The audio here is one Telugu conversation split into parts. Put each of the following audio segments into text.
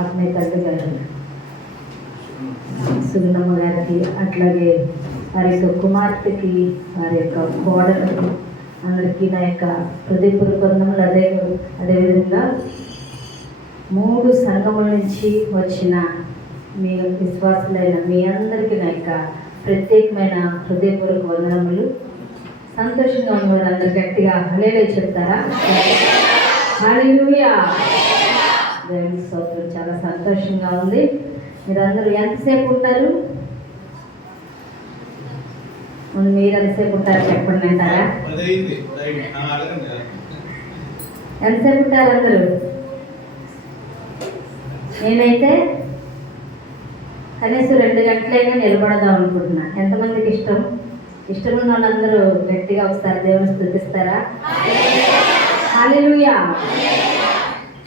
ఆత్మీయ తండ్రి గారు సుగుణమ్మ గారికి, అట్లాగే వారి యొక్క కుమార్తెకి, వారి యొక్క కోడలకి అందరికీ నా యొక్క హృదయపూర్వక వందనములు. అదేవిధంగా 3 సంఘముల నుంచి వచ్చిన మీ విశ్వాసులైన మీ అందరికీ నా యొక్క ప్రత్యేకమైన హృదయపూర్వక వందనములు. సంతోషంగా ఉన్నవారు అందరు గట్టిగా హల్లెలూయా చెప్తారా? హల్లెలూయా. దేవుని స్తోత్రం. చాలా సంతోషంగా ఉంది. మీరందరూ ఎంతసేపు ఉంటారు? మీరు ఎంతసేపు ఉంటారు చెప్పండి అంటారా? ఎంతసేపు ఉంటారు అందరూ? నేనైతే కనీసం 2 గంటలైనా నిలబడదాం అనుకుంటున్నా. ఎంతమందికి ఇష్టమున్న వాళ్ళందరూ గట్టిగా ఒకసారి దేవుని స్తుతిస్తారా? హల్లెలూయా.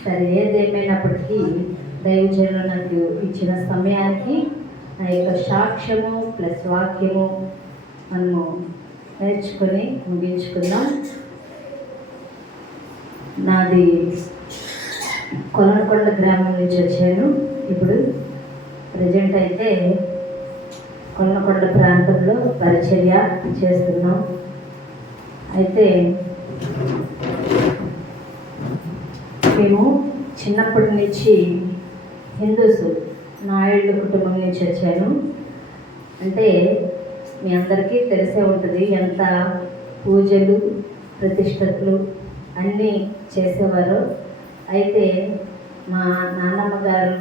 సరే, ఏదేమైనప్పటికీ దైవజనులు నాకు ఇచ్చిన సమయానికి నా యొక్క సాక్ష్యము ప్లస్ వాక్యము మనము నేర్చుకొని ముగించుకుందాం. నాది కొలనకొండ గ్రామం నుంచి వచ్చాను. ఇప్పుడు ప్రజెంట్ అయితే కొలనకొండ ప్రాంతంలో పరిచర్య చేస్తున్నాం. అయితే మేము చిన్నప్పటి నుంచి హిందూస్, నాయుడు కుటుంబం నుంచి వచ్చాను. అంటే మీ అందరికీ తెలిసే ఉంటుంది ఎంత పూజలు ప్రతిష్టతలు అన్నీ చేసేవారు. అయితే మా నాన్నమ్మ గారు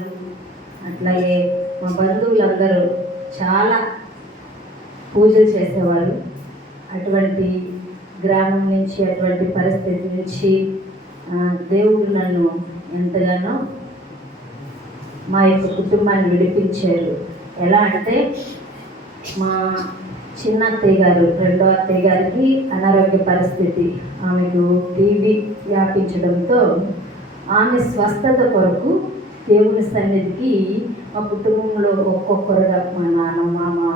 అట్లాగే మా బంధువులందరూ చాలా పూజలు చేసేవాళ్ళు. అటువంటి గ్రామం నుంచి, అటువంటి పరిస్థితి నుంచి దేవుడు నన్ను ఎంతగానో మా యొక్క కుటుంబాన్ని విడిపించారు. ఎలా అంటే మా చిన్న అత్తయ్య గారు, రెండో అత్తయ్య గారికి అనారోగ్య పరిస్థితి, ఆమెకు టీబీ వ్యాపించడంతో ఆమె స్వస్థత కొరకు దేవుని సన్నిధికి మా కుటుంబంలో ఒక్కొక్కరుగా మా నాన్నమ్మ, మా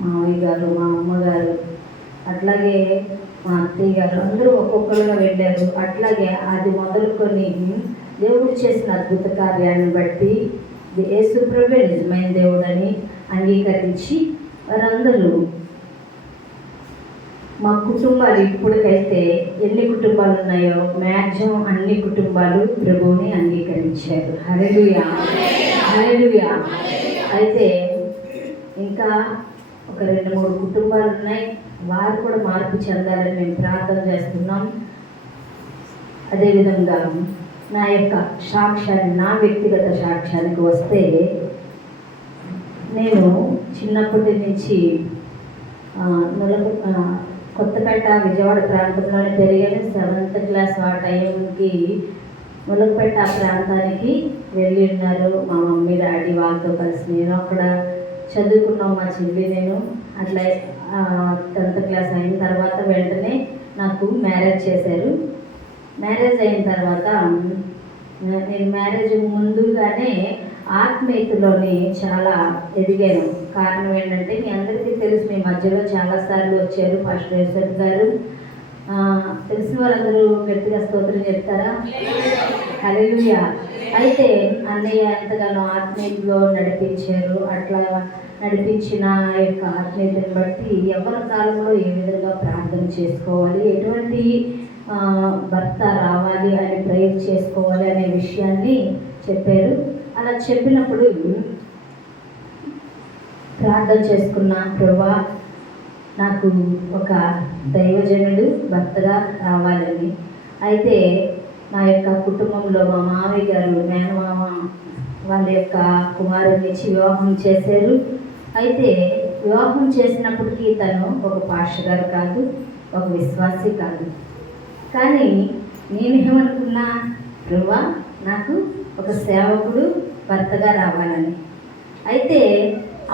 మావయ్య గారు, మా అమ్మగారు, అట్లాగే మా అత్తయ్య గారు అందరూ ఒక్కొక్కరుగా వెళ్ళారు. అట్లాగే అది మొదలుకొని దేవుడు చేసిన అద్భుత కార్యాన్ని బట్టి యేసు ప్రభువే నిజమైన దేవుడని అంగీకరించి వారందరూ మా కుటుంబాలు ఇప్పటికైతే ఎన్ని కుటుంబాలు ఉన్నాయో మ్యాక్సిమం అన్ని కుటుంబాలు ప్రభువుని అంగీకరించారు. హల్లెలూయా, హల్లెలూయా. అయితే ఇంకా ఒక 2-3 కుటుంబాలు ఉన్నాయి. వారు కూడా మార్పు చెందాలని మేము ప్రార్థన చేస్తున్నాం. అదేవిధంగా నా యొక్క సాక్ష్యాన్ని, నా వ్యక్తిగత సాక్ష్యానికి వస్తే, నేను చిన్నప్పటి నుంచి కొత్తపేట విజయవాడ ప్రాంతంలోనే పెరిగాను. 7th క్లాస్ ఆ టైంకి ములగపేట ఆ ప్రాంతానికి వెళ్ళి ఉన్నారు మా మమ్మీ డాడీ. వాళ్ళతో కలిసి నేను అక్కడ చదువుకున్నాం, మా చెల్లి నేను. అట్లా 10th క్లాస్ అయిన తర్వాత వెంటనే నాకు మ్యారేజ్ చేశారు. మ్యారేజ్ అయిన తర్వాత నేను మ్యారేజ్ ముందుగానే ఆత్మీయతలోని చాలా ఎదిగాను. కారణం ఏంటంటే మీ అందరికీ తెలుసు, మీ మధ్యలో చాలాసార్లు వచ్చారు పాస్టర్ యేసన్ గారు. తెలిసిన వాళ్ళందరూ గట్టిగా స్తోత్రం చెప్తారా? హల్లెలూయా. అయితే అన్నయ్య ఎంతగానో ఆత్మీయతలో నడిపించారు. అట్లా నడిపించిన యొక్క ఆత్మీయతను బట్టి ఎవరి కాలంలో ఏ విధంగా ప్రార్థన చేసుకోవాలి, ఎటువంటి భర్త రావాలి అని ప్రేయర్ చేసుకోవాలి అనే విషయాన్ని చెప్పారు. అలా చెప్పినప్పుడు ప్రార్థన చేసుకున్న, ప్రభువా నాకు ఒక దైవజనుడు భర్తగా రావాలని. అయితే నా యొక్క కుటుంబంలో మా మామయ్య గారు, మేనమామ వాళ్ళ యొక్క కుమారుని ఇచ్చి వివాహం చేశారు. అయితే వివాహం చేసినప్పటికీ తను ఒక పాస్టర్ గారు కాదు, ఒక విశ్వాసి కాదు. కానీ నేనేమనుకున్నా, ప్రభువా నాకు ఒక సేవకుడు భర్తగా రావాలని. అయితే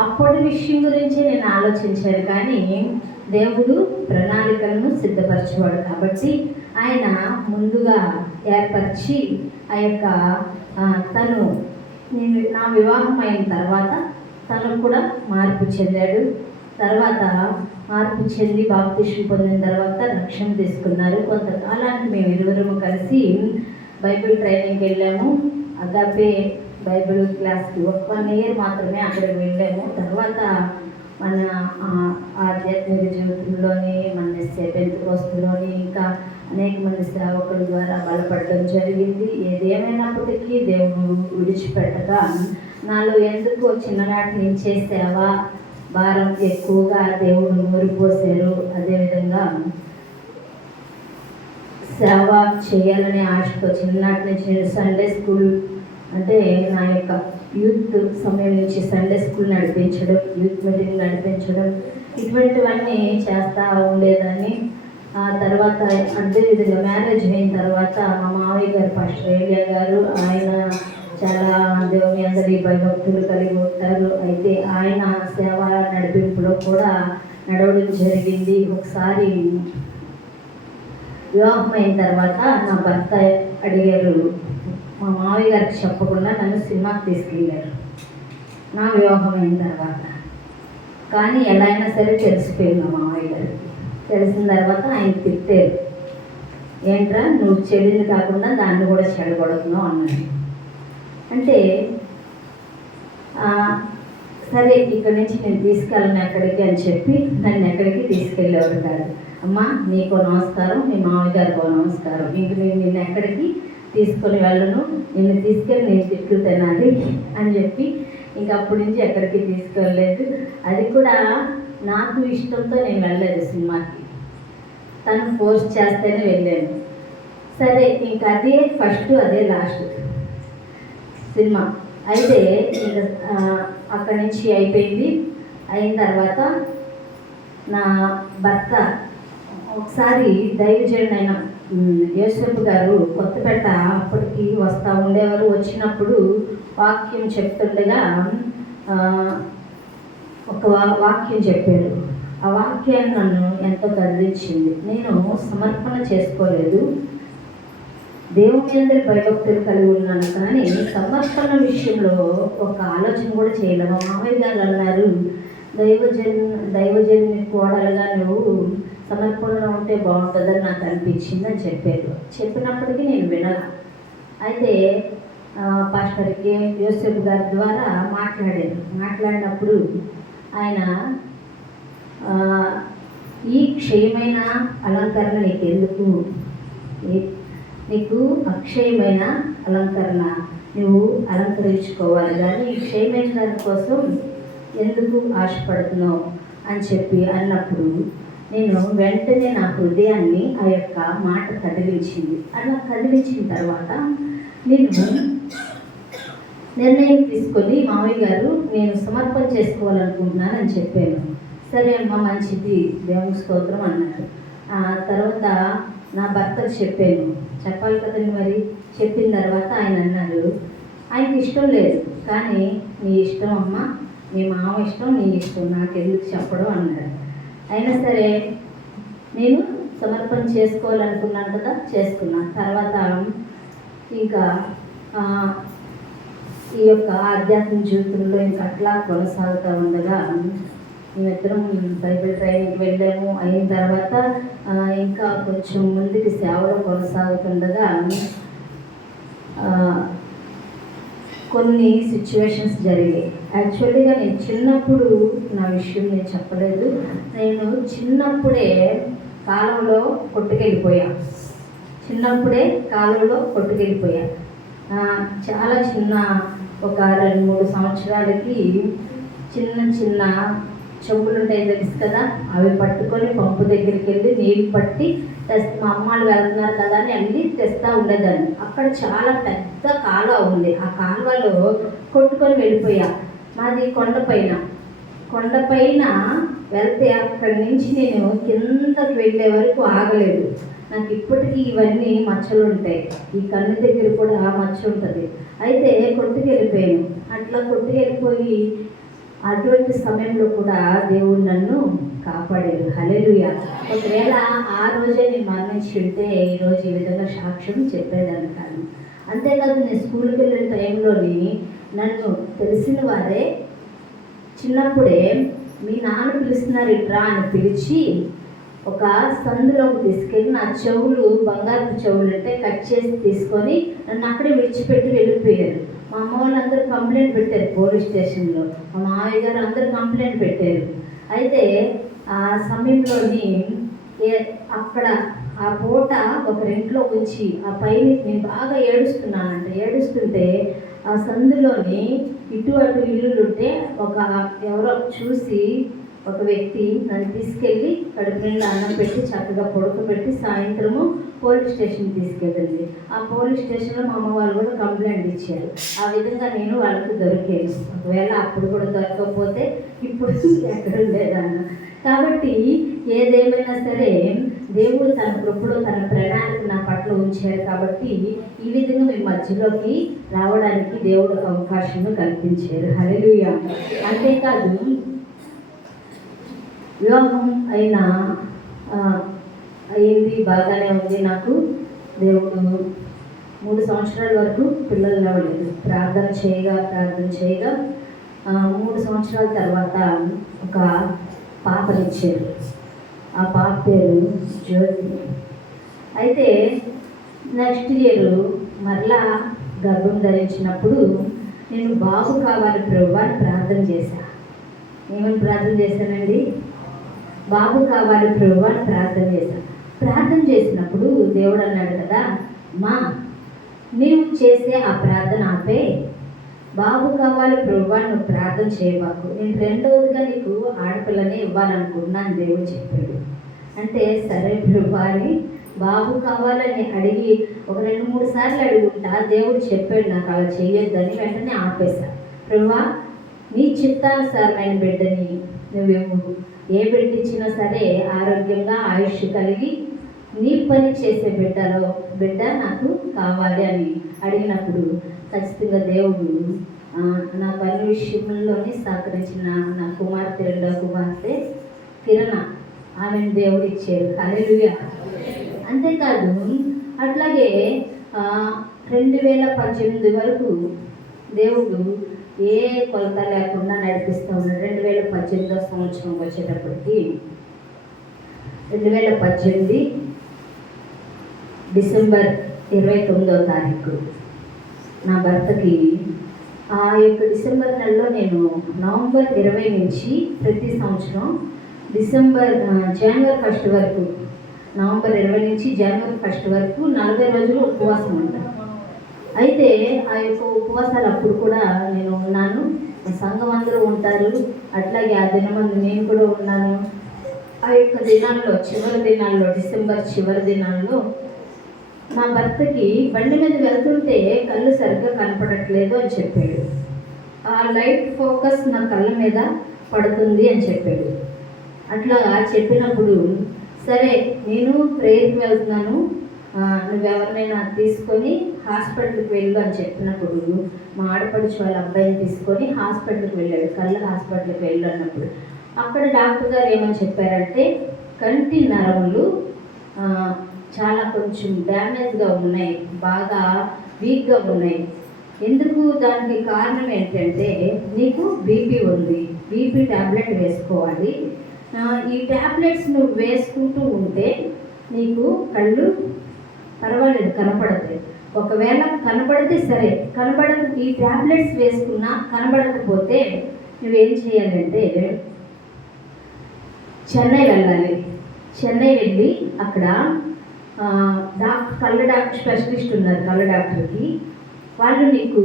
అప్పటి విషయం గురించి నేను ఆలోచించాను. కానీ దేవుడు ప్రణాళికలను సిద్ధపరచేవాడు కాబట్టి ఆయన ముందుగా ఏర్పరిచి ఆ యొక్క తను నా వివాహం అయిన తర్వాత తను కూడా మార్పు చెందాడు. తర్వాత మార్పు చెంది బాప్తిస్మం పొందిన తర్వాత రక్షణ తీసుకున్నారు. కొంతకాలానికి మేము 20 కలిసి బైబిల్ ట్రైనింగ్కి వెళ్ళాము. అగాపే బైబిల్ క్లాస్కి 1 ఇయర్ మాత్రమే అక్కడికి వెళ్ళాము. తర్వాత మన ఆధ్యాత్మిక జీవితంలోని మన పెంతెకోస్తులోని ఇంకా అనేక మంది సేవకుల ద్వారా బలపడడం జరిగింది. ఏదేమైనప్పటికీ దేవుడు విడిచిపెట్టక నాలో ఎందుకు చిన్ననాటి నుంచే సేవ భారం ఎక్కువగా దేవుడు నూరిపోసారు. అదేవిధంగా సేవ చేయాలనే ఆశతో చిన్ననాటి నుంచి నేను సండే స్కూల్ అంటే నా యొక్క యూత్ సమయం నుంచి సండే స్కూల్ నడిపించడం, యూత్ మీటింగ్ నడిపించడం, ఇటువంటివన్నీ చేస్తూ ఉండేదాన్ని. ఆ తర్వాత అదేవిధంగా మ్యారేజ్ అయిన తర్వాత మా మావయ్య గారు పాస్టర్ ఏలియా గారు, ఆయన చాలా దేవుని అందరి భయభక్తులు కలిగి ఉంటారు. అయితే ఆయన సేవ నడిపింపులో కూడా నడవడం జరిగింది. ఒకసారి వివాహం అయిన తర్వాత నా భర్త అడిగారు, మా మావయ్య గారికి చెప్పకుండా నన్ను సినిమాకి తీసుకెళ్ళారు నా వివాహం అయిన తర్వాత. కానీ ఎలా అయినా సరే తెలిసిపోయింది మా మావయ్య గారికి. తెలిసిన తర్వాత ఆయన తిట్టారు, ఏంట్రా నువ్వు చెడింది కాకుండా దాన్ని కూడా చెడగొడుతున్నావు అన్నాడు. అంటే సరే ఇక్కడి నుంచి నేను తీసుకెళ్ళను ఎక్కడికి అని చెప్పి నన్ను ఎక్కడికి తీసుకెళ్ళేవాడు కాదు. అమ్మ నీకో నమస్కారం, మీ మామయ్య గారికో నమస్కారం, ఇంక నేను నిన్ను ఎక్కడికి తీసుకొని వెళ్ళను, నిన్ను తీసుకెళ్ళి నేను తిట్లు తినాలి అని చెప్పి ఇంక అప్పటి నుంచి ఎక్కడికి తీసుకెళ్ళలేదు. అది కూడా నాకు ఇష్టంతో నేను వెళ్ళలేదు సినిమాకి, తను ఫోర్స్ చేస్తేనే వెళ్ళాను. సరే ఇంకా అదే ఫస్ట్ అదే లాస్ట్ సినిమా. అయితే ఇంకా అక్కడి నుంచి అయిపోయింది. అయిన తర్వాత నా భర్త ఒకసారి దైవజనుడైన యోసేపు గారు కొత్తపేట అప్పటికి వస్తూ ఉండేవారు. వచ్చినప్పుడు వాక్యం చెప్తుండగా ఒక వాక్యం చెప్పారు. ఆ వాక్యాన్ని నన్ను ఎంతో కదిలించింది. నేను సమర్పణ చేసుకోలేదు, దేవుని అందరి భయభక్తులు కలిగి ఉన్నాను, కానీ సమర్పణ విషయంలో ఒక ఆలోచన కూడా చేయలేము. మా మామయ్య గారు అన్నారు, దైవజన్ని కోడలుగా నువ్వు సమర్పణలో ఉంటే బాగుంటుందని నాకు అనిపించింది అని చెప్పారు. చెప్పినప్పటికీ నేను వినాల. అయితే పాస్టర్కి యోసేపు గారి ద్వారా మాట్లాడినప్పుడు ఆయన ఈ క్షయమైన అలంకరణ నీకెందుకు, నీకు అక్షయమైన అలంకరణ నువ్వు అలంకరించుకోవాలి, కానీ ఈ క్షయమైన దాని కోసం ఎందుకు ఆశపడుతున్నావు అని చెప్పి అన్నప్పుడు నేను వెంటనే నా హృదయాన్ని ఆ యొక్క మాట కదిలించింది. అలా కదిలించిన తర్వాత నేను నిర్ణయం తీసుకొని, మామయ్య గారు నేను సమర్పణ చేసుకోవాలనుకుంటున్నాను అని చెప్పాను. సరే అమ్మ మంచిది, దేవుని స్తోత్రం అన్నారు. ఆ తర్వాత నా భర్తకు చెప్పాలి కదండి. మరి చెప్పిన తర్వాత ఆయన అన్నారు, ఆయనకి ఇష్టం లేదు, కానీ నీ ఇష్టం అమ్మ, మీ మామ ఇష్టం, నీ ఇష్టం, నాకు ఎందుకు చెప్పడం అన్నారు. అయినా సరే నేను సమర్పణ చేసుకోవాలనుకున్నాను కదా, చేసుకున్నాను. తర్వాత ఇంకా ఈ యొక్క ఆధ్యాత్మిక జీవితంలో ఇంకా అట్లా కొనసాగుతూ ఉండగా మేమిద్దరం బైబిల్ ట్రైనింగ్కి వెళ్ళాము. అయిన తర్వాత ఇంకా కొంచెం ముందుకు సేవలో కొనసాగుతుండగా కొన్ని సిచ్యువేషన్స్ జరిగాయి. యాక్చువల్లీగా నేను చిన్నప్పుడు నా విషయం నేను చెప్పలేదు. నేను చిన్నప్పుడే కాలంలో కొట్టుకెళ్ళిపోయా. చాలా చిన్న, ఒక 2-3 సంవత్సరాలకి చిన్న చెంబులు ఉంటాయి తెలుసు కదా, అవి పట్టుకొని పంపు దగ్గరికి వెళ్ళి నీళ్ళు పట్టి మా అమ్మాళ్ళు వెళ్తున్నారు కదా అని వెళ్ళి తెస్తూ ఉండేదాన్ని. అక్కడ చాలా పెద్ద కాలువ ఉంది. ఆ కాలువలో కొట్టుకొని వెళ్ళిపోయా. మాది కొండపైన వెళ్తే అక్కడి నుంచి నేను కిందకి వెళ్ళే వరకు ఆగలేదు. నాకు ఇప్పటికీ ఇవన్నీ మచ్చలు ఉంటాయి. ఈ కన్ను దగ్గర కూడా మచ్చ ఉంటుంది. అయితే కొట్టుకెళ్ళిపోయాను. అట్లా కొట్టుకెళ్ళిపోయి అటువంటి సమయంలో కూడా దేవుడు నన్ను కాపాడాడు. హల్లెలూయా. ఒకవేళ ఆ రోజే నేను మరణించి ఉంటే ఈరోజు ఈ విధంగా సాక్ష్యం చెప్పేదాన్ని కాదు. అంతేకాదు, నేను స్కూల్కి వెళ్ళిన టైంలోని నన్ను తెలిసిన వారే చిన్నప్పుడే మీ నాన్న పిలుస్తున్నారు ఇట్రా అని పిలిచి ఒక సందులోకి తీసుకెళ్ళి నా చెవులు బంగారు చెవులు అంటే కట్ చేసి తీసుకొని నన్ను అక్కడే విడిచిపెట్టి వెళ్ళిపోయారు. మా అమ్మ వాళ్ళందరూ కంప్లైంట్ పెట్టారు పోలీస్ స్టేషన్లో, మా మామయ్య గారు అందరూ కంప్లైంట్ పెట్టారు. అయితే ఆ సమయంలోని అక్కడ ఆ పూట ఒకరింట్లో ఉంచి ఆ పైన నేను బాగా ఏడుస్తున్నానంట. ఏడుస్తుంటే ఆ సందులోని ఇటు అటు ఇల్లులుంటే ఎవరో చూసి ఒక వ్యక్తి నన్ను తీసుకెళ్ళి కడుపు నిండా అన్నం పెట్టి చక్కగా పడుకోబెట్టి సాయంత్రము పోలీస్ స్టేషన్ తీసుకెళ్ళింది. ఆ పోలీస్ స్టేషన్లో మా అమ్మ వాళ్ళు కూడా కంప్లైంట్ ఇచ్చారు. ఆ విధంగా నేను వాళ్ళకి దొరికేది. ఒకవేళ అప్పుడు కూడా దొరకకపోతే ఇప్పుడు ఎక్కడ ఉండేదన్న. కాబట్టి ఏదేమైనా సరే దేవుడు తన కృపలో తన ప్రణాళిక నా పట్ల ఉంచారు. కాబట్టి ఈ విధంగా మీ మధ్యలోకి రావడానికి దేవుడు అవకాశం కల్పించారు. హల్లెలూయా. అంతేకాదు, వివాహం అయింది, బాగానే ఉంది. నాకు దేవుడు 3 సంవత్సరాల వరకు పిల్లలు అవ్వలేదు. ప్రార్థన చేయగా 3 సంవత్సరాల తర్వాత ఒక పాపనిచ్చారు. ఆ పాప పేరు జ్యోతి. అయితే నెక్స్ట్ ఇయర్ మరలా గర్భం ధరించినప్పుడు నేను బాబు కావాలి ప్రభువా అని ప్రార్థన చేశాను. ఏమని ప్రార్థన చేశానండి? బాబు కావాలి ప్రభువా అని ప్రార్థన చేశాను. ప్రార్థన చేసినప్పుడు దేవుడు అన్నాడు కదా, మా నీవు చేసే ఆ ప్రార్థన ఆపే, బాబు కావాలి ప్రభువా నువ్వు ప్రార్థన చేయబాకు, నేను రెండవదిగా నీకు ఆడపిల్లనే ఇవ్వాలనుకున్నాను దేవుడు చెప్పాడు. అంటే సరే ప్రభువా అని బాబు కావాలని అడిగి ఒక 2-3 సార్లు అడుగుంటా. దేవుడు చెప్పాడు నాకు అలా చేయొద్దని. వెంటనే ఆపేశా. ప్రభువా నీ చిత్తానుసారమైన బిడ్డని నువ్వేమో ఏ బిడ్డ ఇచ్చినా సరే ఆరోగ్యంగా ఆయుష్ కలిగి నీ పని చేసే బిడ్డ నాకు కావాలి అని అడిగినప్పుడు ఖచ్చితంగా దేవుడు నా పని విషయంలోనే సహకరించిన నా రెండో కుమార్తె కిరణ, ఆమెను దేవుడు ఇచ్చారు. హల్లెలూయా. అంతేకాదు, అట్లాగే 2018 వరకు దేవుడు ఏ కొలత లేకుండా నడిపిస్తూ ఉన్నాడు. 2018 సంవత్సరం వచ్చేటప్పటికి 2018 డిసెంబర్ 29వ తారీఖు నా భర్తకి ఆ యొక్క డిసెంబర్ నెలలో నేను నవంబర్ 20 నుంచి ప్రతి సంవత్సరం జనవరి 1 వరకు, నవంబర్ 20 నుంచి జనవరి 1 వరకు 40 రోజులు ఉపవాసం ఉంటాను. అయితే ఆ యొక్క ఉపవాసాలు అప్పుడు కూడా నేను ఉన్నాను, సంఘం అందరూ ఉంటారు. అట్లాగే ఆ దినమందు నేను కూడా ఉన్నాను. ఆ యొక్క దినాల్లో చివరి దినాల్లో, డిసెంబర్ చివరి దినాల్లో నా భర్తకి బండి మీద వెళ్తుంటే కళ్ళు సరిగ్గా కనపడట్లేదు అని చెప్పాడు. ఆ లైట్ ఫోకస్ నా కళ్ళ మీద పడుతుంది అని చెప్పాడు. అట్లా చెప్పినప్పుడు సరే నేను ప్రేయర్కి వెళ్తున్నాను, నువ్వెవరినైనా తీసుకొని హాస్పిటల్కి వెళ్ళు అని చెప్పినప్పుడు మా ఆడపడుచు వాళ్ళ అబ్బాయిని తీసుకొని హాస్పిటల్కి వెళ్ళాడు. కళ్ళ హాస్పిటల్కి వెళ్ళు అన్నప్పుడు అక్కడ డాక్టర్ గారు ఏమని చెప్పారంటే కంటి నరములు చాలా కొంచెం డ్యామేజ్గా ఉన్నాయి, బాగా వీక్గా ఉన్నాయి. ఎందుకు? దానికి కారణం ఏంటంటే నీకు బీపీ ఉంది, బీపీ ట్యాబ్లెట్ వేసుకోవాలి. ఈ ట్యాబ్లెట్స్ నువ్వు వేసుకుంటూ ఉంటే నీకు కళ్ళు పర్వాలేదు కనపడతాయి. ఒకవేళ కనపడితే సరే, ఈ ట్యాబ్లెట్స్ వేసుకున్నా కనబడకపోతే నువ్వేం చేయాలంటే చెన్నై వెళ్ళాలి. చెన్నై వెళ్ళి అక్కడ కళ్ళ డాక్టర్ స్పెషలిస్ట్ ఉన్నారు, కళ్ళ డాక్టర్కి. వాళ్ళు నీకు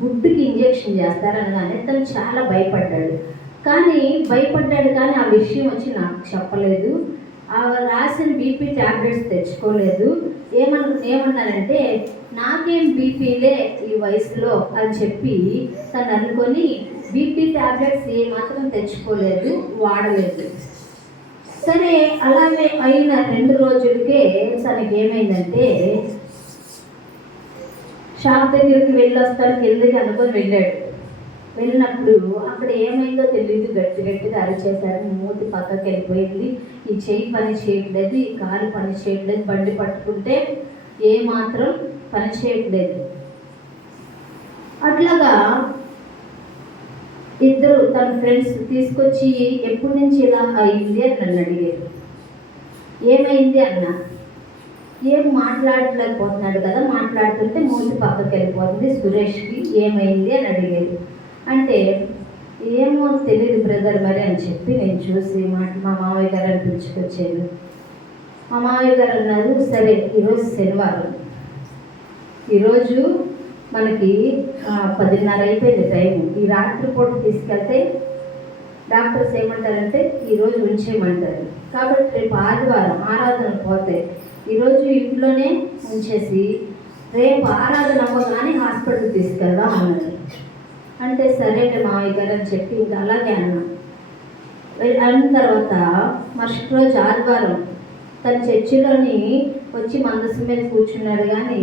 గుడ్డుకి ఇంజెక్షన్ చేస్తారనగానే తను చాలా భయపడ్డాడు. కానీ ఆ విషయం వచ్చి నాకు చెప్పలేదు. ఆ రాసిన బీపీ ట్యాబ్లెట్స్ తెచ్చుకోలేదు. ఏమన్నారంటే నాకేం బీపీలే ఈ వయసులో అని చెప్పి తను అనుకొని బీపీ ట్యాబ్లెట్స్ ఏమాత్రం తెచ్చుకోలేదు, వాడలేదు. సరే అలాగే అయిన 2 రోజులకే తనకి ఏమైందంటే షాప్ దగ్గరికి వెళ్ళొస్తాను కిందకి అనుకొని వెళ్ళాడు. వెళ్ళినప్పుడు అక్కడ ఏమైందో తెలియదు, గట్టిగా అరిచేశారు. మూతి పక్కకి వెళ్ళిపోయింది, ఈ చెయ్యి పని చేయట్లేదు, ఈ కాలు పని చేయట్లేదు, బండి పట్టుకుంటే ఏమాత్రం పని చేయట్లేదు. అట్లాగా ఇద్దరు తన ఫ్రెండ్స్ తీసుకొచ్చి ఎప్పటి నుంచి ఇలా అయింది అని నన్ను అడిగారు. ఏమైంది అన్నా. ఏం మాట్లాడలేకపోతున్నాడు కదా, మాట్లాడుతుంటే మూతి పక్కకి వెళ్ళిపోతుంది. సురేష్కి ఏమైంది అని అడిగారు. అంటే ఏమో తెలియదు బ్రదర్ మరి అని చెప్పి నేను చూసి మా మామయ్య గారు పిలుచుకొచ్చాను. మా మామయ్య గారు అన్నారు, సరే ఈరోజు శనివారం, ఈరోజు మనకి 10:30 అయిపోయింది టైం. ఈ రాత్రిపూట తీసుకెళ్తే డాక్టర్స్ ఏమంటారంటే ఈరోజు ఉంచేయమంటారు. కాబట్టి రేపు ఆదివారం ఆరాధన పోతే ఈరోజు ఇంట్లోనే ఉంచేసి రేపు ఆరాధన అవ్వగానే హాస్పిటల్కి తీసుకెళ్దాం అన్నారు. అంటే సరేలే మావయ్య గారు అని చెప్పి ఇంకా అలాగే అన్నా. అయిన తర్వాత మరుసటి రోజు ఆదివారం తన చర్చిలోని వచ్చి మందసం మీద కూర్చున్నాడు. కానీ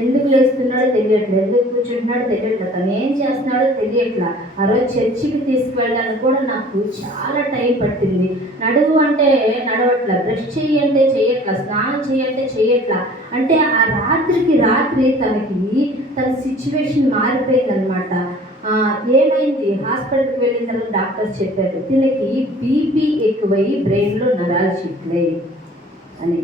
ఎందుకు లేస్తున్నాడో తెలియట్లేదు, ఎందుకు కూర్చుంటున్నాడో తెలియట్లేదు, తను ఏం చేస్తున్నాడో తెలియట్లా. ఆ రోజు చర్చికి తీసుకువెళ్ళడానికి కూడా నాకు చాలా టైం పట్టింది. నడువు అంటే నడవట్లా, బ్రష్ చెయ్యి అంటే చెయ్యట్లా, స్నానం చెయ్యంటే చెయ్యట్లా. అంటే ఆ రాత్రి తనకి తన సిచ్యువేషన్ మారిపోయిందనమాట. ఏమైంది, హాస్పిటల్కి వెళ్ళిన తర్వాత డాక్టర్స్ చెప్పారు దీనికి బీపీ ఎక్కువయ్యి బ్రెయిన్లో నరాలు చిట్లే అని.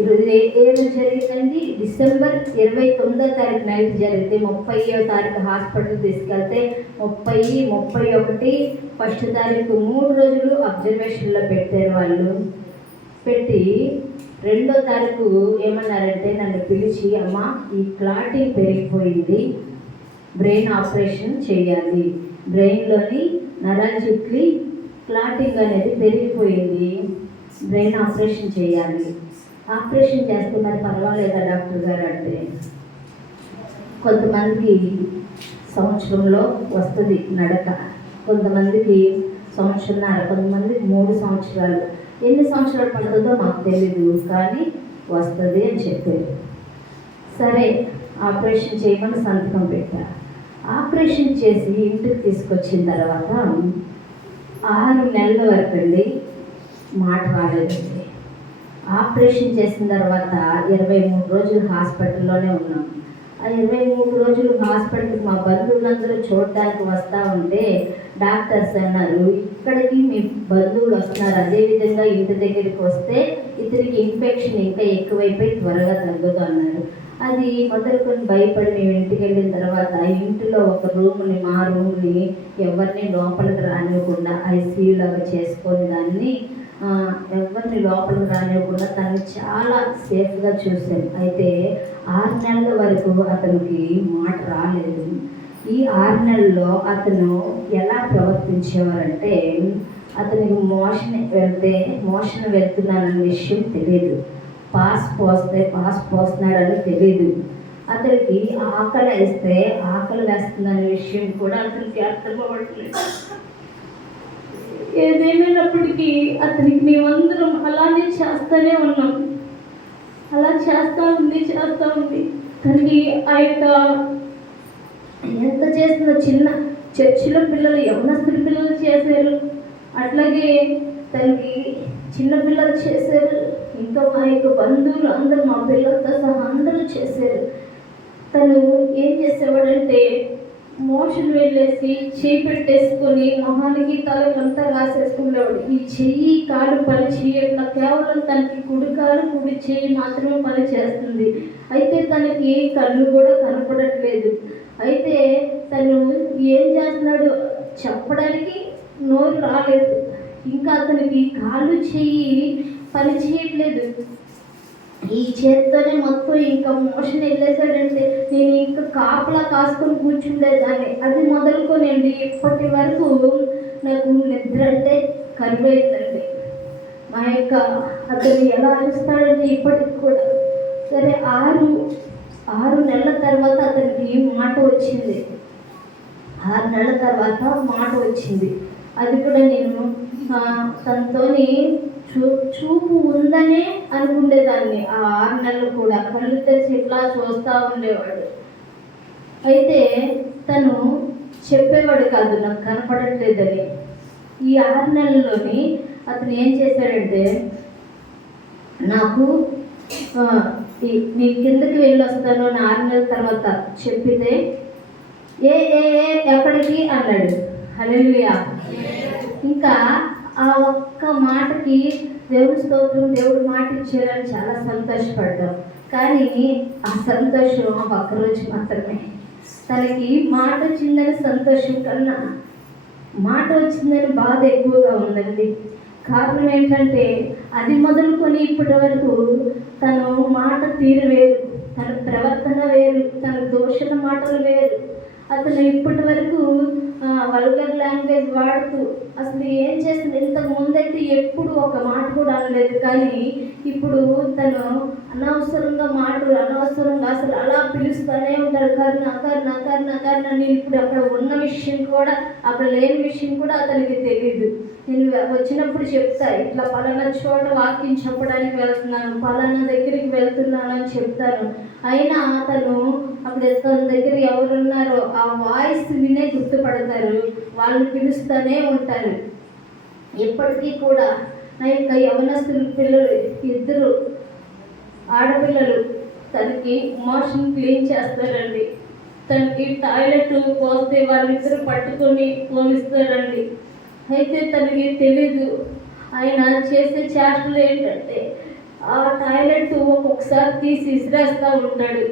ఈరోజు ఏదో జరిగిందండి, డిసెంబర్ 29వ తారీఖు నైట్ జరిగితే 30వ తారీఖు హాస్పిటల్ తీసుకెళ్తే 30, 31, 1వ తారీఖు 3 రోజులు అబ్జర్వేషన్లో పెట్టారు వాళ్ళు. పెట్టి 2వ తారీఖు ఏమన్నారంటే నన్ను పిలిచి, అమ్మ ఈ క్లాటింగ్ పెరిగిపోయింది, బ్రెయిన్ ఆపరేషన్ చేయాలి, బ్రెయిన్లోని నరాల చుట్లి క్లాటింగ్ అనేది పెరిగిపోయింది, బ్రెయిన్ ఆపరేషన్ చేయాలి. ఆపరేషన్ చేస్తే మరి పర్వాలేదా డాక్టర్ గారు అంటే, కొంతమందికి సంవత్సరంలో వస్తుంది నడక, కొంతమందికి సంవత్సరంన్నర, కొంతమందికి 3 సంవత్సరాలు. ఎన్ని సంవత్సరాలు పడుతుందో మాకు తెలీదు, కానీ వస్తుంది అని చెప్పారు. సరే ఆపరేషన్ చేయమని సంతకం పెట్టా. ఆపరేషన్ చేసి ఇంటికి తీసుకొచ్చిన తర్వాత 6 నెలల వరకు అండి మాట రాలేదండి. ఆపరేషన్ చేసిన తర్వాత 23 రోజులు హాస్పిటల్లోనే ఉన్నాం. ఆ 23 రోజులు హాస్పిటల్కి మా బంధువులందరూ చూడడానికి వస్తూ ఉంటే డాక్టర్స్ అన్నారు, ఇక్కడికి మీ బంధువులు వస్తున్నారు, అదేవిధంగా ఇంటి దగ్గరికి వస్తే ఇతనికి ఇన్ఫెక్షన్ ఇంకా ఎక్కువైపోయి త్వరగా తగ్గదు అన్నారు. అది మొదలుకొని భయపడి మేము ఇంటికి వెళ్ళిన తర్వాత ఇంటిలో ఒక రూమ్ని, మా రూమ్ని ఎవరిని లోపలికి రానివ్వకుండా ఐసీయూ లాగా చేసుకొని దాన్ని ఎవరిని లోపలికి రానివ్వకుండా తను చాలా సేఫ్గా చూసాం. అయితే 6 నెలల వరకు అతనికి మాట రాలేదు. ఈ 6 నెలల్లో అతను ఎలా ప్రవర్తించేవారంటే, అతనికి మోషన్ వెళ్తున్నానన్న విషయం తెలియదు, పాస్ పోస్తున్నాడని తెలియదు, అతనికి ఆకలి వేస్తే ఆకలి వేస్తుందనే విషయం కూడా అతనికి అర్థమవ్వట్లేదు. ఏదేమైనప్పటికీ అతనికి మేమందరం అలానే చేస్తూనే ఉన్నాం. అలా చేస్తూ ఉంది. తనకి ఆ యొక్క ఎంత చేసిన చిన్న చర్చిలో పిల్లలు, యవనస్తుల పిల్లలు చేశారు, అట్లాగే తనకి చిన్న పిల్లలు చేశారు, ఇంకా మా యొక్క బంధువులు అందరూ మా పిల్లలతో సహా అందరూ చేశారు. తను ఏం చేసేవాడంటే మోషన్ వెళ్ళేసి చేయి పెట్టేసుకొని మొహానికి తలకంతా రాసేసుకునేవాడు. ఈ చెయ్యి కాలు పని చేయట్లా, కేవలం తనకి కుడి చెయ్యి మాత్రమే పని చేస్తుంది. అయితే తనకి కళ్ళు కూడా కనపడట్లేదు. అయితే తను ఏం చేస్తున్నాడు చెప్పడానికి నోరు రాలేదు. ఇంకా అతనికి కాళ్ళు చెయ్యి పని చేయట్లేదు. ఈ చేత్తోనే మొత్తం ఇంకా మోషన్ వెళ్ళేసాడంటే నేను ఇంకా కాపలా కాసుకొని కూర్చుండేదాన్ని. అది మొదలుకొనండి ఇప్పటి వరకు నాకు నిద్ర అంటే కరువైందండి. మా యొక్క అతను ఎలా అరుస్తాడంటే ఇప్పటికి కూడా. సరే 6 నెలల తర్వాత అతనికి మాట వచ్చింది. 6 నెలల తర్వాత మాట వచ్చింది. అది కూడా నేను తనతోని చూపు ఉందనే అనుకునేదాన్ని. ఆ 6 నెలలు కూడా కళ్ళు తెరిచి ఇట్లా చూస్తూ ఉండేవాడు. అయితే తను చెప్పేవాడు కాదు నాకు కనపడట్లేదని. ఈ 6 నెలల్లోని అతను ఏం చేశాడంటే, నాకు నీ కిందకి వెళ్ళి వస్తాను 6 నెలల తర్వాత చెప్పితే ఎక్కడికి అన్నాడు. హల్లెలూయా. ఇంకా ఆ ఒక్క మాటకి దేవుని స్తోత్రం, దేవుడు మాట ఇచ్చారని చాలా సంతోషపడ్డాం. కానీ ఆ సంతోషం ఒక్కరోజు మాత్రమే. తనకి మాట వచ్చిందని సంతోషం కన్నా మాట వచ్చిందని బాధ ఎక్కువగా ఉందండి. కారణం ఏంటంటే అది మొదలుకొని ఇప్పటి వరకు తను మాట తీరు వేరు, తన ప్రవర్తన వేరు, తన దోషణ మాటలు వేరు. అతను ఇప్పటి వరకు వల్గర్ లాంగ్వేజ్ వాడుతూ అసలు ఏం చేస్తుంది. ఇంతకు ముందైతే ఎప్పుడు ఒక మాట కూడా అనలేదు. కానీ ఇప్పుడు తను అనవసరంగా మాటలు, అనవసరంగా అసలు అలా పిలుస్తూనే ఉంటారు. కర్ణ కర్ణ కర్ణ కర్ణ. నేను ఇప్పుడు అక్కడ ఉన్న విషయం కూడా, అక్కడ లేని విషయం కూడా అతనికి తెలియదు. నేను వచ్చినప్పుడు చెప్తా, ఇట్లా పలానా చోట వాక్యం చెప్పడానికి వెళ్తున్నాను, పలానా దగ్గరికి వెళ్తున్నాను అని చెప్తాను. అయినా అతను అక్కడ తన దగ్గర ఎవరున్నారో ఆ వాయిస్ వినే గుర్తుపడతారు, వాళ్ళు పిలుస్తూనే ఉంటారు. ఎప్పటికీ కూడా నా యొక్క యవనస్తులు పిల్లలు, 2 ఆడపిల్లలు తనకి మోషన్ క్లీన్ చేస్తారండి. తనకి టాయిలెట్ పోస్తే వాళ్ళిద్దరు పట్టుకొని పోనిస్తారండి. అయితే తనకి తెలీదు ఆయన చేసే చేష్టలు ఏంటంటే ఆ టాయిలెట్ ఒక్కొక్కసారి తీసి ఇసిరేస్తూ ఉంటాడు.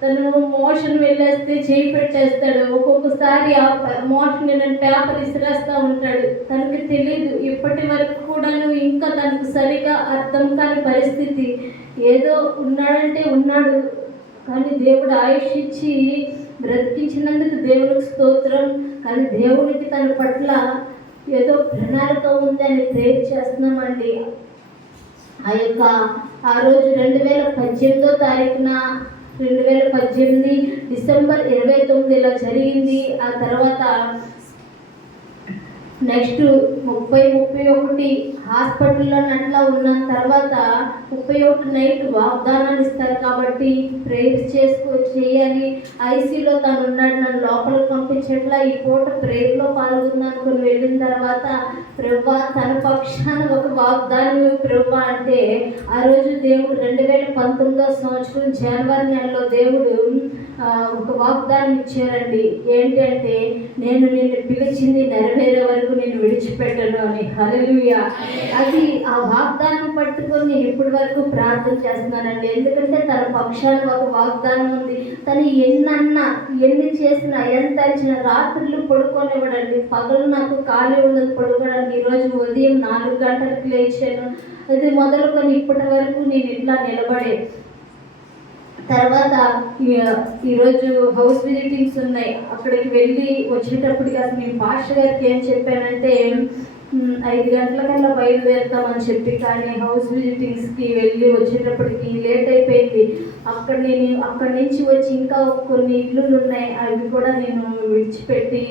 తను మోషన్ వెళ్ళేస్తే చేయి పెట్టేస్తాడు. ఒక్కొక్కసారి ఆ మోషన్ పేపర్ ఇసిరేస్తూ ఉంటాడు. తనకి తెలీదు. ఇప్పటి వరకు కూడాను ఇంకా తనకు సరిగా అర్థం కాని పరిస్థితి. ఏదో ఉన్నాడంటే ఉన్నాడు, కానీ దేవుడు ఆయుష్ ఇచ్చి బ్రతికించినందుకు దేవునికి స్తోత్రం. కానీ దేవునికి తన పట్ల ఏదో ప్రణాళిక ఉంది అని ప్రేర్ చేస్తున్నామండి. ఆ రోజు 2018వ తారీఖున 2018 డిసెంబర్ 29 జరిగింది. ఆ తర్వాత నెక్స్ట్ 30-31 హాస్పిటల్లో అట్లా ఉన్న తర్వాత 31 నైట్ వాగ్దానాలు ఇస్తారు కాబట్టి ప్రేయర్స్ చేయాలి. ఐసీలో తను ఉన్నాడు, నన్ను లోపలికి పంపించట్లా. ఈ పూట ప్రేయర్లో పాల్గొందానుకుని వెళ్ళిన తర్వాత ప్రభువా తన పక్షాన ఒక వాగ్దానం ప్రభువా అంటే ఆ రోజు దేవుడు 2019వ సంవత్సరం జనవరి నెలలో దేవుడు ఒక వాగ్దానం ఇచ్చారండి. ఏంటంటే నేను నిన్ను పిలిచింది నెరవేరే వరకు నేను విడిచిపెట్టను అని. హల్లెలూయా. అది ఆ వాగ్దానం పట్టుకొని నేను ఇప్పటి వరకు ప్రార్థన చేస్తున్నానండి. ఎందుకంటే తన పక్షాన ఒక వాగ్దానం ఉంది. తను ఎన్ని చేసినా, ఎంత ఇచ్చిన రాత్రులు పడుకోనివ్వడండి. పగలు నాకు ఖాళీ ఉండదు పడుకోవడానికి. ఈరోజు ఉదయం 4 గంటలకు లేచాను. అది మొదలుకొని ఇప్పటి వరకు నేను ఇట్లా నిలబడే తర్వాత ఈరోజు హౌస్ విజిటింగ్స్ ఉన్నాయి. అక్కడికి వెళ్ళి వచ్చేటప్పటికి అసలు నేను పాస్టర్ గారికి ఏం చెప్పానంటే 5 గంటలకల్లా బయలుదేరుతామని చెప్పి, కానీ హౌస్ విజిటింగ్స్కి వెళ్ళి వచ్చేటప్పటికి లేట్ అయిపోయింది. అక్కడి నుంచి వచ్చి ఇంకా కొన్ని ఇల్లులు ఉన్నాయి, అవి కూడా నేను విడిచిపెట్టి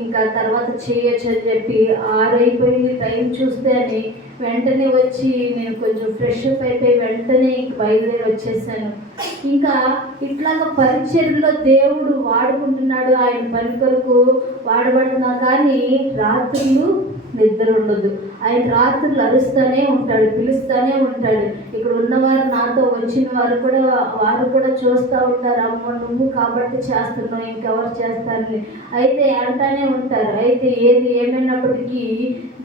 ఇంకా తర్వాత చేయొచ్చు అని చెప్పి 6 అయిపోయింది టైం చూస్తే అని వెంటనే వచ్చి నేను కొంచెం ఫ్రెష్ అప్ అయిపోయి వెంటనే బయలుదేరి వచ్చేసాను. ఇంకా ఇట్లాగ పరిచర్లో దేవుడు వాడుకుంటున్నాడు, ఆయన పని కొరకు వాడబడుతున్నా. కానీ రాత్రులు నిద్ర ఉండదు. ఆయన రాత్రులు అరుస్తూనే ఉంటాడు, పిలుస్తూనే ఉంటాడు. ఇక్కడ ఉన్నవారు, నాతో వచ్చిన వారు కూడా చూస్తూ ఉంటారు, అమ్మ నువ్వు కాబట్టి చేస్తున్నావు, ఇంకెవరు చేస్తారని అయితే అంటానే ఉంటారు. అయితే ఏది ఏమైనప్పటికీ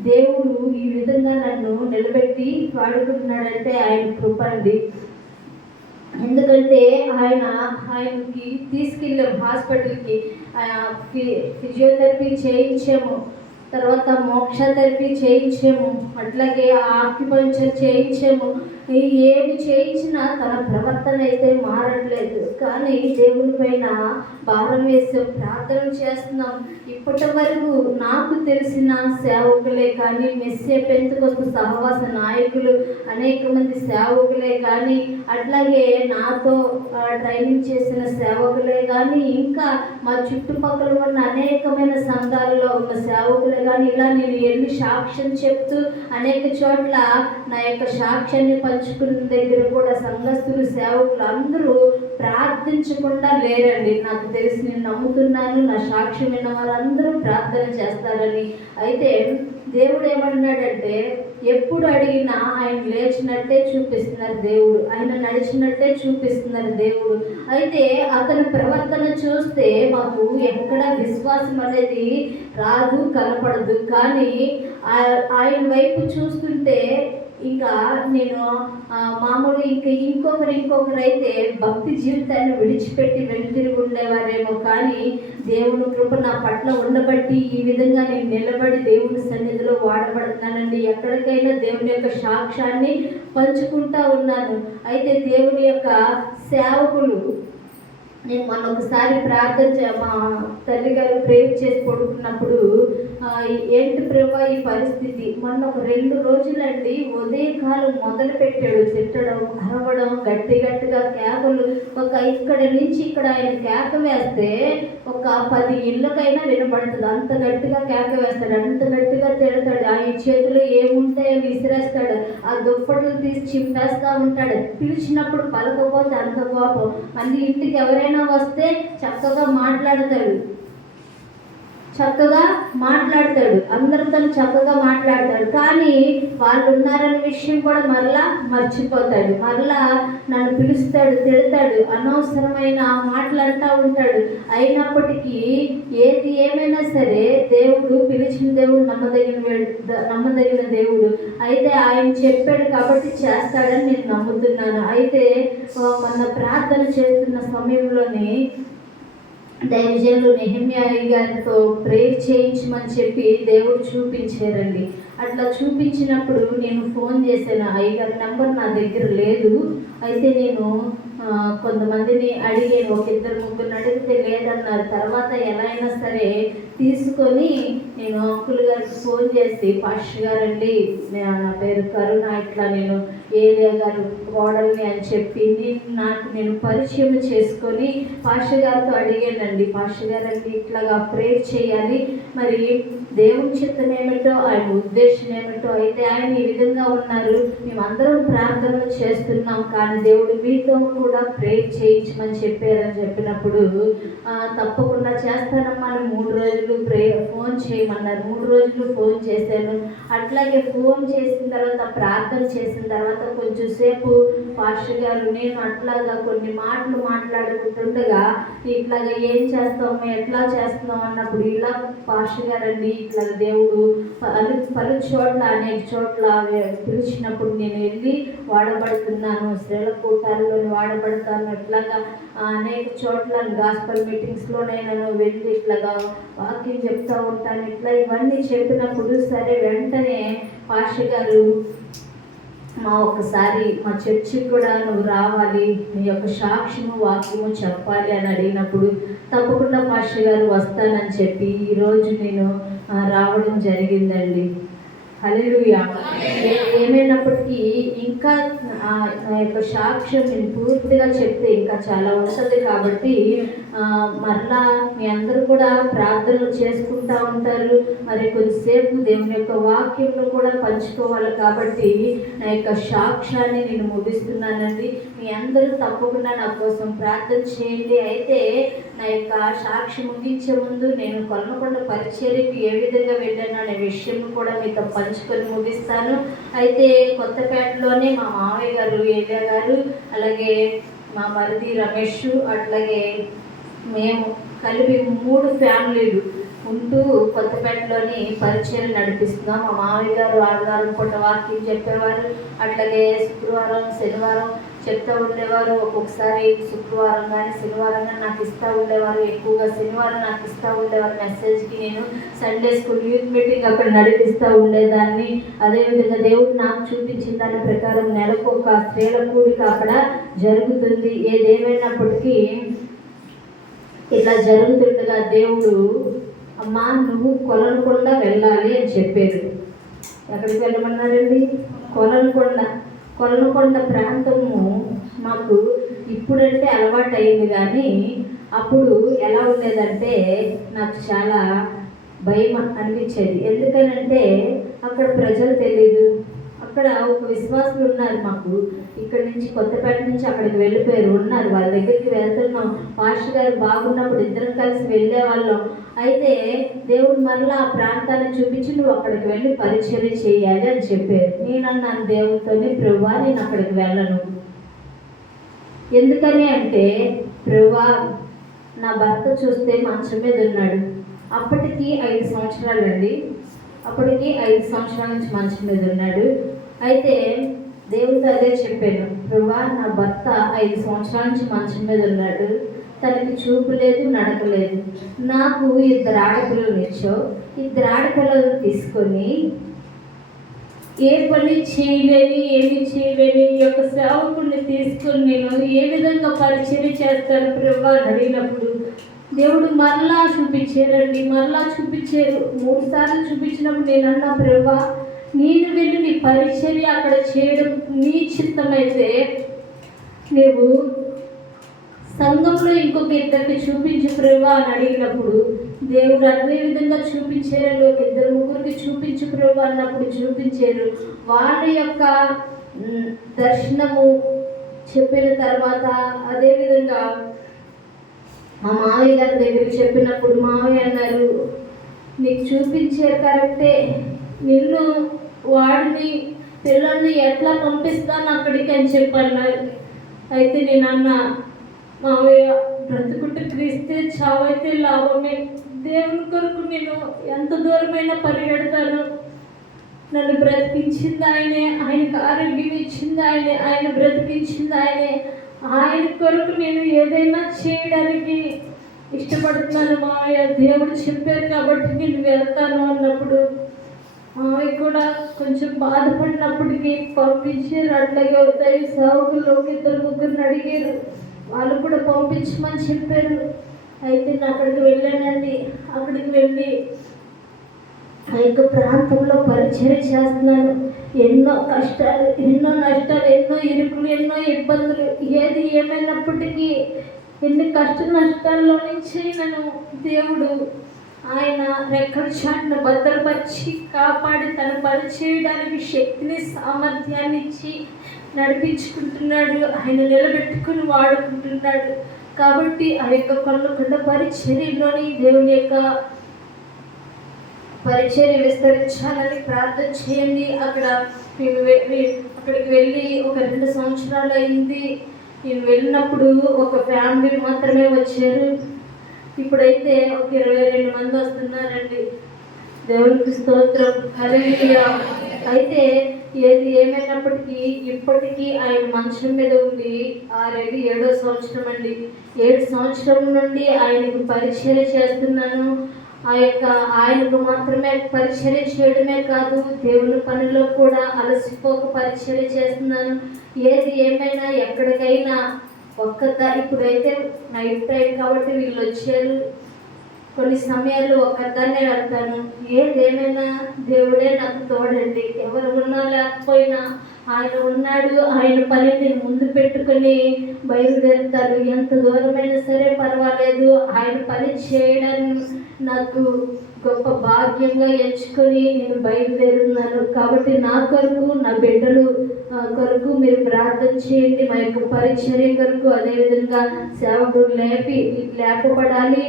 దేవుడు ఈ విధంగా నన్ను నిలబెట్టి వాడుకుంటున్నాడంటే ఆయన కృప అండి. ఎందుకంటే ఆయనకి తీసుకెళ్ళాము హాస్పిటల్కి, ఫిజియోథెరపీ చేయించాము, తర్వాత మోక్ష థెరపీ చేయించాము, అట్లాగే ఆక్యుపంక్చర్ చేయించాము. ఏమి చేయించినా తన ప్రవర్తన అయితే మారట్లేదు. కానీ దేవుని పైన భారం వేసి ప్రార్థన చేస్తున్నాం. ఇప్పటి వరకు నాకు తెలిసిన సేవకులే కానీ, మెస్సే పెంతెకొస్తు సహవాస నాయకులు అనేక మంది సేవకులే కానీ, అట్లాగే నాతో ట్రైనింగ్ చేసిన సేవకులే కానీ, ఇంకా మా చుట్టుపక్కల ఉన్న అనేకమైన సంఘాలలో ఉన్న సేవకులే కానీ, ఇలా నేను వెళ్ళి సాక్ష్యం చెప్తూ అనేక చోట్ల నా యొక్క సాక్ష్యాన్ని పంచుకున్న దగ్గర కూడా సంఘస్థులు, సేవకులు అందరూ ప్రార్థించకుండా లేరండి. నాకు తెలిసి నేను నమ్ముతున్నాను, నా సాక్ష్యం విన్న వారందరూ ప్రార్థన చేస్తారని. అయితే దేవుడు ఏమన్నాడంటే ఎప్పుడు అడిగినా ఆయన లేచినట్టే చూపిస్తున్నారు దేవుడు, ఆయన నడిచినట్టే చూపిస్తున్నారు దేవుడు. అయితే అతని ప్రవర్తన చూస్తే మాకు ఎక్కడ విశ్వాసం అనేది రాదు, కనపడదు. కానీ ఆయన వైపు చూస్తుంటే ఇంకా నేను మామూలుగా ఇంకొకరు అయితే భక్తి జీవితాన్ని విడిచిపెట్టి వెనుతిరిగి ఉండేవారేమో, కానీ దేవుని కృప నా పట్ల ఉండబట్టి ఈ విధంగా నేను నిలబడి దేవుని సన్నిధిలో వాడబడుతున్నానండి. ఎక్కడికైనా దేవుని యొక్క సాక్ష్యాన్ని పంచుకుంటా ఉన్నాను. అయితే దేవుని యొక్క సేవకులు, నేను మొన్న ఒకసారి మా తల్లి గారు ప్రేయర్ చేసి పడుకున్నప్పుడు, ఏంటి ప్రభా ఈ పరిస్థితి, మొన్న ఒక 2 రోజులండి ఉదయకాలం మొదలు పెట్టాడు తిట్టడం, అరవడం, గట్టిగా కేకలు. ఇక్కడ నుంచి ఇక్కడ ఆయన కేక వేస్తే ఒక 10 ఇళ్ళకైనా వినపడుతుంది. అంత గట్టిగా కేక వేస్తాడు, అంత గట్టిగా తిడతాడు. ఆయన చేతిలో ఏముంటాయో విసిరేస్తాడు, ఆ దుప్పట్లు తీసి చింపేస్తూ ఉంటాడు. పిలిచినప్పుడు పలకపోతే అంత కోపం. మళ్ళీ ఇంటికి ఎవరైనా వస్తే చక్కగా మాట్లాడతాడు, అందరితో చక్కగా మాట్లాడతాడు. కానీ వాళ్ళు ఉన్నారనే విషయం కూడా మరలా మర్చిపోతాడు. మరలా నన్ను పిలుస్తాడు, తిడతాడు, అనవసరమైన మాట్లాడుతూ ఉంటాడు. అయినప్పటికీ ఏది ఏమైనా సరే దేవుడు, పిలిచిన దేవుడు నమ్మదగిన దేవుడు. అయితే ఆయన చెప్పాడు కాబట్టి చేస్తాడని నేను నమ్ముతున్నాను. అయితే మొన్న ప్రార్థన చేస్తున్న సమయంలోనే దైవజనులు నెహెమ్యా గారితో ప్రేయర్ చేయించమని చెప్పి దేవుడు చూపించారండి. అట్లా చూపించినప్పుడు నేను ఫోన్ చేశాను. అయ్యగారి నెంబర్ నా దగ్గర లేదు. అయితే నేను కొంతమందిని అడిగాను, 1-2-3 అడిగితే లేదన్నారు. తర్వాత ఎలా అయినా సరే తీసుకొని నేను అంకుల్ గారికి ఫోన్ చేసి, పాస్టర్ గారండి, నా పేరు కరుణ, ఇట్లా నేను ఏరియా గారు కోడల్ని అని చెప్పి నేను పరిచయం చేసుకొని పాస్టర్ గారితో అడిగానండి. పాస్టర్ గారండి ఇట్లాగా ప్రేయర్ చేయాలి, మరి దేవుని చిత్తం ఏమిటో, ఆయన ఉద్దేశం ఏమిటో, అయితే ఆయన ఈ విధంగా ఉన్నారు, మేమందరం ప్రార్థనలు చేస్తున్నాం, కానీ దేవుడు మీతో కూడా ప్రేయర్ చేయించమని చెప్పినప్పుడు తప్పకుండా చేస్తానమ్మా అని 3 రోజులు ఫోన్ చేయమన్నారు. 3 రోజులు ఫోన్ చేశాను. అట్లాగే ఫోన్ చేసిన తర్వాత, ప్రార్థన చేసిన తర్వాత కొంచెం సేపు పాస్టర్ గారు నేను అట్లాగా కొన్ని మాటలు మాట్లాడుకుంటుండగా, ఇట్లాగా ఏం చేస్తాము, ఎట్లా చేస్తున్నాం అన్నప్పుడు, ఇలా పాస్టర్ గారండి ఇట్లా దేవుడు పలు చోట్ల అనేక చోట్ల పిలిచినప్పుడు నేను వెళ్ళి వాడబడుతున్నాను, స్త్రీల కూటాల్లోని వాడబడతాను, ఇట్లాగా అనేక చోట్ల గాస్పల్ మీటింగ్స్లో నేను వెళ్ళి ఇట్లాగా వాక్యం చెప్తూ ఉంటాను. ఇట్లా ఇవన్నీ చెప్పినప్పుడు సరే వెంటనే పాస్టర్ గారు ఒక్కసారి మా చర్చికి కూడా నువ్వు రావాలి, నీ యొక్క సాక్ష్యము వాక్యము చెప్పాలి అని అడిగినప్పుడు తప్పకుండా పాస్టర్ గారు వస్తానని చెప్పి ఈరోజు నేను రావడం జరిగిందండి. హల్లెలూయా. ఏమైనప్పటికీ ఇంకా నా యొక్క సాక్ష్యం నేను పూర్తిగా చెప్తే ఇంకా చాలా ఉంటుంది. కాబట్టి మరలా మీ అందరూ కూడా ప్రార్థనలు చేసుకుంటూ ఉంటారు, మరి కొద్దిసేపు దేవుని యొక్క వాక్యంలో కూడా పంచుకోవాలి. కాబట్టి నా యొక్క సాక్ష్యాన్ని నేను ముగిస్తున్నానండి. మీ అందరూ తప్పకుండా నా కోసం ప్రార్థన చేయండి. అయితే నా యొక్క సాక్ష్యం ముగించే ముందు నేను కొలనకొండ పరిచర్యకి ఏ విధంగా వెళ్ళాను అనే విషయం కూడా మీతో పంచుకొని ముగిస్తాను. అయితే కొత్తపేటలోనే మా మామయ్య గారు, ఏలియా గారు, అలాగే మా మరిది రమేష్, అట్లాగే మేము కలిపి 3 ఫ్యామిలీలు ఉంటూ కొత్తపేటలోని పరిచయం నడిపిస్తున్నాం. మా మామయ్య గారు ఆదివారం పూట వాక్యం చెప్పేవారు, అట్లాగే శుక్రవారం, శనివారం చెప్తూ ఉండేవారు. ఒక్కొక్కసారి శుక్రవారం కానీ శనివారం కానీ నాకు ఇస్తూ ఉండేవారు. ఎక్కువగా శనివారం నాకు ఇస్తూ ఉండేవారు మెసేజ్కి. నేను సండే స్కూల్ యూత్ మీటింగ్ అక్కడ నడిపిస్తూ ఉండేదాన్ని. అదేవిధంగా దేవుడు నాకు చూపించిన దాని ప్రకారం నెలకు ఒక స్త్రీల కూడిక అక్కడ జరుగుతుంది. ఏదేమైనప్పటికీ ఇట్లా జరుగుతుండగా దేవుడు, అమ్మా నువ్వు కొలనకొండ వెళ్ళాలి అని చెప్పారు. ఎక్కడికి వెళ్ళమన్నారండి? కొలనకొండ ప్రాంతము మాకు ఇప్పుడంటే అలవాటు అయింది, కానీ అప్పుడు ఎలా ఉండేదంటే నాకు చాలా భయం అనిపించేది. ఎందుకనంటే అక్కడ ప్రజలు తెలీదు. అక్కడ ఒక విశ్వాసులు ఉన్నారు, మాకు ఇక్కడి నుంచి కొత్తపేట నుంచి అక్కడికి వెళ్ళిపోయారు, ఉన్నారు. వాళ్ళ దగ్గరికి వెళ్తున్నాం. పాస్టర్ గారు బాగున్నప్పుడు ఇద్దరం కలిసి వెళ్ళేవాళ్ళం. అయితే దేవుడు మరలా ఆ ప్రాంతాన్ని చూపించి నువ్వు అక్కడికి వెళ్ళి పరిచర్య చేయాలి అని చెప్పారు. నేను అన్నాను దేవుడితోని, ప్రభువా నేను అక్కడికి వెళ్ళను. ఎందుకని అంటే, ప్రభువా నా భర్త చూస్తే మంచం మీద ఉన్నాడు. అప్పటికి 5 సంవత్సరాలండి. అప్పటికి 5 సంవత్సరాల నుంచి మంచం మీద ఉన్నాడు. అయితే దేవుడితో అదే చెప్పాను, ప్రభువా నా భర్త 5 సంవత్సరాల నుంచి మంచం మీద ఉన్నాడు, తనకి చూపు లేదు, నడక లేదు. నాకు 2 ఆడపిల్లలు ఇచ్చావు, 2 ఆడపిల్లలను తీసుకొని ఏ పని చేయలేని, ఏమి చేయలేని ఈ యొక్క సేవకుడిని తీసుకొని నేను ఏ విధంగా పరిచయం చేస్తాను ప్రభువా అని అడిగినప్పుడు దేవుడు మరలా చూపించారండి. మరలా చూపించారు. 3 సార్లు చూపించినప్పుడు నేను అన్నా, ప్రభువా నేను వెళ్ళి నీ పరిచర్య అక్కడ చేయడం నీ చిత్తమైతే నువ్వు సంఘంలో ఇంకొక 2 చూపించు ప్రభువా అని అడిగినప్పుడు దేవుడు అదే విధంగా చూపించారండి. ఒక 2-3 చూపించు ప్రభువా అన్నప్పుడు చూపించారు. వాళ్ళ యొక్క దర్శనము చెప్పిన తర్వాత అదేవిధంగా మా మావయ్య గారి దగ్గరికి చెప్పినప్పుడు మావయ్య అన్నారు, నీకు చూపించారు కరెక్టే, నిన్ను వాడిని పిల్లల్ని ఎట్లా పంపిస్తాను అక్కడికి అని చెప్పన్నారు. అయితే నేను అన్నా, మావయ్య బ్రతుకుంటే క్రీస్తే, చావైతే లాభమే. దేవుని కొరకు నేను ఎంత దూరమైనా పరిగెడతాను. నన్ను బ్రతికించింది ఆయనే, ఆయనకు ఆరోగ్యం ఇచ్చింది ఆయనే, ఆయన బ్రతికించింది ఆయనే. ఆయన కొరకు నేను ఏదైనా చేయడానికి ఇష్టపడుతున్నాను మావయ్య, దేవుడు చెప్పారు కాబట్టి నేను వెళ్తాను అన్నప్పుడు మావయ్య కూడా కొంచెం బాధపడినప్పటికీ పంపించారు. అట్లాగే అవుతాయి సేవకుల్లో 2-3 అడిగారు, వాళ్ళు కూడా పంపించమని చెప్పారు. అయితే నేను అక్కడికి వెళ్ళానండి. అక్కడికి వెళ్ళి ఆ యొక్క ప్రాంతంలో పరిచయం చేస్తున్నాను. ఎన్నో కష్టాలు, ఎన్నో నష్టాలు, ఎన్నో ఇరుకులు, ఎన్నో ఇబ్బందులు, ఏది ఏమైనప్పటికీ ఎన్ని కష్ట నష్టాల్లో నుంచి నన్ను దేవుడు ఆయన రెక్కల చాటును భద్రపరిచి కాపాడి తన పని చేయడానికి శక్తిని, సామర్థ్యాన్ని ఇచ్చి నడిపించుకుంటున్నాడు. ఆయన నిలబెట్టుకుని వాడుకుంటున్నాడు. కాబట్టి ఆ యొక్క కొల్లకొండ పరిచర్యలోని దేవుని యొక్క పరిచర్య విస్తరించాలని ప్రార్థన చేయండి. అక్కడికి వెళ్ళి ఒక 2 సంవత్సరాలు అయింది. నేను వెళ్ళినప్పుడు ఒక ఫ్యామిలీ మాత్రమే వచ్చారు. ఇప్పుడైతే ఒక 22 మంది వస్తున్నారండి. దేవునికి స్తోత్రం, హల్లెలూయా. అయితే ఏది ఏమైనప్పటికీ ఇప్పటికీ ఆయన మంచం మీద ఉండి 7వ సంవత్సరం అండి. 7 సంవత్సరం నుండి ఆయనకు పరిచర్య చేస్తున్నాను. ఆయనకు మాత్రమే పరిచర్య చేయడమే కాదు, దేవుని పనిలో కూడా అలసిపోక పరిచర్య చేస్తున్నాను. ఏది ఏమైనా ఎక్కడికైనా ఇప్పుడైతే నైట్ టైం కాబట్టి వీళ్ళు వచ్చారు. కొన్ని సమయాల్లో ఒక్కదాన్నే వెళ్తాను. ఏదేమైనా దేవుడే నాకు తోడండి. ఎవరు ఉన్నా లేకపోయినా ఆయన ఉన్నాడు. ఆయన పనిని ముందు పెట్టుకొని బయలుదేరుతారు. ఎంత దూరమైనా సరే పర్వాలేదు, ఆయన పని చేయడం నాకు గొప్ప భాగ్యంగా ఎంచుకొని నేను బయలుదేరున్నాను. కాబట్టి నా కొరకు, నా బిడ్డలు కొరకు మీరు ప్రార్థన చేయండి. మా యొక్క పరిచర్య కొరకు, అదేవిధంగా సేవకుడు లేపబడాలి.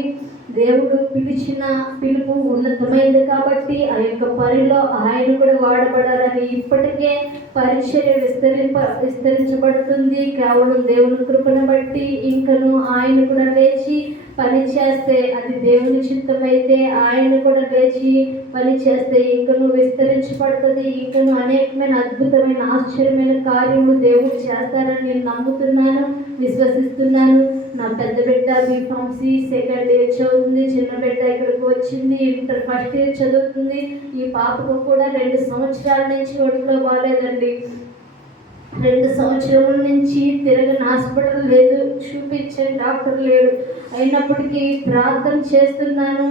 దేవుడు పిలిచిన పిలుపు ఉన్నతమైంది కాబట్టి ఆ యొక్క పనిలో ఆయన కూడా వాడబడాలని ఇప్పటికే పరిచర్య విస్తరించబడుతుంది. కేవలం దేవుని కృపను బట్టి ఇంకను ఆయన కూడా లేచి పని చేస్తే, అది దేవుని చిత్తమైతే ఆయన కూడా లేచి పని చేస్తే ఇంకను విస్తరించబడుతుంది. ఇంకను అనేకమైన అద్భుతమైన ఆశ్చర్యమైన కార్యములు దేవుడు చేస్తారని నేను నమ్ముతున్నాను, విశ్వసిస్తున్నాను. నా పెద్ద బిడ్డ బీఫార్మసీ 2nd ఇయర్ చదువుతుంది. చిన్న బిడ్డ ఇక్కడికి వచ్చింది, ఇంటర్ 1st ఇయర్ చదువుతుంది. ఈ పాపకు కూడా 2 సంవత్సరాల నుంచి ఒంట్లో బాగాలేదండి. 2 సంవత్సరాల నుంచి తిరగని హాస్పిటల్ లేదు, చూపించే డాక్టర్ లేడు. అయినప్పటికీ ప్రార్థన చేస్తున్నాను.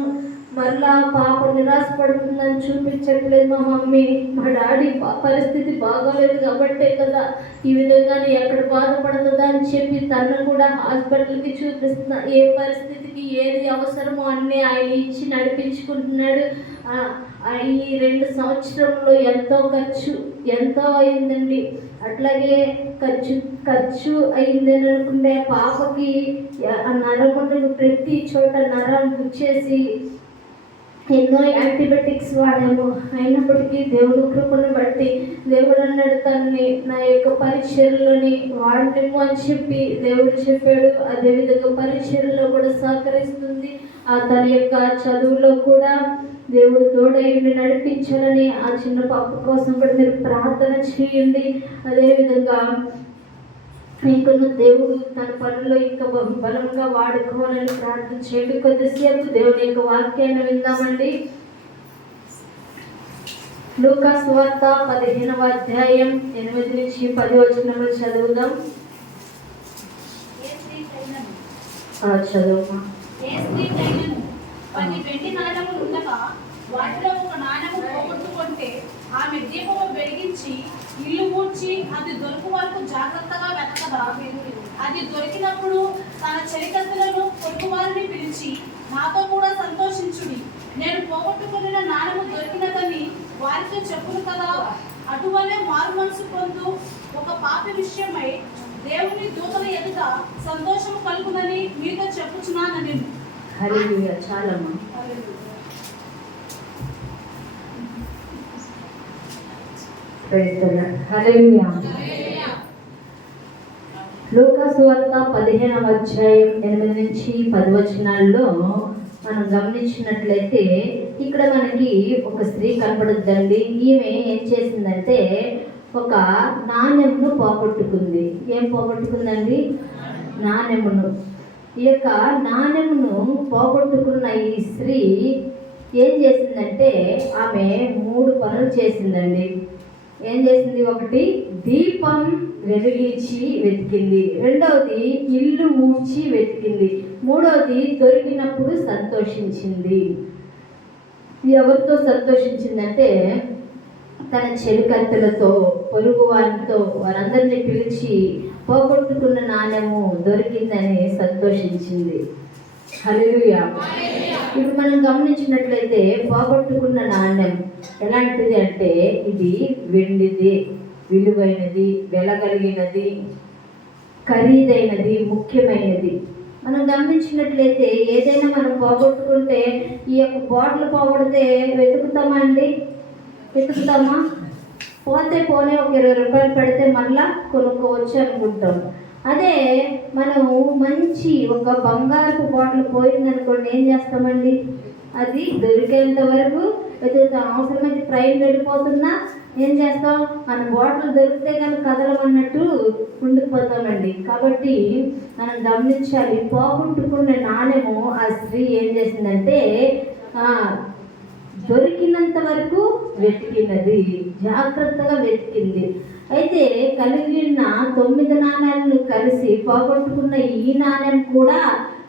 మరలా పాప నిరాశపడుతుందని చూపించట్లేదు మా మమ్మీ. మా డాడీ పరిస్థితి బాగోలేదు కాబట్టే కదా ఈ విధంగా ఎక్కడ బాధపడుతుందా అని చెప్పి తను కూడా హాస్పిటల్కి చూపిస్తున్నా. ఏ పరిస్థితికి ఏది అవసరమో అన్నీ ఆయన ఇచ్చి నడిపించుకుంటున్నాడు. ఈ 2 సంవత్సరంలో ఎంతో అయిందండి. అట్లాగే ఖర్చు అయిందని అనుకుంటే పాపకి నరమును ప్రతి చోట నరం గుచ్చేసి ఎన్నో యాంటీబయాటిక్స్ వాడాము. అయినప్పటికీ దేవుడు కృపను బట్టి దేవుడు అన్నాడు తనని నా యొక్క పరిచర్యలోని వాడలేము అని చెప్పి దేవుడు చెప్పాడు. అదేవిధంగా పరిచర్యలో కూడా సహకరిస్తుంది. తన యొక్క చదువులో కూడా దేవుడు తోడైండి నడిపించాలని ఆ చిన్న పాప కోసం కూడా మీరు ప్రార్థన చేయండి. అదేవిధంగా ఇంకొన్ని దేవుడు తన పనుల్లో ఇంకా బలంగా వాడుకోవాలని ప్రార్థన చేయండి. కొద్దిసేపు దేవుని యొక్క వాక్యాన్ని విందామండి. లూకా సువార్త 15వ అధ్యాయం 8 నుంచి 10 వచనములు చదువుదాం. చదువు. 10 వెండి నాణెములు ఉండగా వాటిలో ఒక నాణెము పోగొట్టుకుంటే ఆమె దీపము వెలిగించి ఇల్లు ఊడ్చి అది దొరుకు వరకు జాగ్రత్తగా వెతకదా. అది దొరికినప్పుడు తన చెలికత్తెలను పొరుగువారిని పిలిచి నాతో కూడా సంతోషించుడి, నేను పోగొట్టుకున్న నాణెము దొరికినదని వారితో చెప్పును కదా. అటువలే మారు మనసు పొందు ఒక పాప విషయమై దేవుని దూతల ఎదుట సంతోషము కలుగునని మీతో చెప్పుచున్నాను నేను. హల్లెలూయా. చాలమ్మా. హల్లెలూయా. లూకా సువార్త 15వ అధ్యాయం 8 నుంచి 10 వచనాల్లో మనం గమనించినట్లయితే ఇక్కడ మనకి ఒక స్త్రీ కనపడుద్దండి. ఈమె ఏం చేసిందంటే ఒక నాణెమును పోగొట్టుకుంది. ఏం పోగొట్టుకుందండి? నాణెమును. ఈ యొక్క నాణెమును పోగొట్టుకున్న ఈ స్త్రీ ఏం చేసిందంటే ఆమె 3 పనులు చేసిందండి. ఏం చేసింది? ఒకటి, దీపం వెలిగించి వెతికింది. రెండవది, ఇల్లు ఊడ్చి వెతికింది. మూడవది, దొరికినప్పుడు సంతోషించింది. ఎవరితో సంతోషించిందంటే తన చెలికత్తెలతో, పొరుగు వారితో, వారందరినీ పిలిచి పోగొట్టుకున్న నాణెము దొరికిందని సంతోషించింది. హల్లెలూయా. ఇప్పుడు మనం గమనించినట్లయితే పోగొట్టుకున్న నాణ్యం ఎలాంటిది అంటే ఇది వెండిది, విలువైనది, వెలగలిగినది, ఖరీదైనది, ముఖ్యమైనది. మనం గమనించినట్లయితే ఏదైనా మనం పోగొట్టుకుంటే ఈ యొక్క బాటిల్ పోగొడితే వెతుకుతామా అండి? వెతుకుతామా? పోతే పోనే ఒక 20 రూపాయలు పెడితే మళ్ళా కొనుక్కోవచ్చు అనుకుంటాం. అదే మనము మంచి ఒక బంగారపు బాటిల్ పోయిందనుకోండి, ఏం చేస్తామండి? అది దొరికేంత వరకు వెతుకుతాం. అవసరమైతే ట్రైన్ వెళ్ళిపోతున్నా ఏం చేస్తాం? మన బాటిల్ దొరికితే కానీ కదలమన్నట్టు ఉండిపోతామండి. కాబట్టి మనం గమనించాలి. పోగొట్టుకున్న నాణెము ఆ స్త్రీ ఏం చేసిందంటే దొరికినంత వరకు వెతికినది, జాగ్రత్తగా వెతికింది. అయితే కలిగిన 9 నాణ్యాలను కలిసి పోగొట్టుకున్న ఈ నాణ్యం కూడా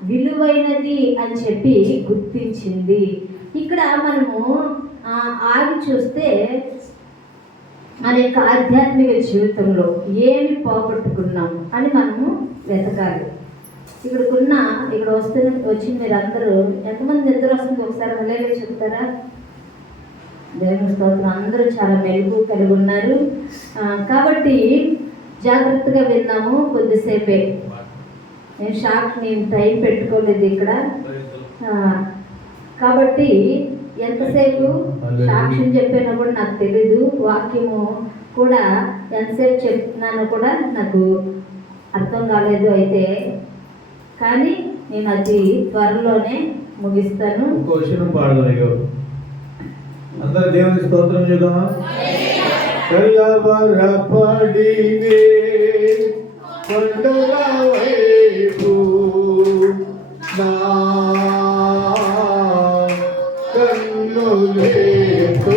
విలువైనది అని చెప్పి గుర్తించింది. ఇక్కడ మనము ఆగి చూస్తే మన యొక్క ఆధ్యాత్మిక జీవితంలో ఏమి పోగొట్టుకున్నాము అని మనము వెతకాలి. ఇక్కడ వచ్చి మీరు అందరూ ఎంతమంది నిద్ర వస్తుంది ఒకసారి హల్లెలూయా చెప్తారా? దేవుని స్తోత్రం. అందరూ చాలా మెలుగు కలిగి ఉన్నారు. కాబట్టి జాగ్రత్తగా విన్నాము. కొద్దిసేపే నేను టైం పెట్టుకోలేదు ఇక్కడ. కాబట్టి ఎంతసేపు సాక్ష్యం చెప్పినా కూడా నాకు తెలీదు. వాక్యము కూడా ఎంతసేపు చెప్తున్నానో కూడా నాకు అర్థం కాలేదు. అయితే కానీ నేను అది త్వరలోనే ముగిస్తాను. అందరూ దేవుని స్తోత్రం చేద్దామా? కలవరపడినే కొండల వైపు నా కన్నులెత్తునా,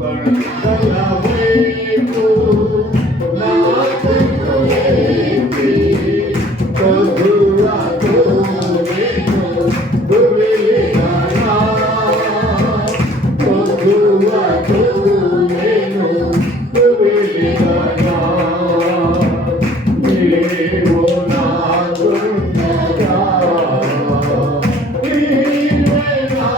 కొండల వైపు నా కన్నులెత్తి ప్రభువుతో నేను దుర్విలినా, ప్రభువుతో నేను దుర్విలినా. నీవు నాకున్నదా, నీవే నా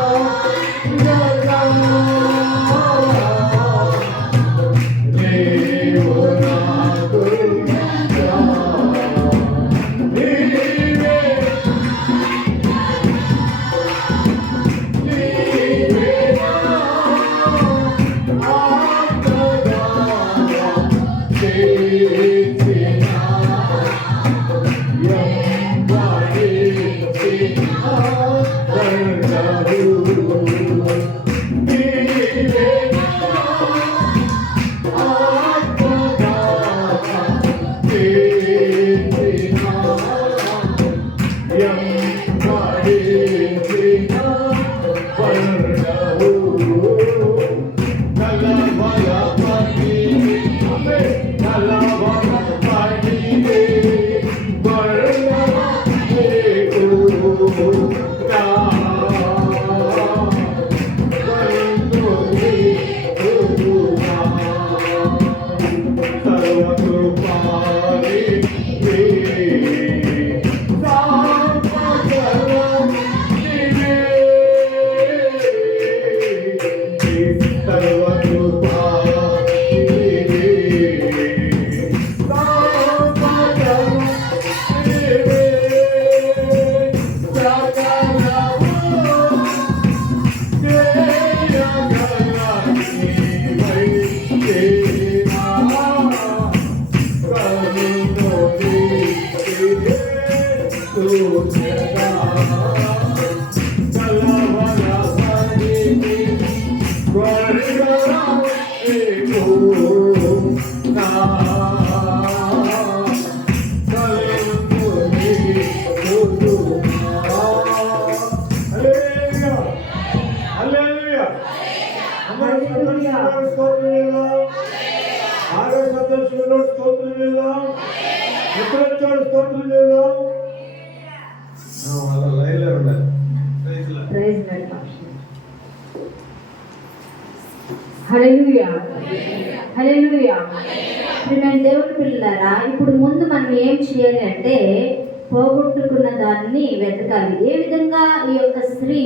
ప్రైజ్ లార్డ్. హల్లెలూయా, హల్లెలూయా. ప్రియమైన దేవుని పిల్లలారా, ఇప్పుడు ముందు మనం ఏం చేయాలి అంటే పోగొట్టుకున్న దాన్ని వెతకాలి. ఏ విధంగా ఈ యొక్క స్త్రీ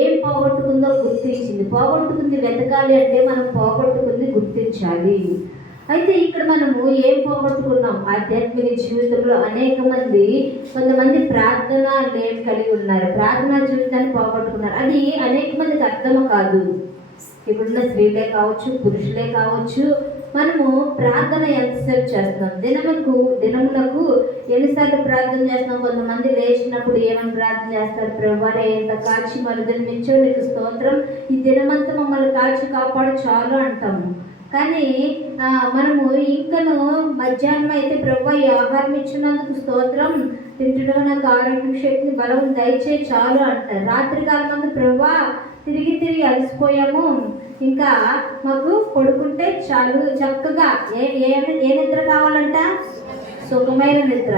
ఏం పోగొట్టుకుందో గుర్తించింది. పోగొట్టుకుంది వెతకాలి అంటే మనం పోగొట్టుకుంది గుర్తించాలి. అయితే ఇక్కడ మనము ఏం పోగొట్టుకున్నాం? ఆధ్యాత్మిక జీవితంలో కొంతమంది ప్రార్థన లేని కలిగి ఉన్నారు, ప్రార్థనా జీవితాన్ని పోగొట్టుకున్నారు. అది అనేక మందికి అర్థం కాదు. ఇప్పుడున్న స్త్రీలే కావచ్చు, పురుషులే కావచ్చు, మనము ప్రార్థన ఎంతసేపు చేస్తున్నాం? దినములకు ఎన్నిసార్లు ప్రార్థన చేస్తున్నాం? కొంతమంది లేచినప్పుడు ఏమని ప్రార్థన చేస్తారు? ప్రభువా, ఎంత కాచి మరుదనిపించో నీకు స్తోత్రం, ఈ దినమంతా మమ్మల్ని కాచి కాపాడు చాలు అంటాము. కానీ మనము ఇంకను మధ్యాహ్నం అయితే ప్రభువా, ఈ ఆహారం ఇచ్చినందుకు స్తోత్రం, తింటున్నా నాకు ఆరోగ్యం, శక్తి, బలం దయచేయి చాలు అంటారు. రాత్రి కాలం మంది ప్రభువా, తిరిగి అలసిపోయాము, ఇంకా మాకు పడుకుంటే చాలు, చక్కగా ఏ నిద్ర కావాలంట? సుఖమైన నిద్ర.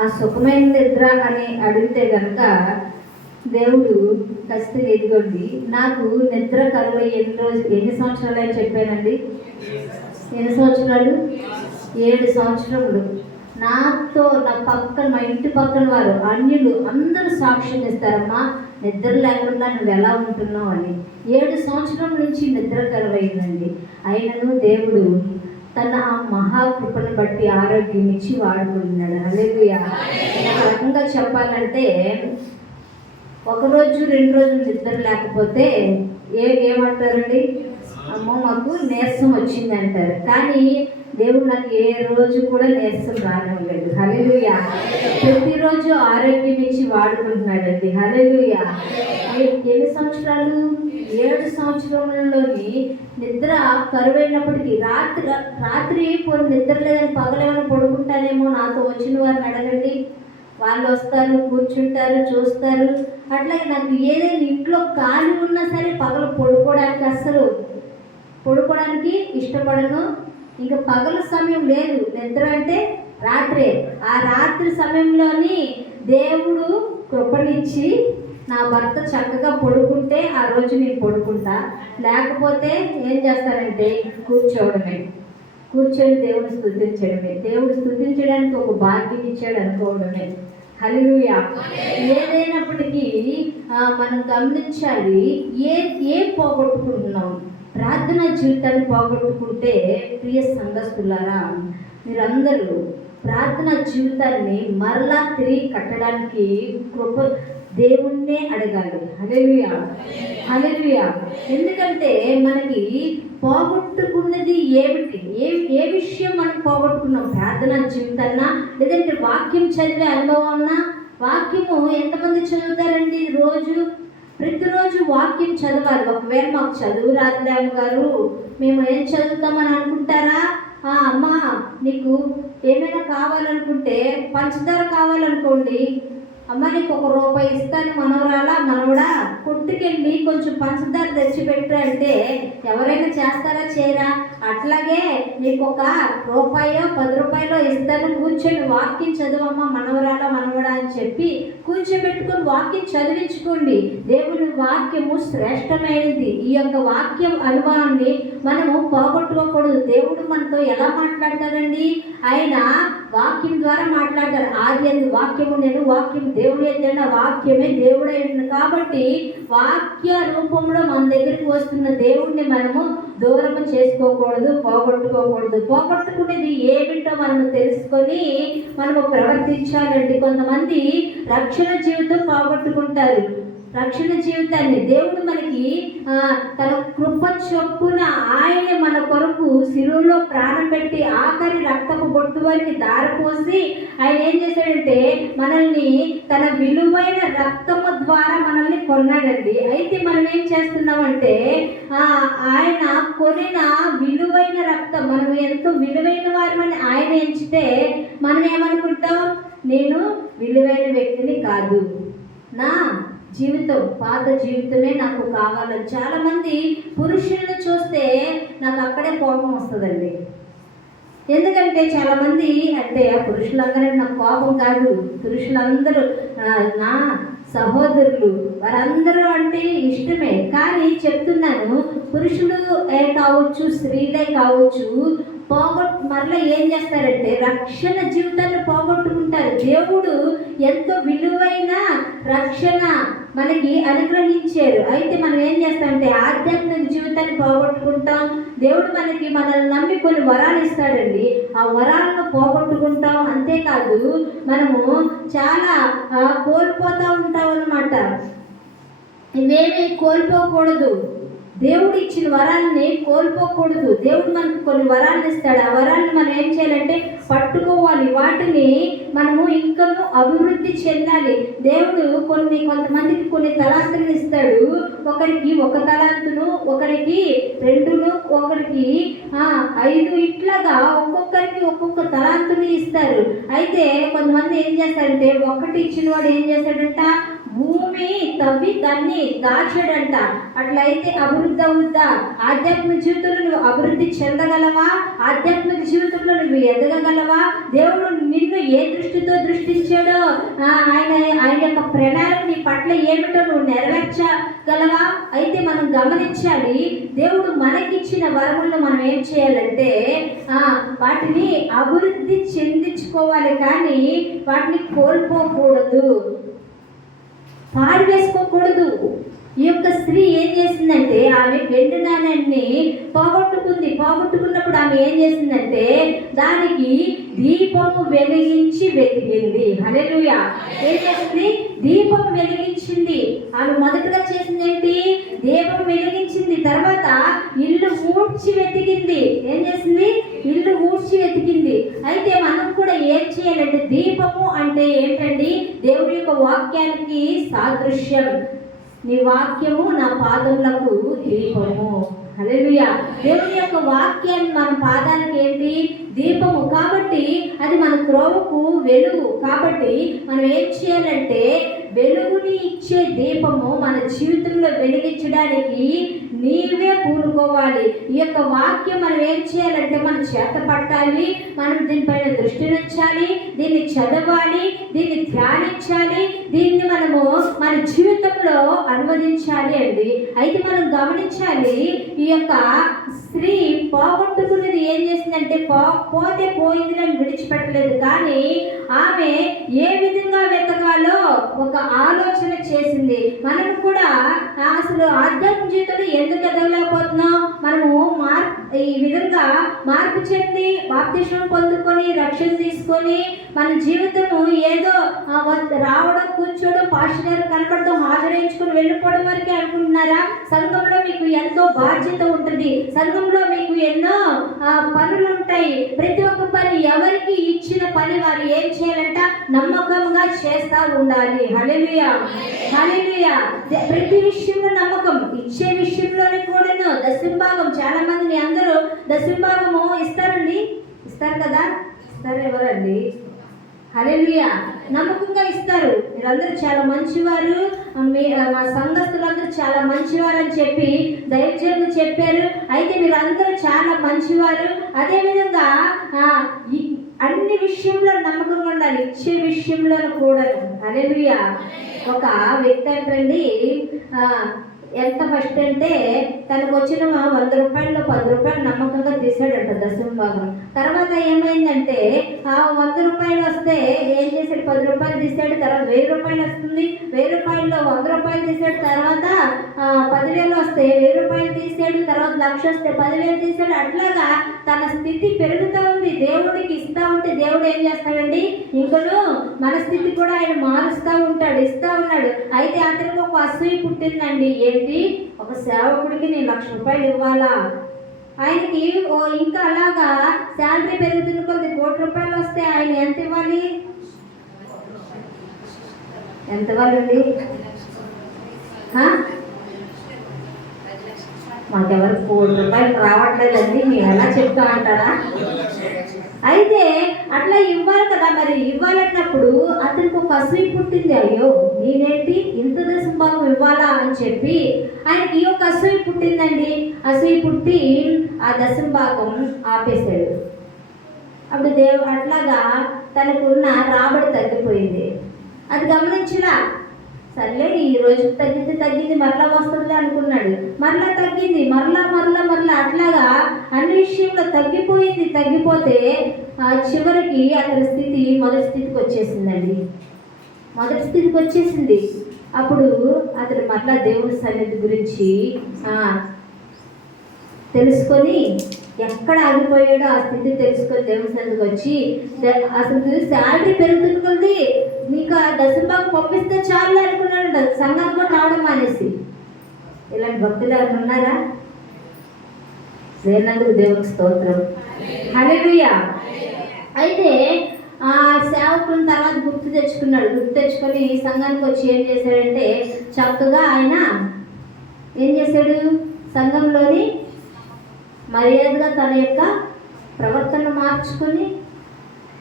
ఆ సుఖమైన నిద్ర అని అడిగితే కనుక దేవుడు ఖచ్చితంగా ఎదుగొండి. నాకు నిద్ర కరువై ఎన్ని సంవత్సరాలు అని చెప్పానండి? ఎన్ని సంవత్సరాలు? 7 సంవత్సరములు. నాతో మా ఇంటి పక్కన వారు, అన్యులు అందరూ సాక్ష్యం ఇస్తారమ్మా, నిద్ర లేకుండా నువ్వు ఎలా ఉంటున్నావు అని. 7 సంవత్సరం నుంచి నిద్ర కరువైందండి. అయినను దేవుడు తన మహాకృపను బట్టి ఆరోగ్యం ఇచ్చి వాడుకుంటున్నాడు. హల్లెలూయా. ఒక రకంగా చెప్పాలంటే, 1 రోజు 2 రోజులు నిద్ర లేకపోతే ఏమంటారండి? అమ్మో మాకు నీరసం వచ్చింది అంటారు. కానీ దేవుడు నాకు ఏ రోజు కూడా నీరసం రానివ్వలేదు. హల్లెలూయా. ప్రతిరోజు ఆరోగ్యం ఇచ్చి వాడుకుంటున్నాడండి. హల్లెలూయా. ఎన్ని సంవత్సరాలు? 7 సంవత్సరంలోని నిద్ర కరువైనప్పటికీ రాత్రి పోనీ నిద్ర లేదని పగలేమైనా పడుకుంటానేమో, నాతో వచ్చిన వారిని అడగండి, వాళ్ళు వస్తారు, కూర్చుంటారు, చూస్తారు. అట్లాగే నాకు ఏదైనా ఇంట్లో ఖాళీ ఉన్నా సరే పగలు పడుకోవడానికి ఇష్టపడను. ఇంకా పగల సమయం లేదు, నిద్ర అంటే రాత్రే. ఆ రాత్రి సమయంలోని దేవుడు కృపనిచ్చి నా భర్త చక్కగా పడుకుంటే ఆ రోజు నేను పడుకుంటా. లేకపోతే ఏం చేస్తానంటే కూర్చొని దేవుని స్తుతించడమే. దేవుడు స్తుతించడానికి ఒక భాగ్యం ఇచ్చాడు అనుకోవడమే. హల్లెలూయా. ఏదైనప్పటికీ మనం గమనించాలి, ఏం పోగొట్టుకుంటున్నాం? ప్రార్థనా జీవితాన్ని పోగొట్టుకుంటే, ప్రియ సంఘస్థులారా, మీరందరూ ప్రార్థనా జీవితాన్ని మరలా తిరిగి కట్టడానికి కృప దేవుణ్ణే అడగాలి. హల్లెలూయా, హల్లెలూయా. ఎందుకంటే మనకి పోగొట్టుకున్నది ఏమిటి? ఏ విషయం మనం పోగొట్టుకున్నాం? ప్రార్థనా జీవితాన్నా, లేదంటే వాక్యం చదివే అనుభవం అన్నా, వాక్యము ఎంతమంది చదువుతారండి రోజు? ప్రతిరోజు వాక్యం చదవాలి. ఒకవేళ మాకు చదువు రాదులేము గారు, మేము ఏం చదువుతామని అనుకుంటారా? అమ్మ నీకు ఏమైనా కావాలనుకుంటే, పంచదార కావాలనుకోండి, అమ్మ నీకు ₹1 ఇస్తాను మనవడా, కొట్టుకెళ్ళి కొంచెం పంచదార తెచ్చిపెట్టు అంటే ఎవరైనా చేస్తారా? చేయరా? అట్లాగే నీకు ₹1 10 ఇస్తాను, కూర్చొని వాక్యం చదువమ్మ మనవడా అని చెప్పి కూర్చోబెట్టుకొని వాక్యం చదివించుకోండి. దేవుని వాక్యము శ్రేష్టమైనది. ఈ యొక్క వాక్యం అనుభవాన్ని మనము పోగొట్టుకోకూడదు. దేవుడు మనతో ఎలా మాట్లాడతాడండి? ఆయన వాక్యం ద్వారా మాట్లాడతాడు. ఆదియందు వాక్యము నేను, వాక్యం దేవుడు ఎద్దన్న, వాక్యమే దేవుడే. కాబట్టి వాక్య రూపంలో మన దగ్గరికి వస్తున్న దేవుడిని మనము దూరం చేసుకోకూడదు, పోగొట్టుకోకూడదు. పోగొట్టుకునేది ఏమిటో మనము తెలుసుకొని మనము ప్రవర్తించాలండి. కొంతమంది రక్షణ జీవితం పోగొట్టుకుంటారు. రక్షణ జీవితాన్ని దేవుడు మనకి తన కృప చొప్పున ఆయన మన కొరకు శిలువలో ప్రాణం పెట్టి ఆఖరి రక్తపు బొట్టు వరకు దారిపోసి ఆయన ఏం చేశాడంటే మనల్ని తన విలువైన రక్తము ద్వారా మనల్ని కొన్నాడండి. అయితే మనం ఏం చేస్తున్నామంటే ఆయన కొనిన విలువైన రక్తం, మనం ఎంతో విలువైన వారమని ఆయన ఎంచితే మనం ఏమనుకుంటాం? నేను విలువైన వ్యక్తిని కాదు, నా జీవితం పాత జీవితమే నాకు కావాలని. చాలామంది పురుషులను చూస్తే నాకు అక్కడే కోపం వస్తుందండి. ఎందుకంటే చాలామంది అంటే పురుషులందరూ నాకు కోపం కాదు, పురుషులందరూ నా సహోదరులు, వారందరూ అంటే ఇష్టమే. కానీ చెప్తున్నాను, పురుషులు కావచ్చు, స్త్రీలే కావచ్చు, మరలా ఏం చేస్తారంటే రక్షణ జీవితాన్ని పోగొట్టుకుంటారు. దేవుడు ఎంతో విలువైన రక్షణ మనకి అనుగ్రహించారు. అయితే మనం ఏం చేస్తామంటే ఆధ్యాత్మిక జీవితాన్ని పోగొట్టుకుంటాం. దేవుడు మనల్ని నమ్మి కొన్ని వరాలు ఇస్తాడండి, ఆ వరాలను పోగొట్టుకుంటాం. అంతేకాదు మనము చాలా కోల్పోతూ ఉంటాం అన్నమాట. ఇవేమీ కోల్పోకూడదు. దేవుడు ఇచ్చిన వరాలని కోల్పోకూడదు. దేవుడు మనకు కొన్ని వరాలను ఇస్తాడు. ఆ వరాలను మనం ఏం చేయాలంటే పట్టుకోవాలి. వాటిని మనము ఇంకనూ అభివృద్ధి చెందాలి. దేవుడు కొంతమందికి కొన్ని తలాంతులు ఇస్తాడు. ఒకరికి 1 తలాంతును, ఒకరికి 2ను, ఒకరికి 5, ఇట్లాగా ఒక్కొక్కరికి ఒక్కొక్క తలాంతుని ఇస్తారు. అయితే కొంతమంది ఏం చేస్తారంటే ఒకటి ఇచ్చిన వాడు ఏం చేస్తాడంట, భూమి తవ్వి దాన్ని దాచాడంట. అట్లయితే అభివృద్ధి అవుద్దా? ఆధ్యాత్మిక జీవితంలో నువ్వు అభివృద్ధి చెందగలవా? ఆధ్యాత్మిక జీవితంలో నువ్వు ఎదగగలవా? దేవుడు నిన్ను ఏ దృష్టితో దృష్టించాడో ఆయన యొక్క ప్రణాళిక నీ పట్ల ఏమిటో నువ్వు నెరవేర్చగలవా? అయితే మనం గమనించాలి, దేవుడు మనకిచ్చిన వరములను మనం ఏం చేయాలంటే వాటిని అభివృద్ధి చెందించుకోవాలి, కానీ వాటిని కోల్పోకూడదు, పారివేసుకోకూడదు. ఈ యొక్క స్త్రీ ఏం చేసిందంటే ఆమె వెండి నాణ్యాన్ని పోగొట్టుకున్నప్పుడు ఆమె ఏం చేసిందంటే దానికి దీపము వెలిగించి వెతికింది. హల్లెలూయా. ఏం చేసింది? దీపం వెలిగించింది. ఆమె మొదటగా చేసింది ఏంటి? దీపం వెలిగించింది. తర్వాత ఇల్లు ఊడ్చి వెతికింది. ఏం చేసింది? ఇల్లు ఊడ్చి వెతికింది. అయితే మనం కూడా ఏం చేయాలంటే, దీపము అంటే ఏంటండి? దేవుడి యొక్క వాక్యానికి సాదృశ్యం. నీ వాక్యము నా పాదములకు దీపము. హల్లెలూయా. దేవుని యొక్క వాక్యాన్ని మన పాదానికి ఏంటి? దీపము. కాబట్టి అది మన త్రోవకు వెలుగు. కాబట్టి మనం ఏం చేయాలంటే వెలుగుని ఇచ్చే దీపము మన జీవితంలో వెలిగించడానికి నీవే పూనుకోవాలి. ఈ యొక్క వాక్యం మనం ఏం చేయాలంటే మన చేత పట్టాలి, మనం దీనిపైన దృష్టి ఉంచాలి, దీన్ని చదవాలి, దీన్ని ధ్యానించాలి, దీన్ని మనము మన జీవితంలో అనువదించాలి అండి. అయితే మనం గమనించాలి, ఈ యొక్క స్త్రీ పోగొట్టుకున్నది ఏం చేసిందంటే పోతే పోయిందని విడిచిపెట్టలేదు, కానీ ఆమె ఏ విధంగా వెతకాలో ఒక ఆలోచన చేసింది. మనం కూడా అసలు ఆధ్యాత్మిక జీవితంలో ఎందుకు ఎదగలేకపోతున్నాం? మనము ఈ విధంగా మార్పు చెంది బాప్తిస్మం పొందుకొని రక్షణ తీసుకొని మన జీవితము ఏదో రావడం, కూర్చోవడం, పాస్టర్ గారు కనపడడం హాజరించుకుని వెళ్ళిపోవడం వరకే అనుకుంటున్నారా? సంఘంలో మీకు ఎంతో బాధ్యత ఉంటుంది. సంఘంలో మీకు ఎన్నో పనులు ఉంటాయి. ప్రతి ఒక్క పని ఎవరికి ఇచ్చిన పని వారు ఏం చేయాలంట? నమ్మకంగా చేస్తా ఉండాలి. హల్లెలూయా, హల్లెలూయా. ప్రతి విషయంలో నమ్మకం, ఇచ్చే విషయంలోనే కూడాను దశంభాగం. చాలా మందిని అందరూ దశంభాగము ఇస్తారండి, ఇస్తారు కదా? ఇస్తారు ఎవరండి? హల్లెలూయా, నమ్మకంగా ఇస్తారు. మీరందరూ చాలా మంచివారు, మా సంఘస్థులందరూ చాలా మంచివారు అని చెప్పి దైవజనులు చెప్పారు. అయితే మీరందరూ చాలా మంచివారు. అదేవిధంగా అన్ని విషయంలో నమ్మకంగా ఉండాలి, ఇచ్చే విషయంలో కూడా. హల్లెలూయా. ఒక వ్యక్తి అంటండి ఎంత ఫస్ట్ అంటే తనకు వచ్చిన 100 రూపాయల్లో 10 రూపాయలు నమ్మకంగా తీసాడంట దశంభాగం. తర్వాత ఏమైందంటే 100 రూపాయలు వస్తే ఏం చేశాడు? 10 రూపాయలు తీసాడు. తర్వాత 1000 రూపాయలు వస్తుంది. 1000 రూపాయల్లో 100 రూపాయలు తీసాడు. తర్వాత 10,000 వస్తే 1000 రూపాయలు తీసాడు. తర్వాత 1,00,000 వస్తే 10,000 తీసాడు. అట్లాగా తన స్థితి పెరుగుతూ ఉంది. దేవుడికి ఇస్తూ ఉంటే దేవుడు ఏం చేస్తాడండి? ఇంకను మన స్థితి కూడా ఆయన మారుస్తూ ఉంటాడు, ఇస్తూ ఉన్నాడు. అయితే అతనికి ఒక అసూయ పుట్టిందండి. ఏంటి? ఒక సేవకుడికి నేను 1,00,000 రూపాయలు ఇవ్వాలా? ఆయనకి ఇంకా అలాగా శాలరీ పెరుగుతున్న కొద్ది 1 కోటి రూపాయలు వస్తే ఆయన ఎంత ఇవ్వాలి? ఎంత ఇవ్వాలండి? మాకెవరు 1 కోటి రూపాయలు రావట్లేదండి, మీరు ఎలా చెప్తా అంటారా? అయితే అట్లా ఇవ్వాలి కదా. మరి ఇవ్వాలన్నప్పుడు అతనికి ఒక అసూయ పుట్టింది. అయ్యో నేనేంటి ఇంత దశంభాగం ఇవ్వాలా అని చెప్పి ఆయనకి ఒక అసూయ పుట్టిందండి. అసూయ పుట్టి ఆ దశంభాగం ఆపేశాడు. అప్పుడు అట్లాగా తనకున్న రాబడి తగ్గిపోయింది. అది గమనించలా. సర్లే ఈ రోజు తగ్గింది మరలా వస్తుంది అనుకున్నాడు. మరలా తగ్గింది, మరలా అట్లాగా అన్ని విషయంలో తగ్గిపోతే చివరికి అతని స్థితి మొదటి స్థితికి వచ్చేసింది. అప్పుడు అతను మరలా దేవుని సన్నిధి గురించి తెలుసుకొని ఎక్కడ ఆగిపోయాడో ఆ స్థితి తెలుసుకొని దేవుని సన్నిధికి వచ్చి అసలు శాలరీ పెరుగుతుంది, మీకు ఆ దశంభాగం పంపిస్తే చాలు అనుకున్నాడు. సంఘానికి కూడా రావడం మానేసి. ఇలాంటి భక్తులు ఎవరు ఉన్నారా? లేనందుకు దేవునికి స్తోత్రం. హల్లెలూయా. అయితే ఆ సేవకుని తర్వాత గుర్తు తెచ్చుకొని సంఘానికి వచ్చి ఏం చేశాడంటే చక్కగా ఆయన ఏం చేశాడు? సంఘంలోని మర్యాదగా తన యొక్క ప్రవర్తన మార్చుకొని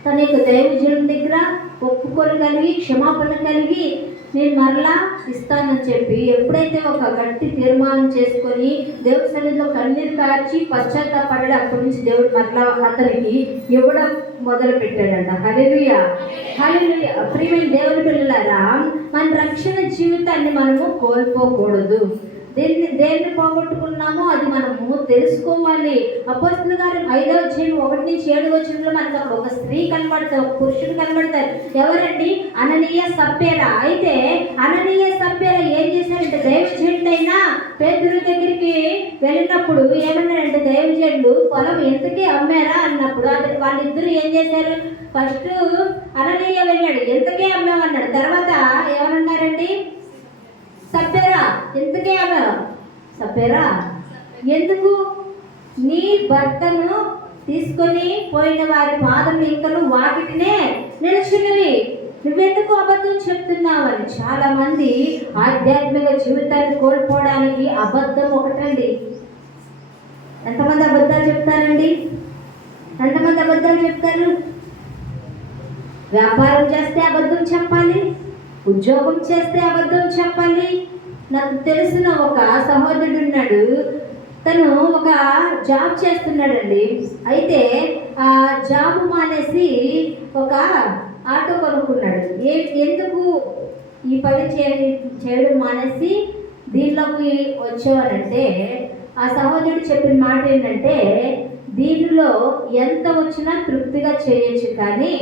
తన యొక్క దైవజనుడి దగ్గర ఒప్పుకొని కలిగి క్షమాపణ కలిగి నేను మరలా ఇస్తానని చెప్పి ఎప్పుడైతే ఒక గట్టి తీర్మానం చేసుకొని దేవుడి సన్నిధిలో కన్నీరు కార్చి పశ్చాత్తాపడ్డాడు, అప్పటి నుంచి దేవుడు మరలా అతనికి ఇవ్వడం మొదలు పెట్టాడంట. హల్లెలూయా, హల్లెలూయా. ప్రియమైన దేవుని పిల్లలారా, మన రక్షణ జీవితాన్ని మనము కోల్పోకూడదు. దేన్ని పోగొట్టుకున్నామో అది మనము తెలుసుకోవాలి. అపోస్తలుల కార్యం 5వ అధ్యాయం 1 నుంచి 7 వచనంలో మనకు అక్కడ ఒక స్త్రీ కనబడతారు, ఒక పురుషుడు కనబడతారు. ఎవరండి? అననీయ సప్పేరా. అయితే అననీయ సప్పేరా ఏం చేశారంటే దైవజనుడైన పేతురు దగ్గరికి వెళ్ళినప్పుడు ఏమన్నారంటే దైవజనుడు పొలం ఎంతకే అమ్మారా అన్నప్పుడు వాళ్ళిద్దరూ ఏం చేశారు? ఫస్ట్ అననీయ వెళ్ళాడు, ఎంతకే అమ్మామన్నాడు. తర్వాత ఏమన్నారండి? సప్పేరా, ఎందుకే అమ్మావు? సప్పేరా, ఎందుకు? నీ భర్తను తీసుకొని పోయిన వారి పాదములు ఇంకను వాకిటినే నిలుచున్నవి, నువ్వెందుకు అబద్ధం చెప్తున్నావని. చాలా మంది ఆధ్యాత్మిక జీవితాన్ని కోల్పోవడానికి అబద్ధం ఒకటండి. ఎంతమంది అబద్ధాలు చెప్తారండి? ఎంతమంది అబద్ధాలు చెప్తారు? వ్యాపారం చేస్తే అబద్ధం చెప్పాలి, ఉద్యోగం చేస్తే అబద్ధం చెప్పాలి. నాకు తెలిసిన ఒక సహోదరుడు ఉన్నాడు, తను ఒక జాబ్ చేస్తున్నాడండి. అయితే ఆ జాబ్ మానేసి ఒక ఆటో కొనుక్కున్నాడు. ఎందుకు ఈ పని చేయడం మానేసి దీనిలోకి వచ్చేవారంటే ఆ సహోదరుడు చెప్పిన మాట ఏంటంటే, దీనిలో ఎంత వచ్చినా తృప్తిగా చేయొచ్చు, కానీ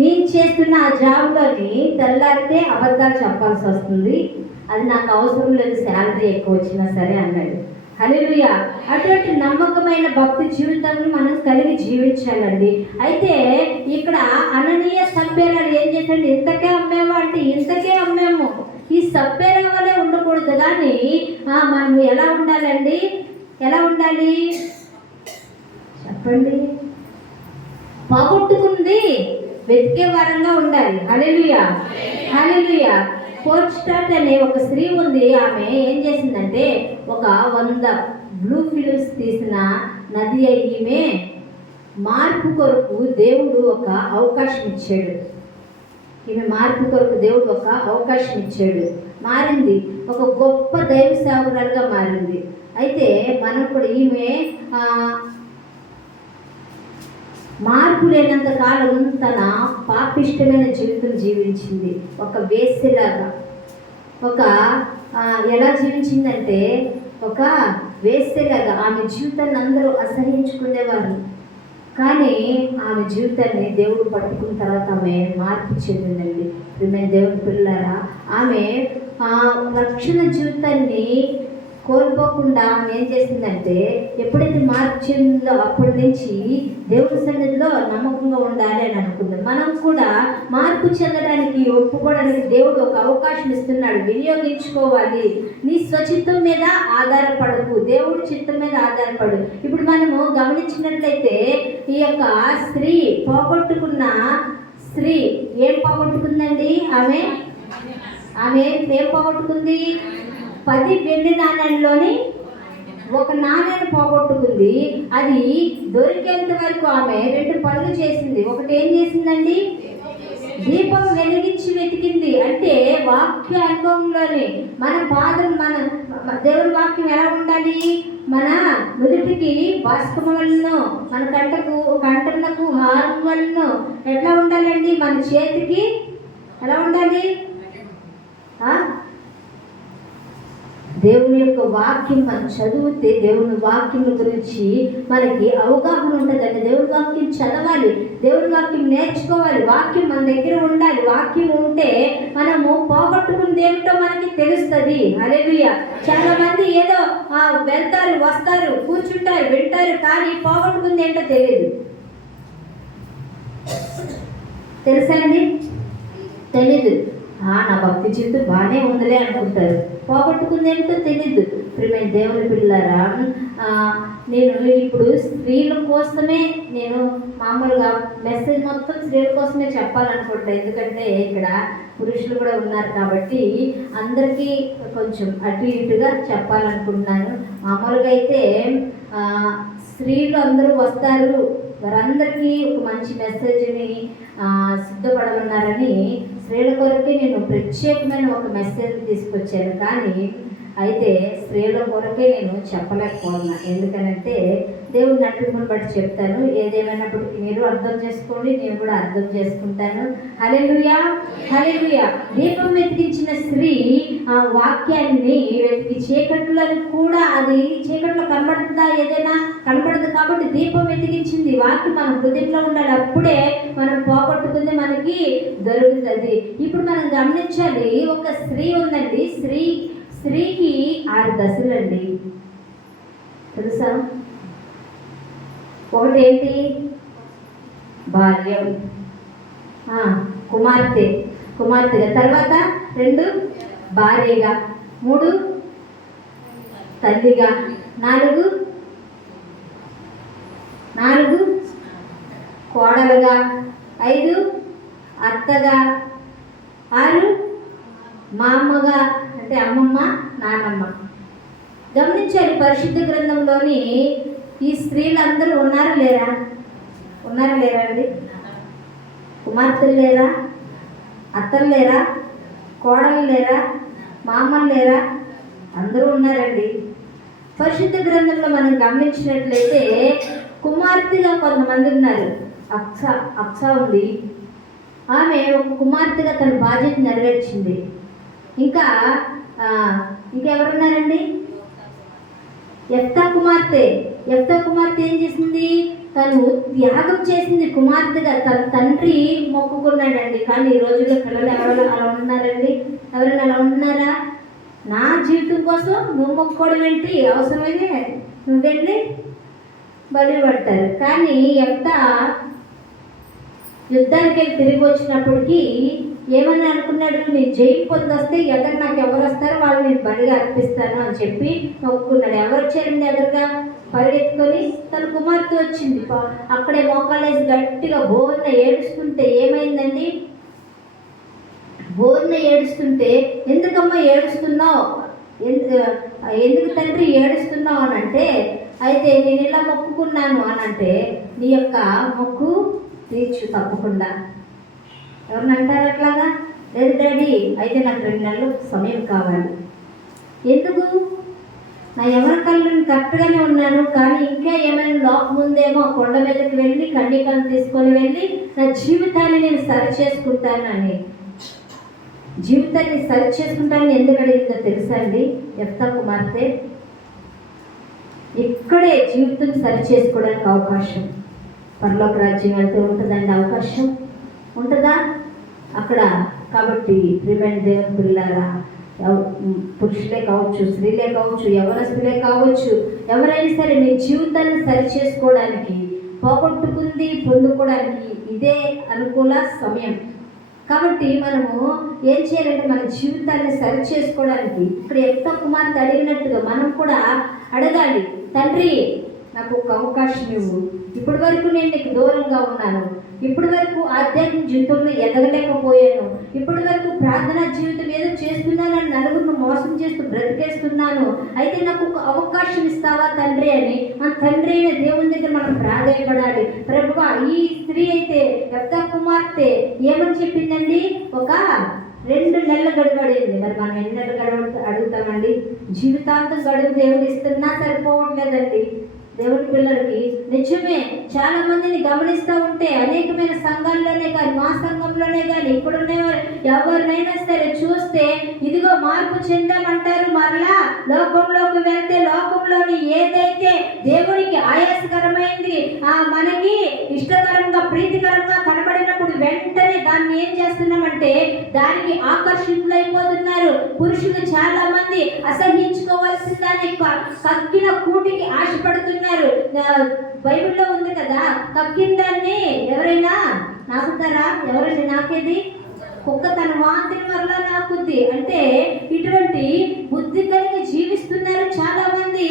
నేను చేస్తున్న ఆ జాబ్లోని తెల్లారితే అబద్ధాలు చెప్పాల్సి వస్తుంది, అది నాకు అవసరం లేదు, శాలరీ ఎక్కువ వచ్చినా సరే అన్నాడు. హల్లెలూయా. అటువంటి నమ్మకమైన భక్తి జీవితాన్ని మనం కలిగి జీవించాలండి. అయితే ఇక్కడ అననీయ సప్పేరా ఏం చేశాడు? ఇంతకే అమ్మేవా అంటే ఇంత మనం ఎలా ఉండాలండి? ఎలా ఉండాలి చెప్పండి? పోగొట్టుకుంది వెతికే వారంగా ఉండాలి. హల్లెలూయా, హల్లెలూయా. ఫోర్స్టాట్ అనే ఒక స్త్రీ ఉంది. ఆమె ఏం చేసిందంటే ఒక 100 బ్లూ ఫిలిమ్స్ తీసిన నది అయ్యమే మార్పు కొరకు దేవుడు ఒక అవకాశం ఇచ్చాడు. ఈమె మార్పు కొరకు దేవుడు ఒక అవకాశం ఇచ్చాడు. మారింది, ఒక గొప్ప దైవ సేవకురాలుగా మారింది. అయితే మనం కూడా ఈమె మార్పు లేనంత కాలం తన పాపిష్టమైన జీవితం జీవించింది. ఒక వేశ్యలాగా, ఒక ఎలా జీవించిందంటే ఒక వేశ్యలాగా ఆమె జీవితాన్ని అందరూ అసహించుకునేవారు. కానీ ఆమె జీవితాన్ని దేవుడు పట్టుకున్న తర్వాత ఆమె మార్పు చెందిందండి. మేము దేవుని పిల్లారా, ఆమె రక్షణ జీవితాన్ని కోల్పోకుండా ఏం చేసిందంటే ఎప్పుడైతే మార్పు చెందిందో అప్పటి నుంచి దేవుడి సన్నిధిలో నమ్మకంగా ఉండాలి అని అనుకుంది. మనం కూడా మార్పు చెందడానికి, ఒప్పుకోవడానికి దేవుడు ఒక అవకాశం ఇస్తున్నాడు. వినియోగించుకోవాలి. నీ స్వచిత్తం మీద ఆధారపడకు, దేవుడి చిత్తం మీద ఆధారపడు. ఇప్పుడు మనము గమనించినట్లయితే ఈ యొక్క స్త్రీ పోగొట్టుకున్న స్త్రీ ఏం పోగొట్టుకుందండి? ఆమె ఏం పోగొట్టుకుంది? 10 వెండి నాణ్యాల్లోని ఒక నాణ్యాన్ని పోగొట్టుకుంది. అది దొరికేంత వరకు ఆమె 2 పనులు చేసింది. ఒకటి ఏం చేసిందండి? దీపం వెలిగించి వెతికింది. అంటే వాక్య అనుభవంలోనే మన పాదం, మన దేవుని వాక్యం ఎలా ఉండాలి? మన నుదుటికి బాష్పము వలన, మన కంటలకు హారం వలన ఎట్లా ఉండాలండి? మన చేతికి ఎలా ఉండాలి? దేవుని యొక్క వాక్యం మనం చదివితే దేవుని వాక్యం గురించి మనకి అవగాహన ఉంటుందండి. దేవుని వాక్యం చదవాలి, దేవుని వాక్యం నేర్చుకోవాలి, వాక్యం మన దగ్గర ఉండాలి. వాక్యం ఉంటే మనము పోగొట్టుకున్నది ఏమిటో మనకి తెలుస్తుంది. హల్లెలూయా. చాలా మంది ఏదో వెళ్తారు, వస్తారు, కూర్చుంటారు, వింటారు, కానీ పోగొట్టుకుంది ఏంటో తెలియదు. తెలుసా అండి? తెలీదు. నా భక్తి జీవితం బాగానే ఉందిలే అనుకుంటారు. పోగొట్టుకుంది ఏమిటో తెలీదు. ప్రియమైన దేవుని పిల్లారా, నేను ఇప్పుడు స్త్రీల కోసమే నేను మామూలుగా మెసేజ్ మొత్తం స్త్రీల కోసమే చెప్పాలనుకుంటున్నాను. ఎందుకంటే ఇక్కడ పురుషులు కూడా ఉన్నారు కాబట్టి అందరికీ కొంచెం అటు ఇటుగా చెప్పాలనుకుంటున్నాను. మామూలుగా అయితే స్త్రీలు అందరూ వస్తారు, వారందరికీ ఒక మంచి మెసేజ్ని సిద్ధపడమన్నారని స్త్రీల కొరకే నేను ప్రత్యేకమైన ఒక మెసేజ్ తీసుకొచ్చాను. కానీ అయితే స్త్రీల కొరకే నేను చెప్పలేకపోతున్నా. ఎందుకనంటే దేవుని నటుకుని బట్టి చెప్తాను. ఏదేమైనప్పటికీ మీరు అర్థం చేసుకోండి, నేను కూడా అర్థం చేసుకుంటాను. హల్లెలూయా, హల్లెలూయా. దీపం వెతికించిన స్త్రీ వాక్యాన్ని వెతికి చీకట్లో కూడా, అది చీకట్లో కనబడుతుందా? ఏదైనా కనబడదు. కాబట్టి దీపం వెతికించింది. వాక్యం మన హృదయంలో ఉండాలి. అప్పుడే మనం పోగొట్టుకుంది మనకి దొరుకుతుంది. ఇప్పుడు మనం గమనించాలి, ఒక స్త్రీ ఉందండి. స్త్రీకి 6 దశలండి. తెలుసా? ఒకటి ఏంటి? భార్యం, కుమార్తెగా, తర్వాత 2 భార్యగా, 3 తల్లిగా, 4 కోడలుగా, 5 అత్తగా, 6 మా అమ్మగా, అంటే అమ్మమ్మ, నాన్నమ్మ. గమనించాలి, పరిశుద్ధ గ్రంథంలోని ఈ స్త్రీలందరూ ఉన్నారా లేరా? అండి? కుమార్తెలు లేరా? అత్తలు లేరా? కోడలు లేరా? మామలు లేరా? అందరూ ఉన్నారండి. పరిశుద్ధ గ్రంథంలో మనం గమనించినట్లయితే కుమార్తెగా కొంతమంది ఉన్నారు. అక్స ఉంది. ఆమె ఒక కుమార్తెగా తన బాధ్యత నెరవేర్చింది. ఇంకెవరున్నారండి? యెఫ్తా కుమార్తె ఏం చేసింది? తను త్యాగం చేసింది కుమార్తెగా. తన తండ్రి మొక్కుకున్నాడండి. కానీ ఈ రోజుల్లో పిల్లలు ఎవరు అలా ఉన్నారండి? ఎవరైనా అలా ఉన్నారా? నా జీవితం కోసం నువ్వు మొక్కుకోవడం ఏంటి? అవసరమైతే నువ్వు వెళ్ళి బలి పడతారు. కానీ యెఫ్తా యుద్ధానికి వెళ్ళి తిరిగి వచ్చినప్పటికీ ఏమని అనుకున్నాడు, నేను జైలు పొందొస్తే ఎదురు నాకు ఎవరు వస్తారో వాళ్ళు నేను బలిగా అర్పిస్తాను అని చెప్పి మొక్కుకున్నాడు. ఎవరు వచ్చారండి ఎదురుగా? పరిగెత్తుకొని తన కుమార్తె వచ్చింది. అక్కడే మోకాలేసి గట్టిగా బోర్న ఏడుస్తుంటే ఏమైందండి? బోర్న ఏడుస్తుంటే, ఎందుకమ్మా ఏడుస్తున్నావు, ఎందుకు తండ్రి ఏడుస్తున్నావు అని అంటే, అయితే నేను ఇలా మొక్కుకున్నాను అని అంటే, నీ యొక్క మొక్కు తీర్చు తప్పకుండా. ఎవరిని అంటారు అట్లాగా? లేదు డాడీ, అయితే నాకు 2 నెలలు సమయం కావాలి. ఎందుకు? నా ఎవరి కళ్ళు కరెక్ట్గానే ఉన్నాను, కానీ ఇంకా ఏమైనా లోపం ఉందేమో, కొండ మీదకి వెళ్ళి కన్యకలను తీసుకొని వెళ్ళి నా జీవితాన్ని నేను సరి చేసుకుంటానని. జీవితాన్ని సరి చేసుకుంటానని ఎందుకు అడిగిందో తెలుసా అండి? యెఫ్తా కుమార్తె ఇక్కడే జీవితం సరి చేసుకోవడానికి అవకాశం. పరలోక రాజ్యం వెళ్తే ఉంటుందండి అవకాశం? ఉంటుందా అక్కడ? కాబట్టి ప్రియమైన దేవుని పిల్లారా, పురుషులే కావచ్చు, స్త్రీలే కావచ్చు, యవ్వనస్తులే కావచ్చు, ఎవరైనా సరే మీ జీవితాన్ని సరి చేసుకోవడానికి, పోగొట్టుకుంది పొందుకోవడానికి ఇదే అనుకూల సమయం. కాబట్టి మనము ఏం చేయాలంటే మన జీవితాన్ని సరి చేసుకోవడానికి ఇక్కడ యెఫ్తా కుమార్తె అడిగినట్టుగా మనం కూడా అడగాలి. తండ్రి, నాకు ఒక అవకాశం ఇవ్వు. ఇప్పటి వరకు నేను నీకు దూరంగా ఉన్నాను, ఇప్పటి వరకు ఆధ్యాత్మిక జీవితంలో ఎదగలేకపోయాను, ఇప్పటి వరకు ప్రార్థనా జీవితం ఏదో చేస్తున్నానని నలుగురిని మోసం చేస్తూ బ్రతికేస్తున్నాను, అయితే నాకు ఒక అవకాశం ఇస్తావా తండ్రి అని మన తండ్రి అయిన దేవుని దగ్గర మనం ప్రాధాన్యపడాలి. ప్రభువా, ఈ స్త్రీ అయితే యెఫ్తా కుమార్తె ఏమని చెప్పిందండి? ఒక 2 నెలలు గడువు అడిగింది. మరి మనం ఎన్ని నెలలు గడువు అడుగుతామండి? జీవితాంతం గడువు దేవుడు ఇస్తున్నా సరిపోవట్లేదండి. దేవుని పిల్లలకి నిజమే, చాలా మందిని గమనిస్తూ ఉంటే అనేకమైన సంఘాల్లోనే కానీ, మా సంఘంలోనే కానీ, ఇప్పుడున్న ఎవరినైనా సరే చూస్తే ఇదిగో మార్పు చెందామంటారు, మరలా లోకంలోకి వెళ్తే లోకంలోని ఏదైతే దేవునికి ఆయాసకరమైంది, మనకి ఇష్టకరంగా ప్రీతికరంగా కనబడినప్పుడు వెంటనే దాన్ని ఏం చేస్తున్నామంటే దానికి ఆకర్షితులైపోతున్నారు. పురుషులు చాలా మంది అసహించుకోవాల్సిన దాన్ని కక్కిన కూటికి ఆశపడుతున్నారు. బైబిల్లో ఉంది కదా, కక్కిన దాన్ని ఎవరైనా నాకుతారా? ఎవరైనా నాకేది? కుక్క తన వాంతిని మరలా నాకుద్ది అంటే ఇటువంటి బుద్ధి కలిగి జీవిస్తున్నారు చాలా మంది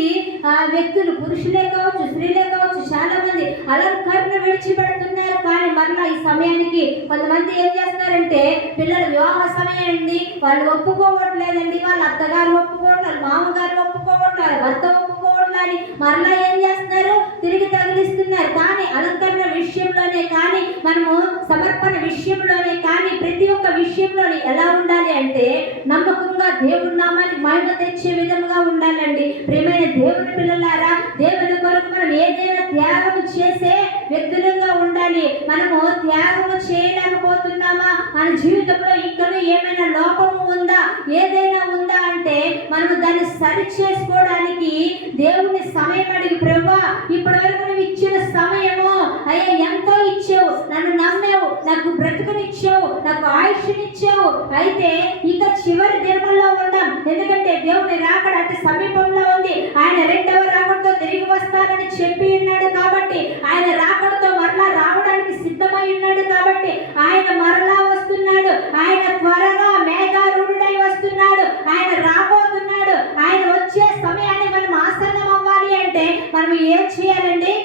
వ్యక్తులు. పురుషులే కావచ్చు, స్త్రీలే కావచ్చు, చాలా మంది అలంకరణ విడిచిపెడుతున్నారు. కానీ మరలా ఈ సమయానికి కొంతమంది ఏం చేస్తారంటే, పిల్లల వివాహ సమయం అండి, వాళ్ళు ఒప్పుకోవట్లేదండి, వాళ్ళ అత్తగారు ఒప్పుకోవట్లేదు, మామగారు ఒప్పుకోవట్లేదు, భర్త ఒప్పుకోవట్లేదు, మరలా ఏం చేస్తున్నారు? తిరిగి తగిలిస్తున్నారు. కానీ అలంకరణ విషయంలోనే కానీ, మనము సమర్పణ విషయంలోనే కానీ, ప్రతి ఒక్క విషయంలోని ఎలా ఉండాలి అంటే నమ్మకంగా దేవుడి నామానికి మహిమ తెచ్చే విధంగా ఉండాలండి. ప్రియమైన దేవుని పిల్లలారా, దేవుని కొరకు మనం ఏదైనా త్యాగం చేసే వ్యక్తులుగా ఉండాలి. మనము త్యాగము చేయలేకపోతున్నామా? మన జీవితంలో ఇంకనూ ఏమైనా లోపము ఉందా, ఏదైనా ఉందా అంటే మనము దాన్ని సరి చేసుకోవడానికి దేవుని సమయం అడిగి, ప్రభువా, ఇప్పటి వరకు నువ్వు ఇచ్చిన సమయము అయ్యా ఎంతో ఇచ్చావు, నన్ను నమ్మావు, నాకు బ్రతుకునిచ్చావు, నాకు ఆయుష్నిచ్చావు, అయితే ఇక చివరి దినముల్లో ఉన్నాం. ఎందుకంటే దేవుని రాకడ అతి సమీపంలో ఉంది. ఆయన 2వ రాకడతో తిరిగి వస్తానని చెప్పి ఉన్నాడు. కాబట్టి ఆయన రాకడతో మరలా రావడానికి సిద్ధమై ఉన్నాడు. కాబట్టి ఆయన మరలా వస్తున్నాడు. ఆయన త్వరగా మేఘారూఢుడై వస్తున్నాడు. ఆయన రాబోతున్నాడు. ఆయన వచ్చే సమయాన్ని మనం ఆసన్నం అవ్వాలి అంటే మనం ఏం చేయాలండి?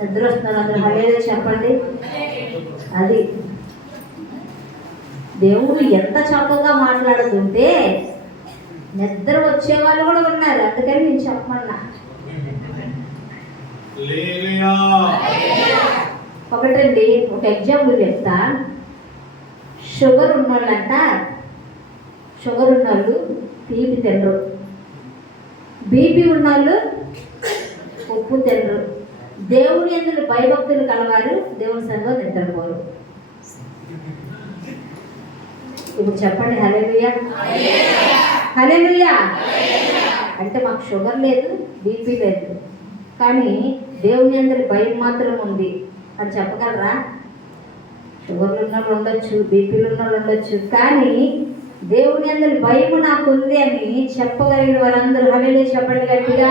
నిద్ర వస్తున్నారు అందరూ హల్లెలూయా చెప్పండి. అది దేవుడు ఎంత చక్కగా మాట్లాడుతుంటే నిద్ర వచ్చే వాళ్ళు కూడా ఉన్నారు. అందుకని నేను చెప్పమన్నా. ఒకటండి, ఒక ఎగ్జాంపుల్ చెప్తా. షుగర్ ఉన్నోళ్ళంట, షుగర్ ఉన్నోళ్ళు తీపి తినరు, బీపీ ఉన్నోళ్ళు ఉప్పు తినరు. దేవుని యందు భయభక్తులు కలవారు దేవుని సన్నిధిలో నిద్రపోరు. ఇప్పుడు చెప్పండి హల్లెలూయా, హల్లెలూయా. అంటే మాకు షుగర్ లేదు, బీపీ లేదు, కానీ దేవుని యందు భయం మాత్రం ఉంది అని చెప్పగలరా? షుగర్లు ఉన్న వాళ్ళు ఉండొచ్చు, బీపీలు ఉన్న వాళ్ళు ఉండొచ్చు, కానీ దేవుని యందు భయం నాకు ఉంది అని చెప్పగలిగిన వారందరూ హల్లెలూయా చెప్పండి గట్టిగా,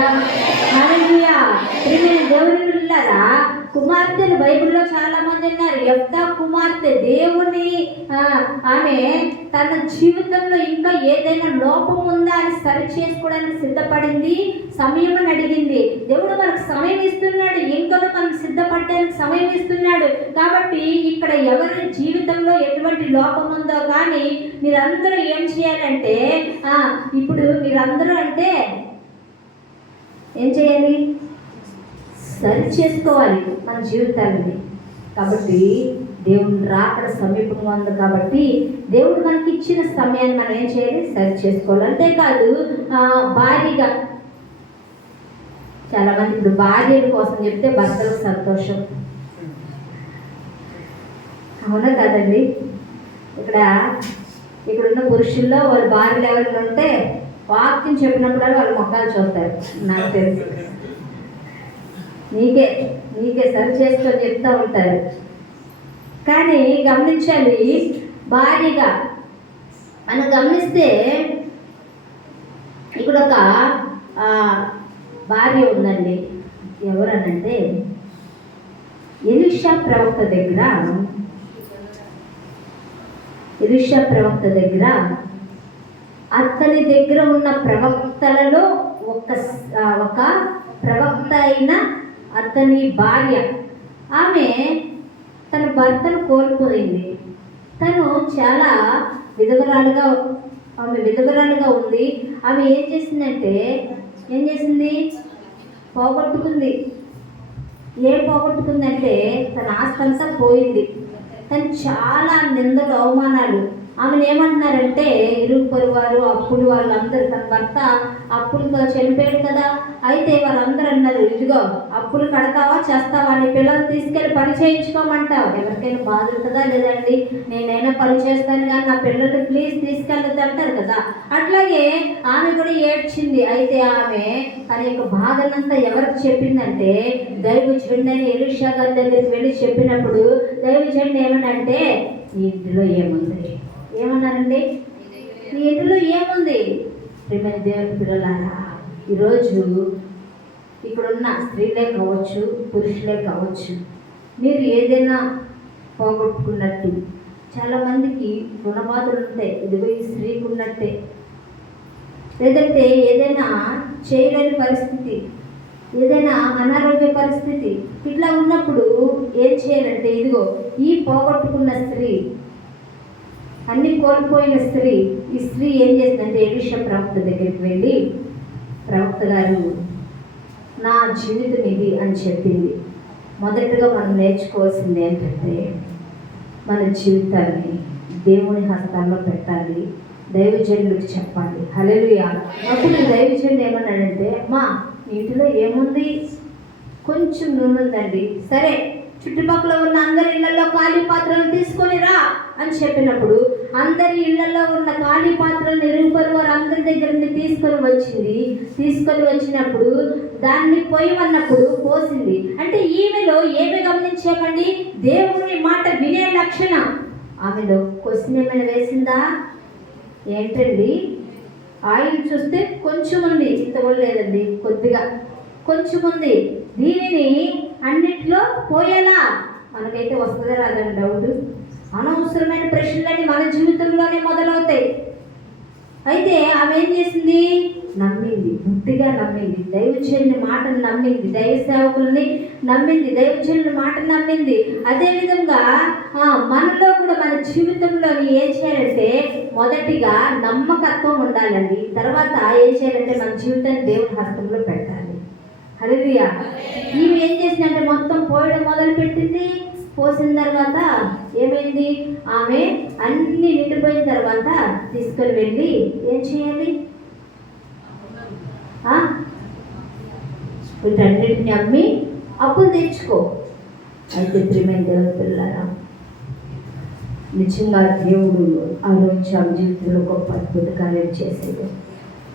హల్లెలూయా. ప్రియమైన దేవుని పిల్లలారా, కుమార్తెలు బైబిల్లో చాలా మంది ఉన్నారు. యెఫ్తా కుమార్తె దేవుని ఆమె తన జీవితంలో ఇంకా ఏదైనా లోపం ఉందా అని సరి చేసుకోవడానికి సిద్ధపడింది. సమయం అని అడిగింది. దేవుడు మనకు సమయం ఇస్తున్నాడు, ఇంకా మనకు సిద్ధపడడానికి సమయం ఇస్తున్నాడు. కాబట్టి ఇక్కడ ఎవరి జీవితంలో ఎటువంటి లోపం ఉందో కానీ మీరందరూ ఏం చేయాలంటే ఇప్పుడు మీరందరూ అంటే ఏం చేయాలి? సరి చేసుకోవాలి మన జీవితాన్ని. కాబట్టి దేవుడు రాకడ సమీపంగా ఉంది కాబట్టి దేవుడు మనకి ఇచ్చిన సమయాన్ని మనం ఏం చేయాలి? సరి చేసుకోవాలి. అంతేకాదు భారీగా చాలామంది ఇప్పుడు భార్యల కోసం చెప్తే భర్తలకు సంతోషం, అవునా కాదండి? ఇక్కడున్న పురుషుల్లో వాళ్ళ భార్యలు ఎవరైనా ఉంటే వాక్యం చెప్పినప్పుడు వాళ్ళ మొక్కలు చూస్తారు. నాకు తెలుసు, నీకే సరి చేసుకొని చెప్తూ ఉంటారు. కానీ గమనించాలి, భార్యగా మనం గమనిస్తే ఇక్కడ ఒక భార్య ఉందండి. ఎవరనంటే ఎలీషా ప్రవక్త దగ్గర అతని దగ్గర ఉన్న ప్రవక్తలలో ఒక ప్రవక్త అయిన అతని భార్య, ఆమె తన భర్తను కోల్పోయింది. తను చాలా విధవరాలుగా ఉంది. ఆమె ఏం చేసింది? పోగొట్టుకుంది. ఏం పోగొట్టుకుందంటే తన ఆస్తి అంతా పోయింది. తను చాలా నిందలు, అవమానాలు. ఆమెను ఏమంటున్నారంటే ఇరుగు పొరుగు వారు, అప్పులు వాళ్ళందరూ, తన భర్త అప్పులతో చనిపోయాడు కదా. అయితే వాళ్ళందరూ అన్నారు, ఇదిగో అప్పులు కడతావా చేస్తావా, నీ పిల్లలు తీసుకెళ్ళి పని చేయించుకోమంటావు. ఎవరికైనా బాధ ఉంటుందా? లేదండి, నేనైనా పని చేస్తాను కానీ నా పిల్లలు ప్లీజ్ తీసుకెళ్ళదు అంటారు కదా. అట్లాగే ఆమె కూడా ఏడ్చింది. అయితే ఆమె తన యొక్క బాధనంతా ఎవరికి చెప్పిందంటే దైవజనుడైన ఎలీషా గారి దగ్గరికి వెళ్ళి చెప్పినప్పుడు దైవజనుడు ఏమనంటే ఈ ఇంటిలో ఏముంది? ఏమన్నారండి? ఈ ఇంటిలో ఏముంది? ప్రియమైన దేవుని పిల్లలారా, ఈరోజు ఇక్కడున్న స్త్రీలే కావచ్చు, పురుషులే కావచ్చు, మీరు ఏదైనా పోగొట్టుకున్నట్టు, చాలామందికి రుణబాధలు ఉంటాయి. ఇదిగో ఈ స్త్రీకి ఉన్నట్టే. లేదంటే ఏదైనా చేయలేని పరిస్థితి, ఏదైనా అనారోగ్య పరిస్థితి, ఇట్లా ఉన్నప్పుడు ఏం చేయాలంటే ఇదిగో ఈ పోగొట్టుకున్న స్త్రీ, అన్ని కోల్పోయిన స్త్రీ, ఈ స్త్రీ ఏం చేసిందంటే ఎలీషా ప్రవక్త దగ్గరికి వెళ్ళి, ప్రవక్త గారు నా జీవితం ఇది అని చెప్పింది. మొదటగా మనం నేర్చుకోవాల్సింది ఏంటంటే మన జీవితాన్ని దేవుని హస్తాల్లో పెట్టాలి, దైవజనులకు చెప్పాలి. హల్లెలూయా. అప్పుడు దైవజనుడు ఏమన్నాడంటే, అమ్మా ఇంటిలో ఏముంది? కొంచెం నూనె ఉందండి. సరే, చుట్టుపక్కల ఉన్న అందరి ఇళ్లలో ఖాళీ పాత్రలు తీసుకొని రా అని చెప్పినప్పుడు అందరి ఇళ్లలో ఉన్న ఖాళీ పాత్రలు ఇరుగుపరు వారు అందరి దగ్గర నుండి తీసుకొని వచ్చినప్పుడు దాన్ని పోయమన్నప్పుడు పోసింది. అంటే ఈమెలో ఏమి గమనించామండి? దేవుని మాట వినే లక్షణం. ఆమెలో క్వశ్చన్ ఏమైనా వేసిందా? ఏంటండి ఆయిల్ చూస్తే కొంచెం ఉంది, ఇంత కూడా లేదండి, కొద్దిగా కొంచెం ఉంది, దీనిని అన్నిట్లో పోయేలా మనకైతే వస్తుందా రాదని డౌట్. అనవసరమైన ప్రశ్నలన్నీ మన జీవితంలోనే మొదలవుతాయి. అయితే ఆమె ఏం చేసింది? నమ్మింది, బుద్ధిగా నమ్మింది, దైవజనుని మాటను నమ్మింది, దైవ సేవకుల్ని నమ్మింది, దైవజనుని మాటను నమ్మింది. అదేవిధంగా మనలో కూడా మన జీవితంలో ఏం చేయాలంటే మొదటిగా నమ్మకత్వం ఉండాలండి. తర్వాత ఏం చేయాలంటే మన జీవితాన్ని దేవుని హస్తంలో పెట్టాలి. హల్లెలూయా. ఈమె ఏం చేసిందంటే మొత్తం పోయడం మొదలుపెట్టింది. పోసిన తర్వాత ఏమైంది? ఆమె అన్ని నిండిపోయిన తర్వాత తీసుకొని వెళ్ళి ఏం చేయాలి? వీటన్నిటిని అమ్మి అప్పులు తెచ్చుకో. అయితే ప్రియమైన దేవుని పిల్లలారా, నిజంగా దేవుడు ఆ రోజు ఆమె జీవితంలో గొప్ప అద్భుత కార్యం చేసేది.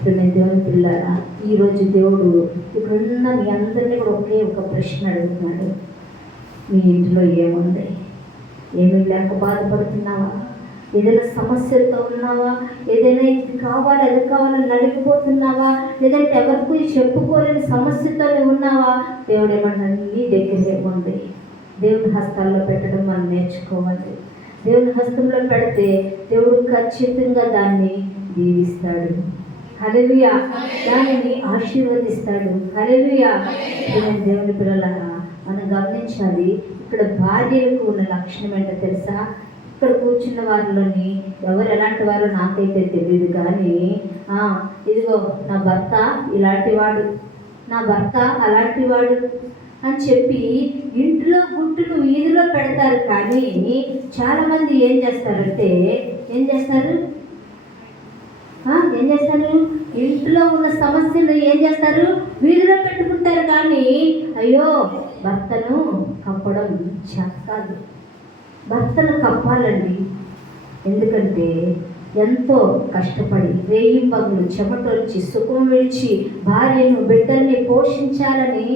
ప్రియమైన దేవుని పిల్లలారా, ఈరోజు దేవుడు ఇక్కడున్న మీ అందరినీ కూడా ఒకే ఒక ప్రశ్న అడుగుతున్నాడు. మీ ఇంటిలో ఏముంది? ఏమీ లేక బాధపడుతున్నావా? ఏదైనా సమస్యలతో ఉన్నావా? ఏదైనా ఇది కావాలి అది కావాలని నలిగిపోతున్నావా? లేదంటే ఎవరికి చెప్పుకోలేని సమస్యతో ఉన్నావా? దేవుడు ఏమంటాడు, నీ దగ్గరే ఉంది. దేవుని హస్తాల్లో పెట్టడం మనం నేర్చుకోవాలి. దేవుని హస్తంలో పెడితే దేవుడు ఖచ్చితంగా దాన్ని దీవిస్తాడు. హల్లెలూయా. దానిని ఆశీర్వదిస్తాడు. హల్లెలూయా. దేవుని పిల్లలారా, మనం గమనించాలి. ఇక్కడ భార్యలకు ఉన్న లక్షణం ఏంటో తెలుసా? ఇక్కడ కూర్చున్న వారిలోని ఎవరు ఎలాంటి వారో నాకైతే తెలియదు, కానీ ఇదిగో నా భర్త ఇలాంటి వాడు, నా భర్త అలాంటి వాడు అని చెప్పి ఇంట్లో గుట్టును వీధిలో పెడతారు. కానీ చాలామంది ఏం చేస్తారు? ఏం చేస్తారు? ఇంట్లో ఉన్న సమస్యలు ఏం చేస్తారు? వీధిలో పెట్టుకుంటారు. కానీ అయ్యో, భర్తను కప్పడం చేత కాదు. భర్తను కప్పాలండి. ఎందుకంటే ఎంతో కష్టపడి రేయింబగులు చెమటొచ్చి సుఖం విడిచి భార్యను బిడ్డల్ని పోషించాలని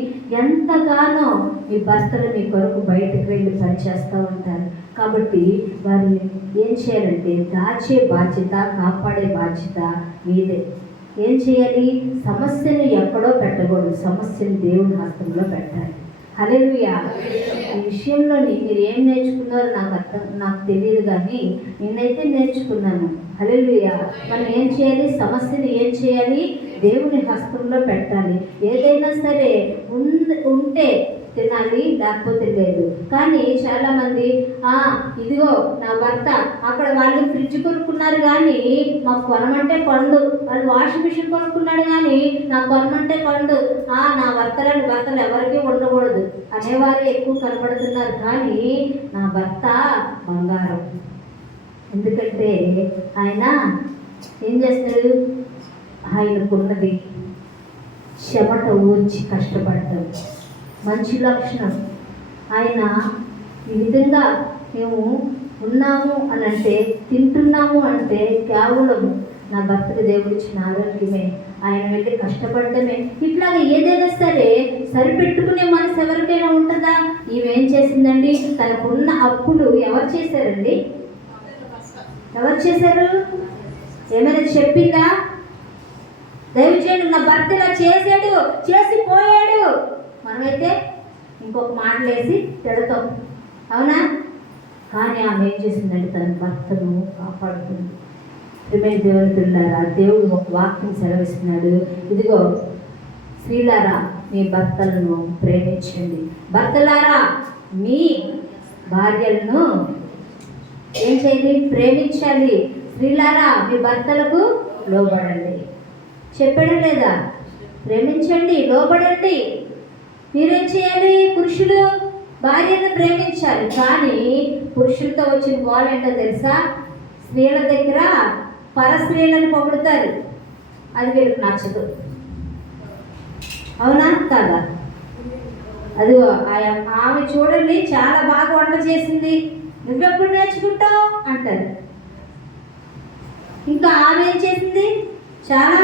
ఎంతగానో మీ భర్తలు మీ కొరకు బయటకు వెళ్ళి పనిచేస్తూ ఉంటారు. కాబట్టి వారిని ఏం చేయాలంటే దాచే బాధ్యత, కాపాడే బాధ్యత మీదే. ఏం చేయాలి? సమస్యను ఎక్కడో పెట్టకూడదు, సమస్యను దేవుని హస్తంలో పెట్టాలి. హల్లెలూయా. ఈ విషయంలోని మీరు ఏం నేర్చుకున్నారో నాకు తెలియదు, కానీ నేనైతే నేర్చుకున్నాను. హల్లెలూయా. మనం ఏం చేయాలి? సమస్యను ఏం చేయాలి? దేవుని హస్తంలో పెట్టాలి. ఏదైనా సరే ఉంటే తినాలి, లేకపోతే లేదు. కానీ చాలామంది ఇదిగో నా భర్త, అక్కడ వాళ్ళు ఫ్రిడ్జ్ కొనుక్కున్నారు కానీ మాకు కొనమంటే కొండు, వాళ్ళు వాషింగ్ మిషన్ కొనుక్కున్నాడు కానీ నాకు కొనమంటే కొండు, నా భర్తలు ఎవరికీ ఉండకూడదు అనేవారు ఎక్కువ కనబడుతున్నారు. కానీ నా భర్త బంగారం. ఎందుకంటే ఆయన ఏం చేస్తాడు? ఆయనకున్నది చెమట ఊర్చి కష్టపడతాడు. మంచి లక్షణం. ఆయన ఈ విధంగా మేము ఉన్నాము అని అంటే, తింటున్నాము అంటే కేవలం నా భర్తకు దేవుడిచ్చిన ఆరోగ్యమే, ఆయన వెళ్ళి కష్టపడటమే. ఇట్లాగే ఏదైనా సరే సరిపెట్టుకునే మనసు ఎవరికైనా ఉంటుందా? ఈమెం చేసిందండి? తనకున్న అప్పులు ఎవరు చేశారండి? ఎవరు చేశారు? ఏమైనా చెప్పిందా? దయచేయండి, నా భర్త ఇలా చేశాడు, చేసిపోయాడు. మనమైతే ఇంకొక మాటలేసి తిడతాం, అవునా? కానీ ఆమె ఏం చేసిందంటే తన భర్తను కాపాడుతుంది. ప్రియమైన దేవుని పిల్లారా, దేవుడు ఒక వాక్యం సెలవిస్తున్నాడు. ఇదిగో స్త్రీలారా, మీ భర్తలను ప్రేమించండి. భర్తలారా, మీ భార్యలను ఏం చేయాలి? ప్రేమించాలి. స్త్రీలారా, మీ భర్తలకు లోబడండి. చెప్పడం లేదా? ప్రేమించండి, లోబడండి. మీరేం చేయాలి? పురుషులు భార్యను ప్రేమించాలి. కానీ పురుషులతో వచ్చిన గోల ఏంటో తెలుసా? స్త్రీల దగ్గర పరస్త్రీలను పొగుడుతారు. అది వీళ్ళకి నచ్చదు. అవునా కాదా? అదిగో ఆమె చూడండి, చాలా బాగా వంట చేసింది, నువ్వెప్పుడు నేర్చుకుంటావు అంటారు. ఇంకా ఆమె ఏం చేసింది? చాలా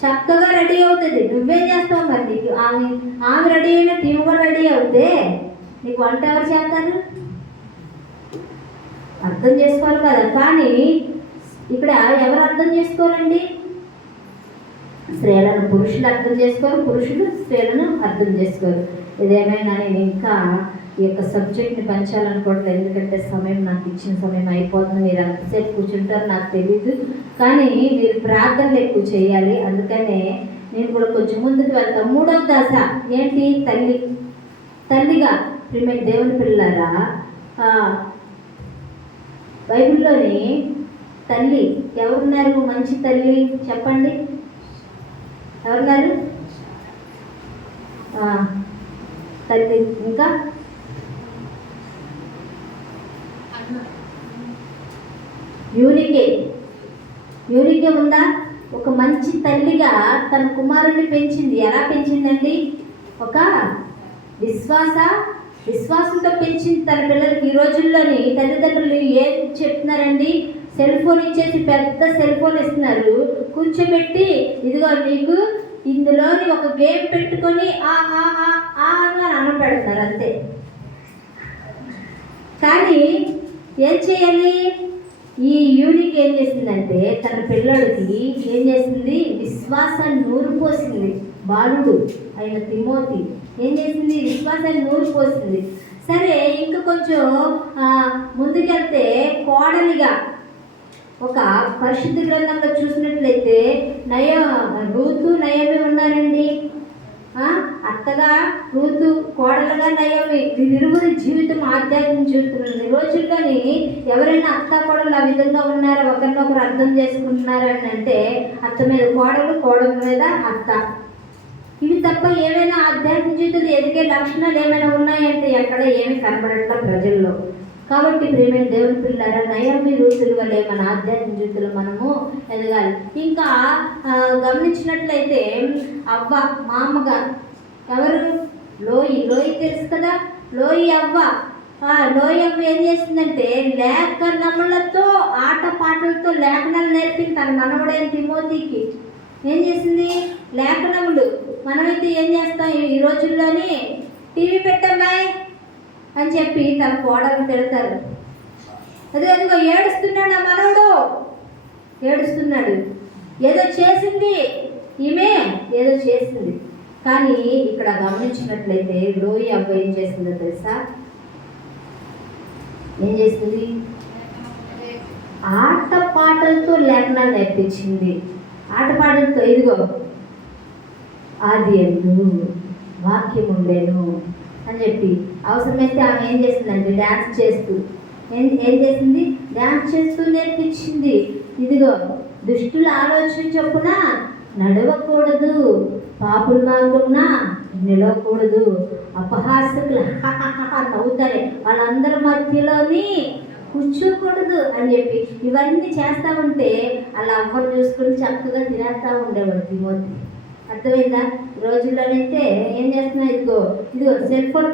చక్కగా రెడీ అవుతుంది, నువ్వేం చేస్తావు? మరి నీకు ఆమె రెడీ అయినా టీమ్ కూడా రెడీ అవుతే నీకు వంట ఎవరు చేస్తారు? అర్థం చేసుకోవాలి కదా. కానీ ఇక్కడ ఎవరు అర్థం చేసుకోవాలండి? స్త్రీలను పురుషులు అర్థం చేసుకోరు, పురుషులు స్త్రీలను అర్థం చేసుకోరు. ఇదేమైనా నేను ఇంకా ఈ యొక్క సబ్జెక్ట్ని పంచాలనుకోవట్లేదు, ఎందుకంటే సమయం నాకు ఇచ్చిన సమయం అయిపోతుంది. మీరు అంతసేపు కూర్చుంటారు నాకు తెలీదు, కానీ మీరు ప్రార్థనలు ఎక్కువ చేయాలి. అందుకనే నేను కూడా కొంచెం ముందుకు వెళ్తాను. 3వ దశ ఏంటి? తల్లిగా. ప్రియమైన దేవుని పిల్లలారా, బైబిల్లోని తల్లి ఎవరున్నారు? మంచి తల్లి చెప్పండి, ఎవరున్నారు? తల్లి. ఇంకా యూనికే ఉందా? ఒక మంచి తల్లిగా తన కుమారుడిని పెంచింది. ఎలా పెంచిందండి? ఒక విశ్వాసంతో పెంచింది తన పిల్లలకి. ఈ రోజుల్లోని తల్లిదండ్రులు ఏం చెప్తున్నారండి? సెల్ ఫోన్ ఇచ్చేసి పెద్ద సెల్ ఫోన్ ఇస్తున్నారు, కూర్చోబెట్టి ఇదిగో నీకు ఇందులోని ఒక గేమ్ పెట్టుకొని అని అన్నం పెడుతున్నారు అంతే. కానీ ఏం చేయాలి? ఈ యూనిక్ ఏం చేసిందంటే తన పిల్లడికి ఏం చేసింది, విశ్వాసాన్ని నూరు పోసింది. బాలుడు అయిన తిమోతి ఏం చేసింది, విశ్వాసాన్ని నూరు పోసింది. సరే, ఇంకా కొంచెం ముందుకెళ్తే కోడలిగా ఒక పరిశుద్ధ గ్రంథంలో చూసినట్లయితే రూతు నయోమి ఉన్నారండి. అత్తగా రూతు, కోడలుగా నయోమి. వీరిరువురి జీవితం ఆధ్యాత్మిక జీవితం. ఈ రోజుల్లోని ఎవరైనా అత్త కోడలు ఆ విధంగా ఉన్నారా, ఒకరినొకరు అర్థం చేసుకుంటున్నారా అని అంటే అత్త మీద కోడలు, కోడల మీద అత్త. ఇవి తప్ప ఏమైనా ఆధ్యాత్మిక జీవితంలో ఎదిగే లక్షణాలు ఏమైనా ఉన్నాయంటే ఎక్కడ ఏమి కనబడట్లా ప్రజల్లో. కాబట్టి ప్రియమైన దేవుని పిల్లారా, నయోమి రూతుల వల్లే మన ఆధ్యాత్మిక జీవితంలో మనము ఎదగాలి. ఇంకా గమనించినట్లయితే అవ్వ మామగా ఎవరు, లోయి తెలుసు కదా, లోయి అవ్వ. లోయి అవ్వ ఏం చేసిందంటే లేఖనములతో ఆటపాటలతో లేఖనాలు నేర్పింది తన మనవడైన తిమోతికి. ఏం చేసింది, లేఖనములు. మనమైతే ఏం చేస్తాం ఈ రోజుల్లోనే, టీవీ పెట్టమ్మాయి అని చెప్పి తన కోడలు తిడతారు. అదిగో ఏడుస్తున్నాడు ఆ మనవడు, ఏడుస్తున్నాడు. ఏదో చేసింది ఈమె, ఏదో చేసింది. కానీ ఇక్కడ గమనించినట్లయితే లోయి అవ్వ ఏం చేసిందో తెలుసా, ఏం చేసింది, ఆటపాటలతో లేఖనాలు నేర్పించింది. ఆటపాటలతో, ఇదిగో ఆదియందు వాక్యం ఉండేను అని చెప్పి, అవసరమైతే ఆమె ఏం చేసిందంటే డ్యాన్స్ చేస్తూ ఏం చేసింది, డ్యాన్స్ చేస్తూ నేర్పించింది. ఇదిగో దుష్టుల ఆలోచన చొప్పున నడవకూడదు, పాపుల మార్గమున నిలవకూడదు, అపహాసకులు నవ్వుతారే వాళ్ళందరి మధ్యలోని కూర్చోకూడదు అని చెప్పి ఇవన్నీ చేస్తూ ఉంటే అలా అమ్మను చూసుకుని చక్కగా తినేస్తూ ఉండేవాడు తిమోతి. అర్థమైందా? రోజుల్లోనైతే ఏం చేస్తున్నా, ఇదిగో సెల్ ఫోన్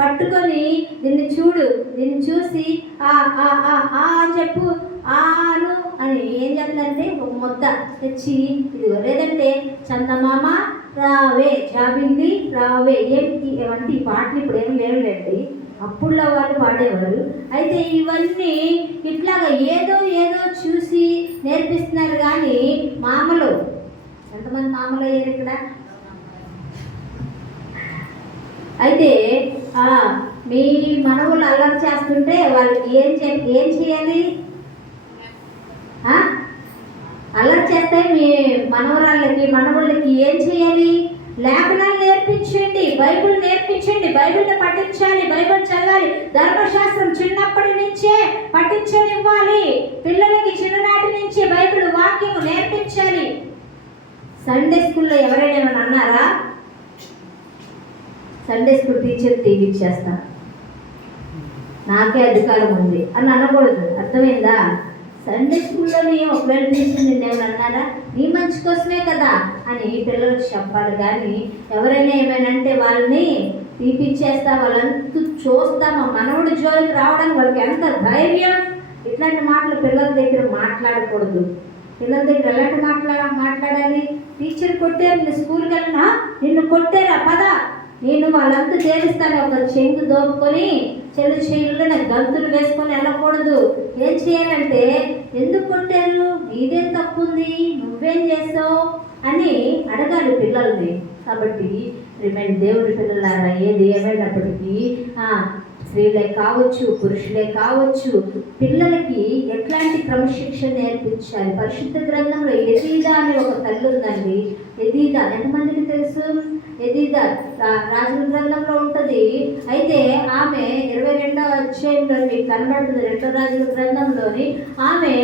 పట్టుకొని దీన్ని చూడు, దీన్ని చూసి అని చెప్పు, ఆను అని ఏం చేస్తుందంటే ఒక ముద్ద తెచ్చి ఇదిగో, లేదంటే చందమామ రావే, జాబిల్లి రావే, ఏమంటే ఈ పాటలు ఇప్పుడు ఏం లేవులేండి, అప్పుడులో వాళ్ళు పాడేవారు. అయితే ఇవన్నీ ఇట్లాగా ఏదో చూసి నేర్పిస్తున్నారు. కానీ మామలు ఎంతమంది మామలు అయ్యారు ఇక్కడ? అయితే మీ మనవులు అల్లరి చేస్తుంటే వాళ్ళకి ఏం చేయాలి? అల్లరి చేస్తే మీ మనవుళ్ళకి ఏం చేయాలి? లేఖనాలు నేర్పించండి, బైబిల్ నేర్పించండి, బైబిల్ని పఠించాలి, బైబిల్ చదవాలి, ధర్మశాస్త్రం చిన్నప్పటి నుంచే పఠించనివ్వాలి. పిల్లలకి చిన్ననాటి నుంచే బైబిల్ వాక్యం నేర్పించాలి. సండే స్కూల్లో ఎవరైనా ఏమైనా అన్నారా? సండే స్కూల్ టీచర్ టీవీ ఇచ్చేస్తా, నాకే అధికారం ఉంది అని అనకూడదు. అర్థమైందా? సండే స్కూల్లోని ఒకవేళ టీచర్ నిన్నేమైనా అన్నారా, నీ మంచి కోసమే కదా అని పిల్లలకు చెప్పాలి. కానీ ఎవరైనా ఏమైనా అంటే వాళ్ళని తీపిచ్చేస్తా, వాళ్ళంతా చూస్తా, మా మనవుడి జోలికి రావడానికి వాళ్ళకి ఎంత ధైర్యం. ఇట్లాంటి మాటలు పిల్లల దగ్గర మాట్లాడకూడదు. పిల్లల దగ్గర ఎలాంటి మాట్లాడాలి? టీచర్ కొట్టారు, నేను స్కూల్కి వెళ్ళినా, నిన్ను కొట్టారా, పద నేను వాళ్ళంతా తేలిస్తాను. ఒక చెంగు దోపుకొని చెయ్యిలో నాకు గంతులు వేసుకొని వెళ్ళకూడదు. ఏం చేయాలంటే, ఎందుకు కొట్టారు, నీదేం తప్పు ఉంది, నువ్వేం చేస్తావు అని అడగాలి పిల్లల్ని. కాబట్టి దేవుడి పిల్లలారా, ఏది ఏమైనప్పటికీ స్త్రీలే కావచ్చు, పురుషులే కావచ్చు, పిల్లలకి ఎట్లాంటి క్రమశిక్షణ నేర్పించాలి. పరిశుద్ధ గ్రంథంలో ఎదీదా అనే ఒక తల్లి ఉందండి. ఎదీదా ఎంతమందికి తెలుసు? ఎదీదా రాజుల గ్రంథంలో ఉంటుంది. అయితే ఆమె 22వ అధ్యాయంలో మీకు కనబడుతుంది, 2వ రాజుల గ్రంథంలోని. ఆమె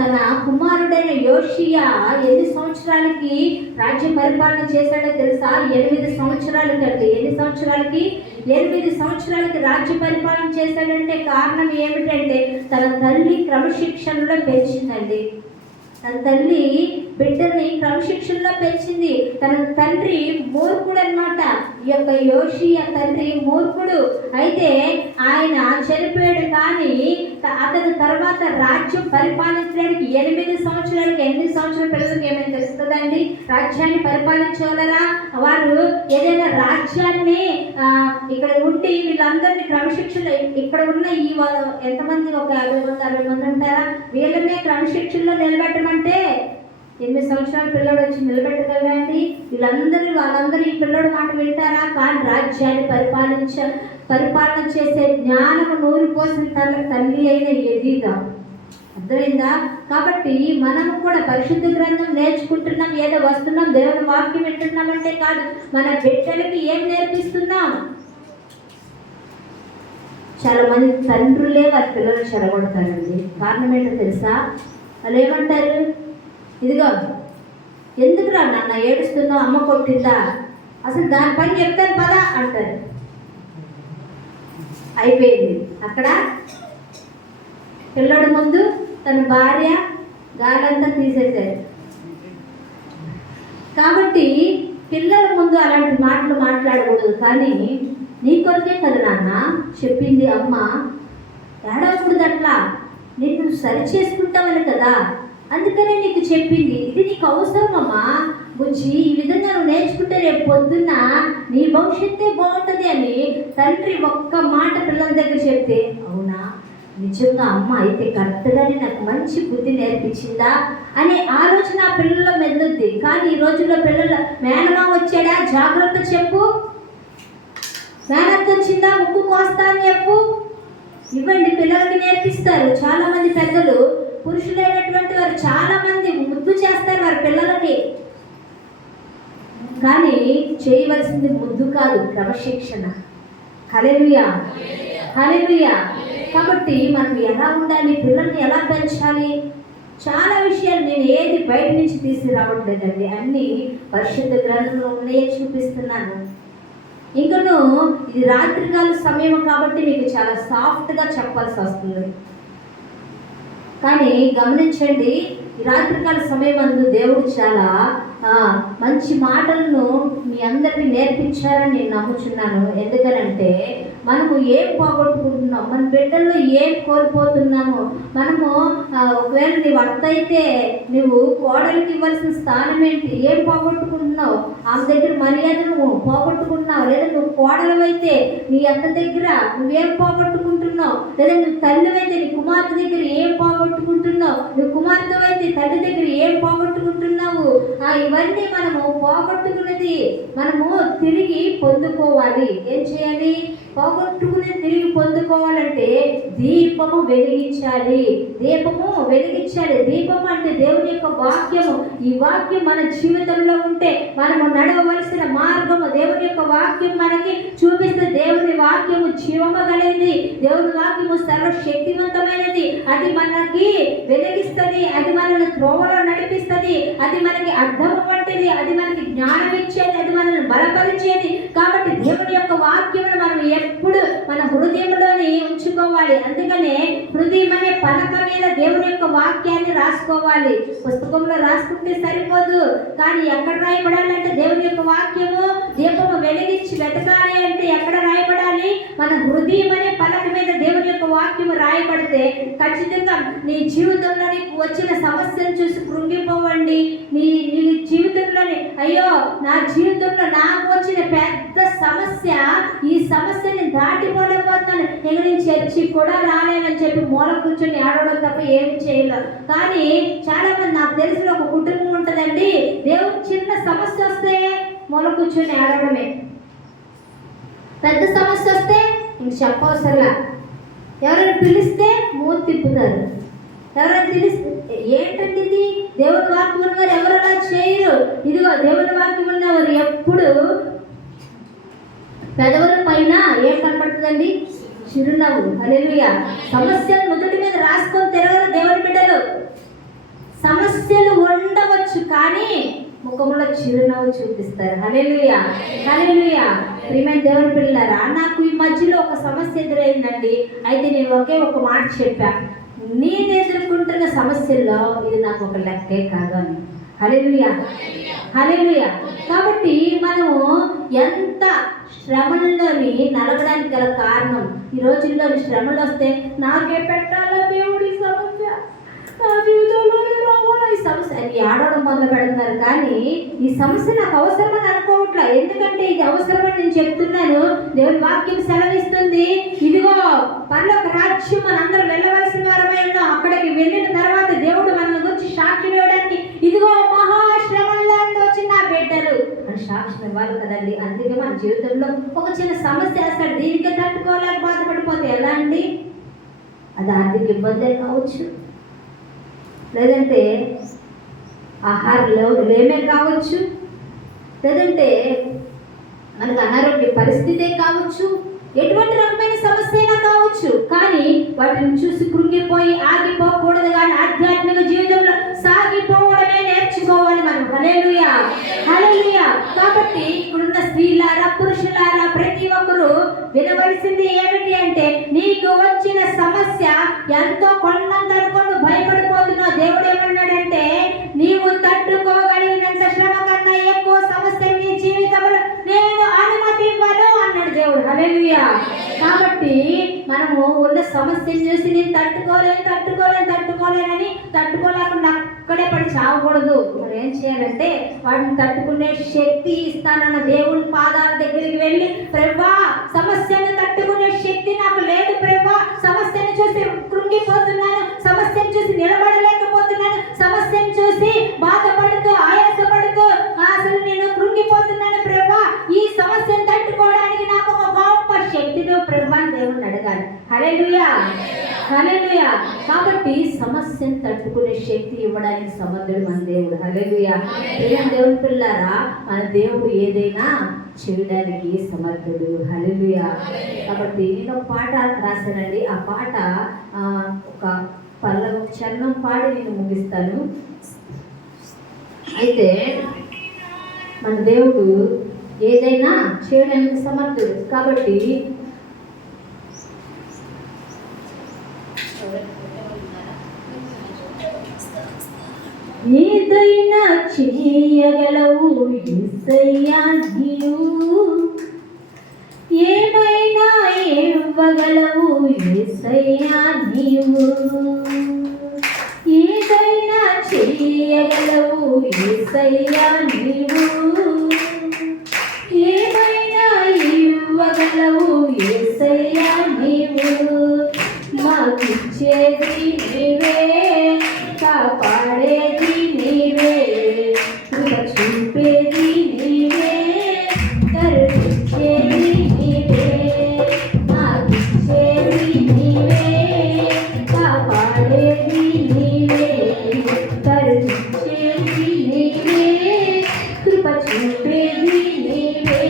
తన కుమారుడైన యోషియా ఎన్ని సంవత్సరాలకి రాజ్య పరిపాలన చేశాడో తెలుసా? 8 సంవత్సరాలకండి. ఎన్ని సంవత్సరాలకి? 8 సంవత్సరాలకి రాజ్య పరిపాలన చేశాడంటే కారణం ఏమిటంటే తన తల్లి క్రమశిక్షణలో పెంచిందండి. తన తల్లి బిడ్డల్ని క్రమశిక్షణలో పెంచింది. తన తండ్రి మూర్ఖుడు అనమాట. ఈ యొక్క యోషియా తండ్రి మూర్ఖుడు. అయితే ఆయన చనిపోయాడు. కానీ అతని తర్వాత రాజ్యం పరిపాలించడానికి 8 సంవత్సరాలకి, 8 సంవత్సరాల పిల్లలకి ఏమైనా తెలుస్తుందండి? రాజ్యాన్ని పరిపాలించగలరా? వారు ఏదైనా రాజ్యాన్ని ఇక్కడ ఉండి వీళ్ళందరినీ క్రమశిక్షణ, ఇక్కడ ఉన్న ఈ ఎంతమంది, ఒక 50 మంది 60 మంది ఉంటారా, వీళ్ళనే క్రమశిక్షణలో నిలబెట్టమంటే 8 సంవత్సరాల పిల్లడు వచ్చి నిలబెట్టగలండి? వాళ్ళందరూ ఈ పిల్లడు మాట వింటారా? కానీ రాజ్యాన్ని పరిపాలన చేసే జ్ఞానము నూరు పోసిన తల్లి అయిన ఎదిగా. అర్థమైందా? కాబట్టి మనము కూడా పరిశుద్ధ గ్రంథం నేర్చుకుంటున్నాం, ఏదో వస్తున్నాం, దేవుని వాక్యం వింటున్నామంటే కాదు, మన బిడ్డలకి ఏం నేర్పిస్తున్నాం? చాలా మంది తండ్రులే వారి పిల్లలు చెడగొడతారండి. కారణం ఏంటో తెలుసా? వాళ్ళు ఏమంటారు, ఇదిగో ఎందుకురా నాన్న ఏడుస్తున్నావు, అమ్మ కొట్టిందా, అసలు దాని పని చెప్తాను పదా అంటారు. అయిపోయింది అక్కడ. పిల్లడు ముందు తన భార్య గాలంతా తీసేశారు. కాబట్టి పిల్లల ముందు అలాంటి మాటలు మాట్లాడకూడదు. కానీ నీ కొరకే కదా నాన్న చెప్పింది అమ్మ, ఏడవకూడదు అట్లా, నీకు సరి చేసుకుంటావని కదా, అందుకనే నీకు చెప్పింది. ఇది నీకు అవసరమమ్మా బుజ్జి, ఈ విధంగా నువ్వు నేర్చుకుంటే రేపు పొద్దున్న నీ భవిష్యత్తే బాగుంటుంది అని తండ్రి ఒక్క మాట పిల్లల దగ్గర చెప్తే, అవునా నిజంగా అమ్మ అయితే కరెక్ట్గానే నాకు మంచి బుద్ధి నేర్పించిందా అనే ఆలోచన ఆ పిల్లల్లో మెదులుద్ది. కానీ ఈ రోజుల్లో పిల్లలు మేనమా వచ్చాడా జాగ్రత్త చెప్పు, మేనత్త వచ్చిందా ముక్కు కోస్తా అని చెప్పు, ఇవ్వండి పిల్లలకి నేర్పిస్తారు. చాలా మంది పెద్దలు, పురుషులైనటువంటి వారు చాలా మంది ముద్దు చేస్తారు వారి పిల్లలకి. కానీ చేయవలసింది ముద్దు కాదు, క్రమశిక్షణ. హల్లెలూయా, హల్లెలూయా. కాబట్టి మనం ఎలా ఉండాలి, పిల్లల్ని ఎలా పెంచాలి, చాలా విషయాలు నేను ఏది బయట నుంచి తీసుకురావట్లేదండి, అన్నీ పరిశుద్ధ గ్రంథంలో ఉన్నాయే చూపిస్తున్నాను. ఇంకను ఇది రాత్రికాల సమయం కాబట్టి మీకు చాలా సాఫ్ట్గా చెప్పాల్సి వస్తుంది. కానీ గమనించండి, ఈ రాత్రికాల సమయం అందు దేవుడు చాలా మంచి మాటలను మీ అందరికీ నేర్పించారని నేను నమ్ముచున్నాను. ఎందుకనంటే మనము ఏం పోగొట్టుకుంటున్నాం, మన బిడ్డల్లో ఏం కోల్పోతున్నాము. మనము ఒకవేళ నీవు అత్త అయితే నువ్వు కోడలికి ఇవ్వాల్సిన స్థానం ఏంటి, ఏం పోగొట్టుకుంటున్నావు? ఆమె దగ్గర మర్యాద నువ్వు పోగొట్టుకుంటున్నావు. లేదా నువ్వు కోడలవైతే నీ అత్త దగ్గర నువ్వేం పోగొట్టుకుంటున్నావు? లేదా నువ్వు తల్లివైతే నీ కుమార్తె దగ్గర ఏం పోగొట్టుకుంటున్నావు? నువ్వు కుమార్తె అయితే తల్లి దగ్గర ఏం పోగొట్టుకుంటున్నావు? ఇవన్నీ మనము పోగొట్టుకున్నది మనము తిరిగి పొందుకోవాలి. ఏం చేయాలి? పోగొట్టుకుని తిరిగి పొందుకోవాలంటే దీపము వెలిగించాలి. దీపము వెలిగించాలి. దీపము అంటే దేవుని యొక్క వాక్యము. ఈ వాక్యం మన జీవితంలో ఉంటే మనము నడవవలసిన మార్గము దేవుని యొక్క వాక్యం మనకి చూపిస్తే, దేవుని వాక్యము జీవము కలిగింది, దేవుని వాక్యము సర్వశక్తివంతమైనది, అది మనకి వెలిగిస్తుంది, అది మనల్ని త్రోవలో నడిపిస్తుంది, అది మనకి అర్థము వంటిది, అది మనకి జ్ఞానం ఇచ్చేది, అది మనల్ని బలపరిచేది. కాబట్టి దేవుని యొక్క వాక్యమును మనం ఎప్పుడు మన హృదయంలోని ఉంచుకోవాలి. అందుకనే హృదయం అనే పలక మీద దేవుని యొక్క వాక్యాన్ని రాసుకోవాలి. పుస్తకంలో రాసుకుంటే సరిపోదు, కానీ ఎక్కడ రాయబడాలంటే దేవుని యొక్క వాక్యము దీపము వెలిగించి వెతకాలి అంటే ఎక్కడ రాయబడాలి? మన హృదయం అనే పలక మీద దేవుని యొక్క వాక్యము రాయబడితే ఖచ్చితంగా నీ జీవితంలో నీకు వచ్చిన సమస్యను చూసి కృంగిపోవండి. నీ జీవితంలోని అయ్యో నా జీవితంలో నాకు వచ్చిన పెద్ద సమస్య, ఈ సమస్యని దాటిపోలేకపోతున్నాను, ఇక నేను చర్చి కూడా రాలేనని చెప్పి మూల కూర్చొని ఆడవడం తప్ప ఏమి చేయలేదు. కానీ చాలా మంది, నాకు తెలిసిన ఒక కుటుంబం ఉంటుందండి, దేవుడు చిన్న సమస్య వస్తే మూల కూర్చొని ఆడవడమే, పెద్ద సమస్య వస్తే ఇంక చెప్పవసరలా, ఎవరైనా పిలిస్తే మూతి తిప్పుతారు, ఎవరైనా పిలిస్తే ఏంటంటే ఇది దేవుని వాక్యం ఉన్నవారు ఎవరు అలా చేయరు. ఇదిగో దేవుని వాక్యం ఉన్నవారు ఎప్పుడు పెదవుల పైన ఏం కనపడుతుందండి? చిరునవ్వు. హల్లెలూయా. సమస్యలు నుదుటి మీద రాసుకొని తిరగరు దేవుని బిడ్డలు. సమస్యలు ఉండవచ్చు కానీ ముఖంలో చిరునవ్వు చూపిస్తారు. హల్లెలూయా, హల్లెలూయా. ప్రియమైన దేవుని పిల్లలారా, నాకు ఈ మధ్యలో ఒక సమస్య ఎదురైందండి. అయితే నేను ఒక మాట చెప్పా, నేను ఎదుర్కొంటున్న సమస్యల్లో ఇది నాకు ఒక లెక్కే కాదు అని. హల్లెలూయా, హల్లెలూయా. కాబట్టి మనము ఎంత శ్రమల్లోని నలగడానికి గల కారణం, ఈ రోజుల్లోని శ్రమలు వస్తే నాకే పెట్టాలా దేవుడి సమస్య, నా జీవితంలోనే రావాలా ఈ సమస్య అని ఆడవడం మొదలు పెడుతున్నారు. కానీ ఈ సమస్య నాకు అవసరమని అనుకోవట్లా. ఎందుకంటే ఇది అవసరమని నేను చెప్తున్నాను. దేవుని వాక్యం సెలవిస్తుంది, ఇదిగో పరలోక రాజ్యం మనందరం వెళ్ళవలసిన వారమై ఉన్నాం. అక్కడికి వెళ్ళిన తర్వాత దేవుడు మనల్ని గురించి సాక్షి వేయడానికి ఇదిగో మహాశ్రమంలో వచ్చి నా బిడ్డలు అని సాక్షి ఇవ్వాలి కదండి. అందుకే మన జీవితంలో ఒక చిన్న సమస్య వేస్తాడు, దీనికి తట్టుకోలేక బాధపడిపోతే ఎలా అండి? అది ఆర్థిక ఇబ్బందే కావచ్చు, లేదంటే ఆహారంలో లేమే కావచ్చు, లేదంటే మనకు అనారోగ్య పరిస్థితే కావచ్చు, ఎటువంటి రకమైన సమస్య అయినా కావచ్చు. కానీ వాటిని చూసి కృంగిపోయి ఆగిపోకూడదు, కానీ ఆధ్యాత్మిక జీవితంలో సాగిపోవడమే నేర్చుకోవాలి మనం. హల్లెలూయా, హల్లెలూయా. కాబట్టి ఇప్పుడున్న స్త్రీలారా, పురుషులారా, ప్రతి ఒక్కరూ వినవలసింది ఏమిటి అంటే, నీకు వచ్చిన సమస్య ఎంతో కొండంత అనుకోని భయపడిపోతున్నావు. దేవుడు ఏమన్నాడంటే, నీవు తట్టుకోగలిగినంత శ్రమ కన్నా ఎక్కువ సమస్య నీ జీవితంలో నేను అనుమతి ఇవ్వను అన్నాడు దేవుడు. హల్లెలూయా. కాబట్టి మనము ఉన్న సమస్యను చూసి నేను తట్టుకోలేనని తట్టుకోలేకుండా అక్కడే పడి చావకూడదు. మరి ఏం చేయాలంటే, వాటిని తట్టుకునే శక్తి ఇస్తానన్న దేవుని పాదాల దగ్గరికి వెళ్ళి, ప్రభువా సమస్యను తట్టుకునే శక్తి నాకు లేదు ప్రభువా, సమస్యను చూసి కృంగిపోతున్నాను, సమస్యను చూసి నిలబడలేకపోతున్నాను, సమస్యను చూసి బాధపడుతూ ఆయాసపడుతూ అసలు నేను కృంగిపోతున్నాను ప్రభువా, ఈ సమస్యను తట్టుకోవడానికి నాకు ఒక గొప్ప శక్తితో ప్రభువా అని దేవుని అడగాలి. హల్లెలూయా, హల్లెలూయా. కాబట్టి సమస్యను తట్టుకునే శక్తి ఇవ్వడానికి సమర్థుడు మన దేవుడు. హల్లెలూయా. దేవుని పిల్లారా, మన దేవుడు ఏదైనా చేయడానికి సమర్థుడు. హల్లెలూయా. కాబట్టి నేను ఒక పాట రాశానండి. ఆ పాట ఒక చరణం పాడి నేను ముగిస్తాను. అయితే మన దేవుడు ఏదైనా చేయడానికి సమర్థుడు. కాబట్టి ఏదైనా చేయగలవు యేసయ్యా నీవు, ఏమైనా ఇవ్వగలవు యేసయ్యా నీవు, ఏదైనా చేయగలవు యేసయ్యా నీవు, ఏమైనా ఇవ్వగలవు యేసయ్యా నీవు, మాకిచ్చేది నీవే, కాపాడేది నీవే, కృప చూపేది నీవే, కరుణించేది నీవే, మాకిచ్చేది నీవే, కాపాడేది నీవే, కరుణించేది నీవే, కృప చూపేది నీవే,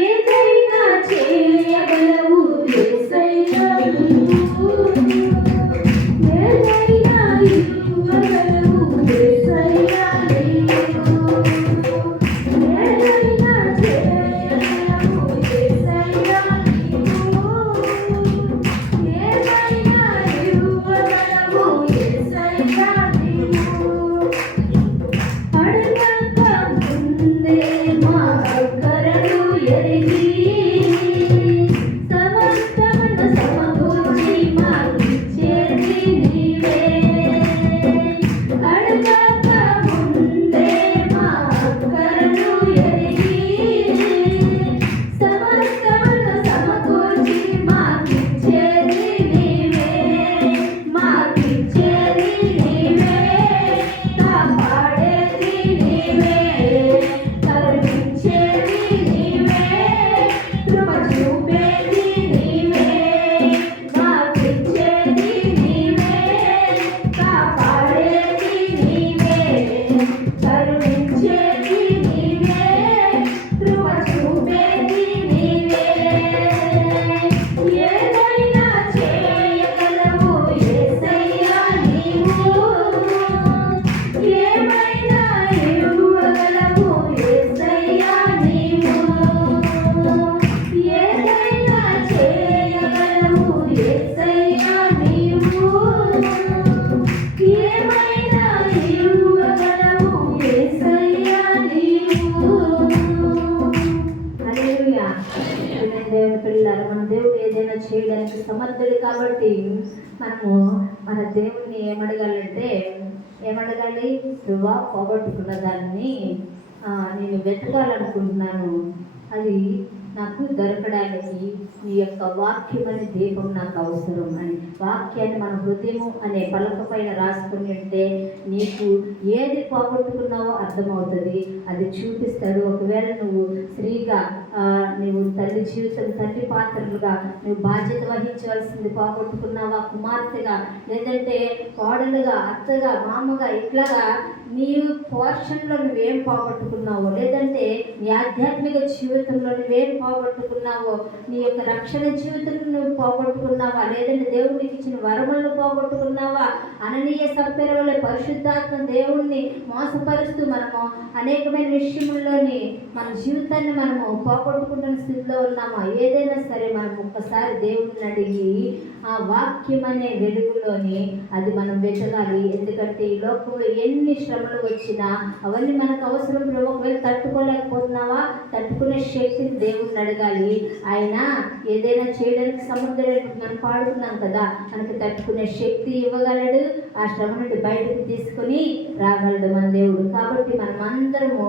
ఏదైనా చేయగలవు యేసయ్యా నీవు, ఏదైనా ఇవ్వగలవు యేసయ్యా నీవు, ఏదైనా చేయగలవు యేసయ్యా నీవు, ఏదైనా ఇవ్వగలవు యేసయ్యా నీవు, అడగక ముందే మా అక్కరలు ఎరిగి సమస్తమును సమకూర్చి మాకిచ్చేది నీవే, అడగక ముందే మా అక్కరలు ఎరిగి సమస్తమును సమకూర్చి మాకిచ్చేది నీవే, మాకిచ్చేది నీవే, కాపాడేది నీవే, కరుణించేది నీవే, కృప చూపేది నీవే, మాకిచ్చేది నీవే, కాపాడేది నీవే, కరుణించేది నీవే, కృప చూపేది నీవే, ఏదైనా చేయగలవు యేసయ్యా నీవు, ఏమైనా ఇవ్వగలవు యేసయ్యా నీవు, ఏదైనా చేయగలవు యేసయ్యా నీవు, ఏమైనా ఇవ్వగలవు యేసయ్యా నీవు. హల్లెలూయా. దేవుని పిల్లలు, మన దేవుడు ఏదైనా చేయడానికి సమర్థుడు. కాబట్టి మనము మన దేవుడిని ఏమడగాలంటే, ఏమడగాలి? నువ్వా పోగొట్టుకున్న దాన్ని నేను వెతకాలనుకుంటున్నాను, అది నాకు దొరకడానికి నీ యొక్క వాక్యం అనే దీపం నాకు అవసరం అని. వాక్యాన్ని మన హృదయము అనే పలక పైన రాసుకుని ఉంటే నీకు ఏది పోగొట్టుకున్నావో అర్థమవుతుంది, అది చూపిస్తాడు. ఒకవేళ నువ్వు స్త్రీగా నువ్వు తల్లి జీవితం, తల్లి పాత్రలుగా నువ్వు బాధ్యత వహించవలసింది పోగొట్టుకున్నావా, కుమార్తెగా లేదంటే కోడలుగా, అత్తగా, మామగా, ఇట్లాగా నీ పోర్షన్లో నువ్వేం పోగొట్టుకున్నావో, లేదంటే నీ ఆధ్యాత్మిక జీవితంలో నువ్వేం పోగొట్టుకున్నావో, నీ యొక్క రక్షణ జీవితంలో నువ్వు పోగొట్టుకున్నావా, లేదంటే దేవుడికి ఇచ్చిన వరములను పోగొట్టుకున్నావా, అననీయ సప్పెర వలె పరిశుద్ధాత్మ దేవుణ్ణి మోసపరుస్తూ మనము అనేకమైన విషయంలోని మన జీవితాన్ని మనము పోగొట్టుకుంటున్న స్థితిలో ఉన్నామా? ఏదైనా సరే మనం ఒక్కసారి దేవుడిని అడిగి ఆ వాక్యం అనే వెలుగులోని అది మనం వెతకాలి. ఎందుకంటే ఈ లోకంలో ఎన్ని శ్రమలు వచ్చినా అవన్నీ మనకు అవసరం. ఒకవేళ తట్టుకోలేకపోతున్నావా, తట్టుకునే శక్తిని దేవుడిని అడగాలి. ఆయన ఏదైనా చేయడానికి సమర్థుడు. మనం పాడుకున్నాం కదా, మనకి తట్టుకునే శక్తి ఇవ్వగలడు, ఆ శ్రమ నుండి బయటకు తీసుకొని రాగలడు మన దేవుడు. కాబట్టి మనం అందరము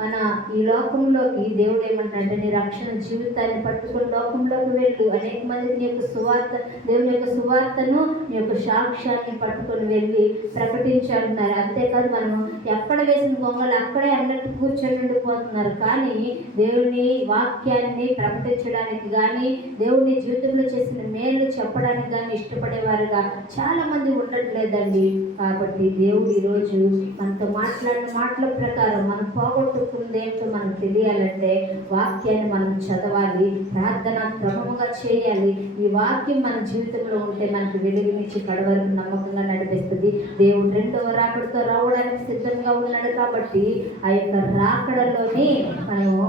మన ఈ లోకంలోకి దేవుడు ఏమంటాడంటే, నీ రక్షణ జీవితాన్ని పట్టుకుని లోకంలోకి వెళ్ళు, అనేక మందికి నీ యొక్క సువార్త, దేవుని యొక్క సువార్తను, నీ యొక్క సాక్ష్యాన్ని పట్టుకొని వెళ్ళి ప్రకటించాలంటున్నారు. అంతేకాదు మనము ఎక్కడ వేసిన గొంగలు అక్కడే అన్నట్టు కూర్చొని ఉండిపోతున్నారు. కానీ దేవుని వాక్యాన్ని ప్రకటించడానికి కానీ, దేవుని జీవితంలో చేసిన మేలు చెప్పడానికి కానీ ఇష్టపడేవారుగా చాలా మంది ఉండట్లేదండి. కాబట్టి దేవుడు ఈరోజు మనతో మాట్లాడిన మాటల ప్రకారం మనం పోగొట్టుకుందేంటో మనకు తెలియాలంటే వాక్యాన్ని మనం చదవాలి, ప్రార్థన క్రమముగా చేయాలి. ఈ వాక్యం మన జీవితంలో ఉంటే మనకు వెలుగునిచ్చి కడవరకు నమ్మకంగా నడిపిస్తుంది. దేవుడు రెండవ రాకడతో రావడానికి సిద్ధంగా ఉన్నాడు. కాబట్టి ఆ యొక్క రాకడలోని మనము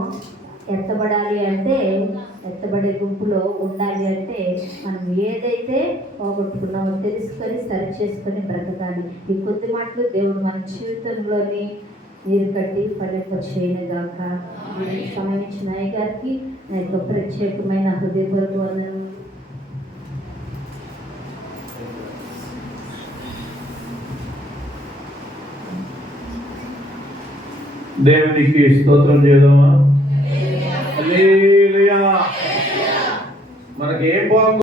ఎత్తబడాలి అంటే, ఎత్తబడే గుంపులో ఉండాలి అంటే మనం ఏదైతే పోగొట్టుకున్నామో తెలుసుకొని సరి చేసుకొని బ్రతకాలి. ఈ కొద్ది మాటలు దేవుడు మన జీవితంలోని నీరు కట్టి ఫలింప చేయనుగాక. సమయం ఇచ్చిన అయ్య గారికి నా యొక్క ప్రత్యేకమైన హృదయపూర్వక వందనం. దేవునికి స్తోత్రం చేద్దామా? హల్లెలూయా. మనకి ఏం బాగుంది?